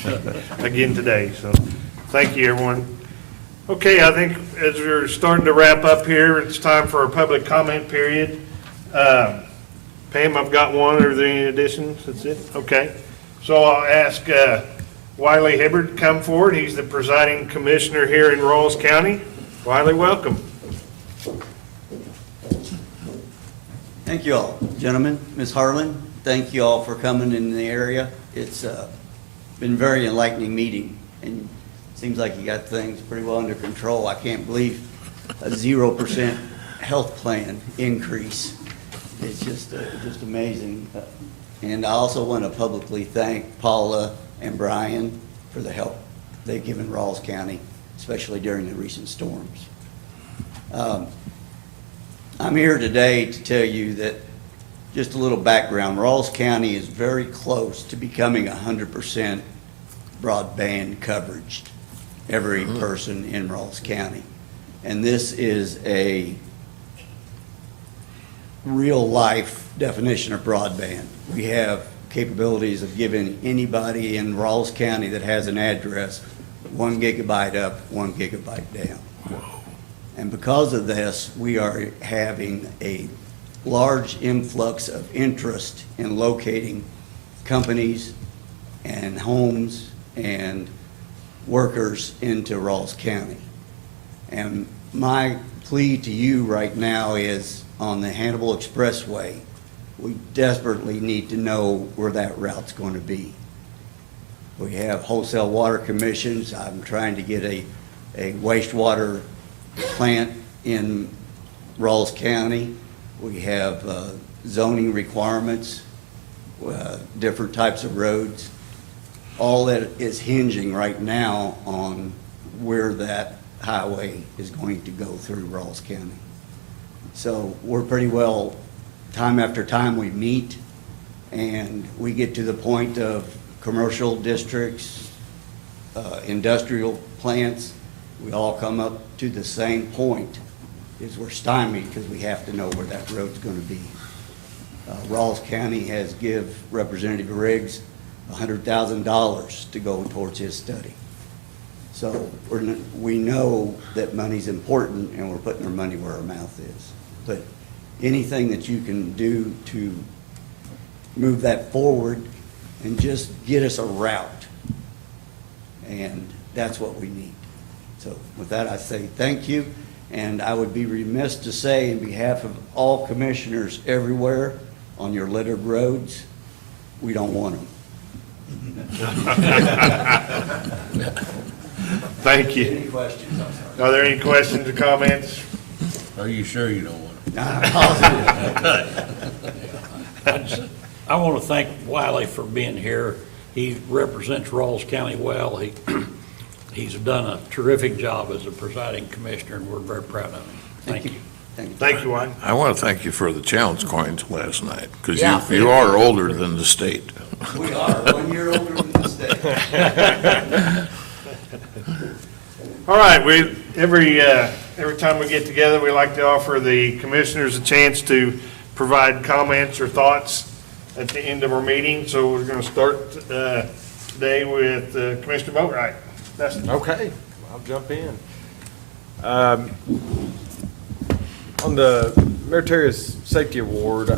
us. Again today, so thank you, everyone. Okay, I think as we're starting to wrap up here, it's time for our public comment period. Pam, I've got one. Are there any additions? That's it? Okay. So I'll ask Wiley Hibbard to come forward. He's the presiding commissioner here in Rawls County. Wiley, welcome. Thank you all, gentlemen. Ms. Harlan, thank you all for coming in the area. It's been a very enlightening meeting, and it seems like you got things pretty well under control. I can't believe a 0% health plan increase. It's just amazing. And I also want to publicly thank Paula and Brian for the help they've given Rawls County, especially during the recent storms. I'm here today to tell you that, just a little background, Rawls County is very close to becoming 100% broadband coverage, every person in Rawls County. And this is a real-life definition of broadband. We have capabilities of giving anybody in Rawls County that has an address 1 gigabyte up, 1 gigabyte down. And because of this, we are having a large influx of interest in locating companies and homes and workers into Rawls County. And my plea to you right now is on the Hannibal Expressway, we desperately need to know where that route's going to be. We have wholesale water commissions. I'm trying to get a wastewater plant in Rawls County. We have zoning requirements, different types of roads. All that is hinging right now on where that highway is going to go through Rawls County. So we're pretty well, time after time we meet and we get to the point of commercial districts, industrial plants, we all come up to the same point, is we're stymied because we have to know where that road's going to be. Rawls County has give Representative Riggs $100,000 to go towards his study. So we know that money's important and we're putting our money where our mouth is. But anything that you can do to move that forward and just get us a route, and that's what we need. So with that, I say thank you, and I would be remiss to say, in behalf of all commissioners everywhere on your littered roads, we don't want them. Thank you. Any questions? I'm sorry. Are there any questions or comments? Are you sure you don't want it? I want to thank Wiley for being here. He represents Rawls County well. He's done a terrific job as a presiding commissioner, and we're very proud of him. Thank you. Thank you, Wayne. I want to thank you for the challenge coins last night, because Yeah. you are older than the state. We are 1 year older than the state. All right, every time we get together, we like to offer the commissioners a chance to provide comments or thoughts at the end of our meeting. So we're going to start today with Commissioner Boatwright. Dustin. Okay, I'll jump in. On the Meritorious Safety Award,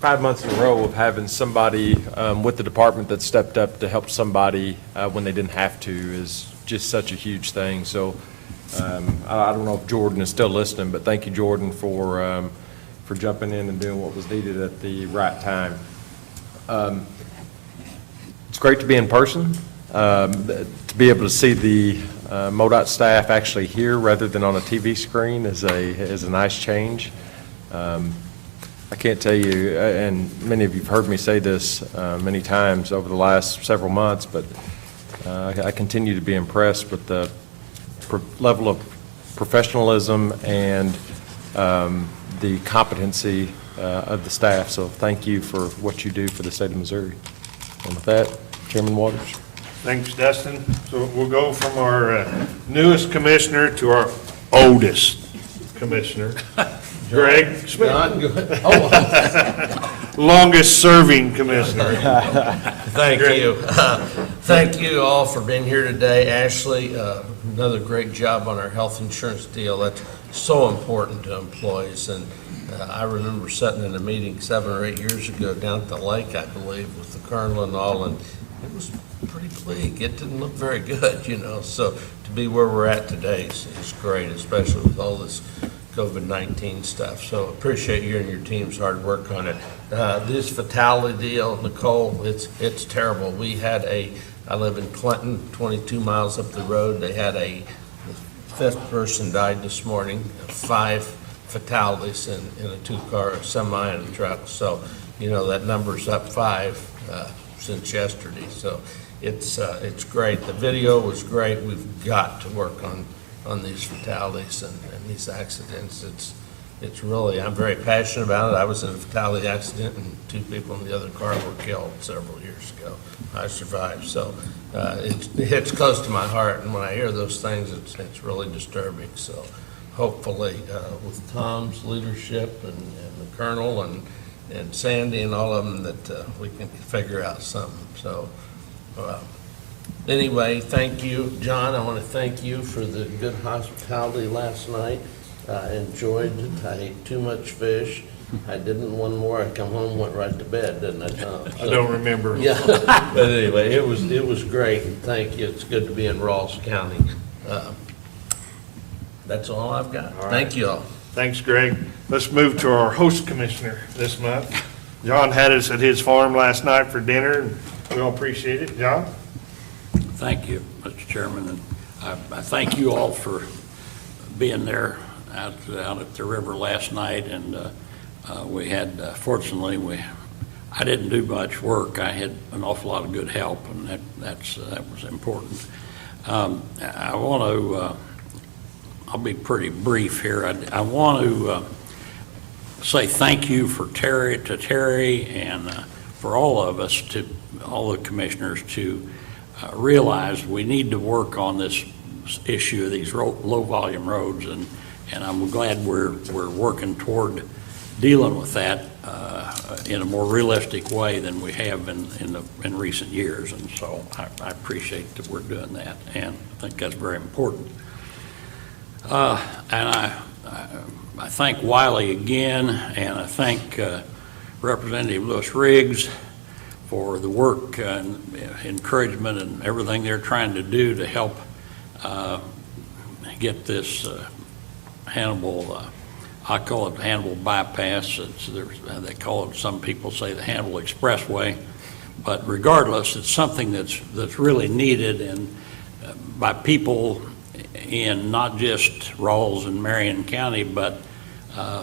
5 months in a row of having somebody with the department that stepped up to help somebody when they didn't have to is just such a huge thing. So I don't know if Jordan is still listening, but thank you, Jordan, for jumping in and doing what was needed at the right time. It's great to be in person, to be able to see the MoDOT staff actually here rather than on a TV screen is a nice change. I can't tell you, and many of you have heard me say this many times over the last several months, but I continue to be impressed with the level of professionalism and the competency of the staff. So thank you for what you do for the state of Missouri. And with that, Chairman Waters. Thanks, Dustin. So we'll go from our newest commissioner to our oldest commissioner, Greg Smith. John, go ahead. Oh, Longest-serving commissioner. Thank you. Thank you all for being here today. Ashley, another great job on our health insurance deal. That's so important to employees. And I remember sitting in a meeting 7 or 8 years ago down at the lake, I believe, with the colonel and all, and it was pretty bleak. It didn't look very good, you know. So to be where we're at today is great, especially with all this COVID-19 stuff. So appreciate you and your team's hard work on it. This fatality deal, Nicole, it's terrible. I live in Clinton, 22 miles up the road. They had the fifth person died this morning, 5 fatalities in a 2-car semi and a truck. So, you know, that number's up 5 since yesterday. So it's great. The video was great. We've got to work on these fatalities and these accidents. It's really, I'm very passionate about it. I was in a fatality accident and 2 people in the other car were killed several years ago. I survived. So it hits close to my heart, and when I hear those things, it's really disturbing. So hopefully with Tom's leadership and the colonel and Sandy and all of them that we can figure out something. So anyway, thank you. John, I want to thank you for the good hospitality last night. I enjoyed it. I ate too much fish. I didn't one more. I come home, went right to bed, didn't I, Tom? I don't remember. Yeah, but anyway, it was great, and thank you. It's good to be in Rawls County. That's all I've got. All right. Thank you all. Thanks, Greg. Let's move to our host commissioner this month. John had us at his farm last night for dinner, and we all appreciate it. John? Thank you, Mr. Chairman, and I thank you all for being there out at the river last night, and we had, fortunately, I didn't do much work. I had an awful lot of good help, and that was important. I want to, I'll be pretty brief here. I want to say thank you to Terry and for all of us, to all the commissioners, to realize we need to work on this issue of these low-volume roads, and I'm glad we're working toward dealing with that in a more realistic way than we have in recent years. And so I appreciate that we're doing that, and I think that's very important. And I thank Wiley again, and I thank Representative Lewis Riggs for the work and encouragement and everything they're trying to do to help get this Hannibal, I call it Hannibal bypass. They call it, some people say the Hannibal Expressway, but regardless, it's something that's really needed, and by people in not just Rawls and Marion County, but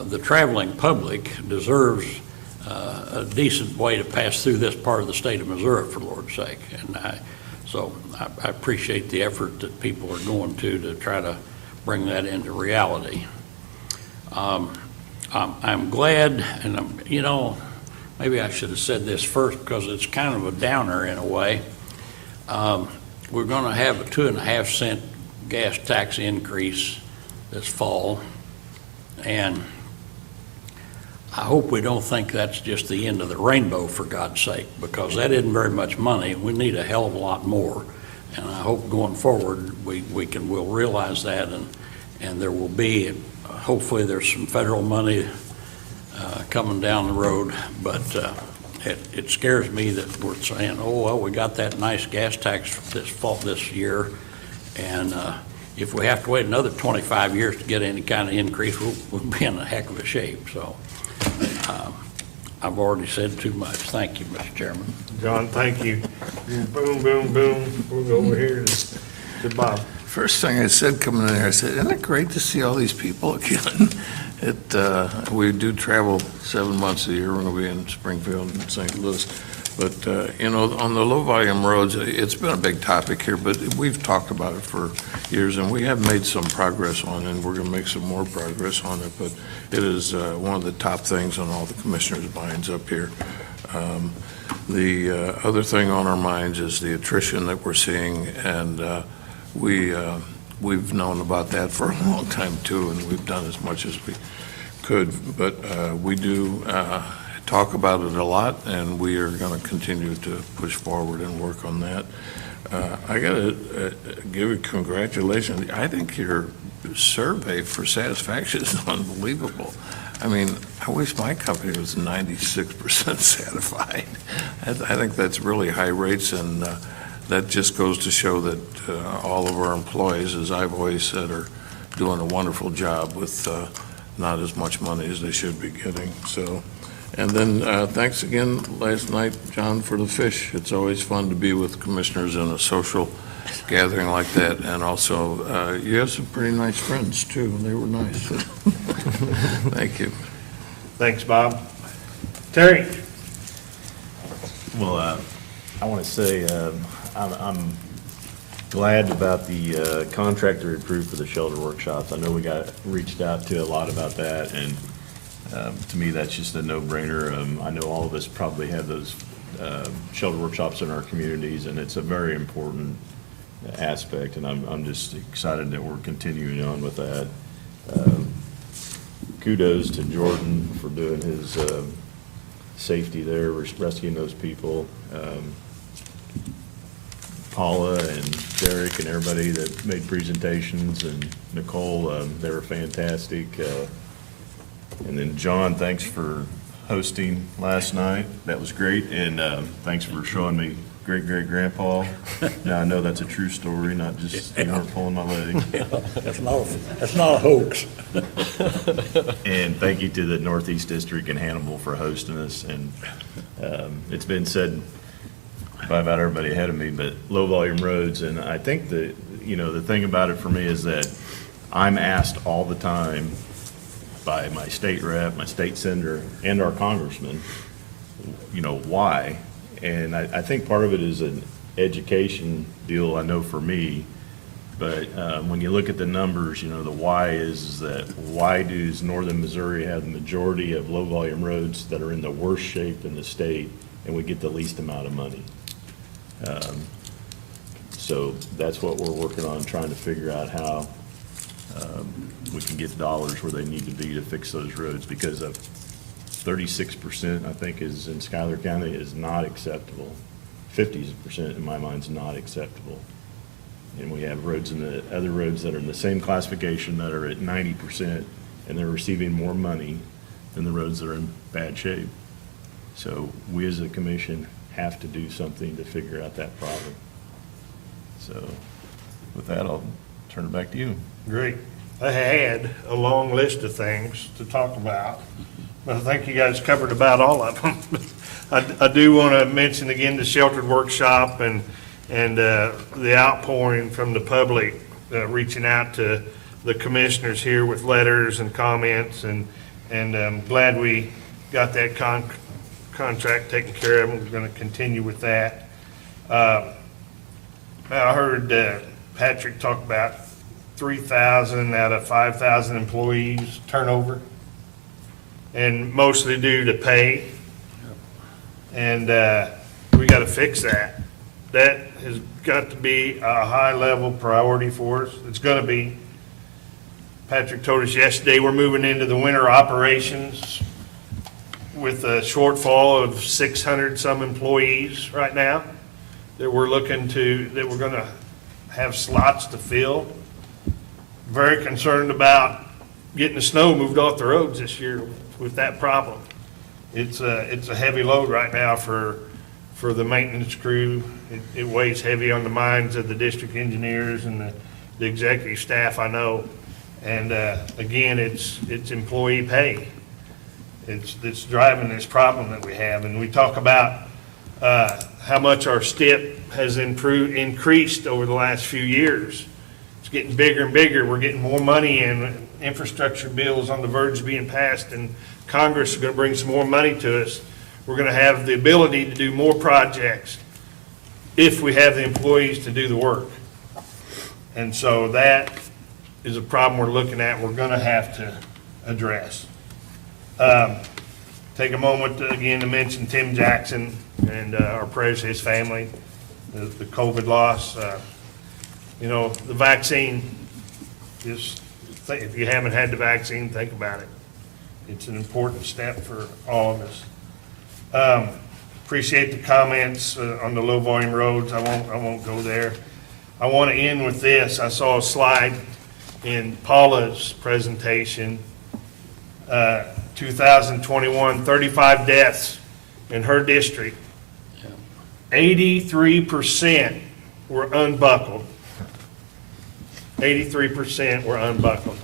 the traveling public deserves a decent way to pass through this part of the state of Missouri, for Lord's sake. And I appreciate the effort that people are going to try to bring that into reality. I'm glad, and maybe I should have said this first because it's kind of a downer in a way. We're going to have a 2.5 cent gas tax increase this fall, and I hope we don't think that's just the end of the rainbow, for God's sake, because that isn't very much money. We need a hell of a lot more, and I hope going forward we'll realize that, and there will be, hopefully there's some federal money coming down the road, but it scares me that we're saying, oh, well, we got that nice gas tax this year, and if we have to wait another 25 years to get any kind of increase, we'll be in a heck of a shape. So I've already said too much. Thank you, Mr. Chairman. John, thank you. Boom, boom, boom. We'll go over here to Bob. First thing I said coming in there, I said, isn't it great to see all these people again? We do travel 7 months a year. We're going to be in Springfield and St. Louis. But, on the low-volume roads, it's been a big topic here, but we've talked about it for years, and we have made some progress on it, and we're going to make some more progress on it. But it is one of the top things on all the commissioners' minds up here. The other thing on our minds is the attrition that we're seeing, and we've known about that for a long time, too, and we've done as much as we could. But we do talk about it a lot, and we are going to continue to push forward and work on that. I got to give you congratulations. I think your survey for satisfaction is unbelievable. I mean, I wish my company was 96% satisfied. I think that's really high rates, and that just goes to show that all of our employees, as I've always said, are doing a wonderful job with not as much money as they should be getting. So. And then thanks again last night, John, for the fish. It's always fun to be with commissioners in a social gathering like that. And also, you have some pretty nice friends, too. They were nice. Thank you. Thanks, Bob. Terry? Well, I want to say I'm glad about the contract we approved for the shelter workshops. I know we reached out to a lot about that, and to me, that's just a no-brainer. I know all of us probably have those shelter workshops in our communities, and it's a very important aspect, and I'm just excited that we're continuing on with that. Kudos to Jordan for doing his safety there, rescuing those people. Paula and Derek and everybody that made presentations, and Nicole, they were fantastic. And then John, thanks for hosting last night. That was great. And thanks for showing me great-great-grandpa. Now, I know that's a true story, not just you weren't pulling my leg. Yeah, that's not a hoax. And thank you to the Northeast District and Hannibal for hosting us. And it's been said by about everybody ahead of me, but low-volume roads. And I think the thing about it for me is that I'm asked all the time by my state rep, my state senator, and our congressman, why? And I think part of it is an education deal, I know for me, but when you look at the numbers, the why is that why does northern Missouri have the majority of low-volume roads that are in the worst shape in the state, and we get the least amount of money? So that's what we're working on, trying to figure out how we can get dollars where they need to be to fix those roads, because of 36%, I think, is in Schuyler County is not acceptable. 50% in my mind is not acceptable. And we have roads in the other roads that are in the same classification that are at 90%, and they're receiving more money than the roads that are in bad shape. So we as a commission have to do something to figure out that problem. So with that, I'll turn it back to you. Great. I had a long list of things to talk about, but I think you guys covered about all of them. I do want to mention again the sheltered workshop and the outpouring from the public, reaching out to the commissioners here with letters and comments, and I'm glad we got that contract taken care of, and we're gonna continue with that. I heard Patrick talk about 3,000 out of 5,000 employees turnover, and mostly due to pay. And we gotta fix that. That has got to be a high-level priority for us. It's gonna be. Patrick told us yesterday, we're moving into the winter operations with a shortfall of 600-some employees right now that we're gonna have slots to fill. Very concerned about getting the snow moved off the roads this year with that problem. It's a heavy load right now for the maintenance crew. It weighs heavy on the minds of the district engineers and the executive staff, I know. And again, it's employee pay. It's driving this problem that we have. And we talk about how much our STIP has increased over the last few years. It's getting bigger and bigger. We're getting more money in. Infrastructure bills on the verge of being passed, and Congress is going to bring some more money to us. We're going to have the ability to do more projects if we have the employees to do the work. And so that is a problem we're looking at, we're going to have to address. Take a moment again to mention Tim Jackson and our prayers to his family, the COVID loss. You know, the vaccine, if you haven't had the vaccine, think about it. It's an important step for all of us. Appreciate the comments on the low volume roads. I won't go there. I want to end with this. I saw a slide in Paula's presentation, 2021, 35 deaths in her district. 83% were unbuckled. 83% were unbuckled.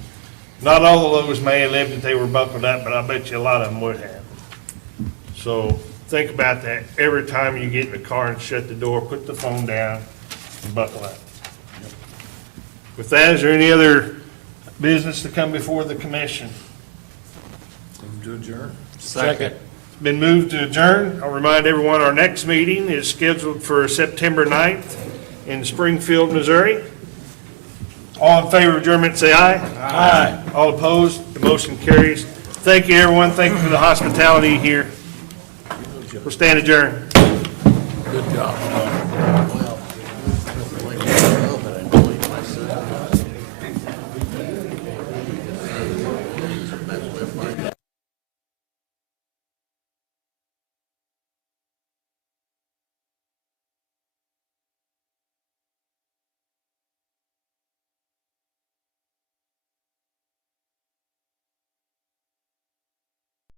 Not all of those may have lived if they were buckled up, but I bet you a lot of them would have. So think about that. Every time you get in the car and shut the door, put the phone down and buckle up. With that, is there any other business to come before the commission? Move to adjourn. Second. It's been moved to adjourn. I'll remind everyone our next meeting is scheduled for September 9th in Springfield, Missouri. All in favor of adjournment, say aye. Aye. All opposed, the motion carries. Thank you, everyone. Thank you for the hospitality here. We'll stand adjourned. Good job.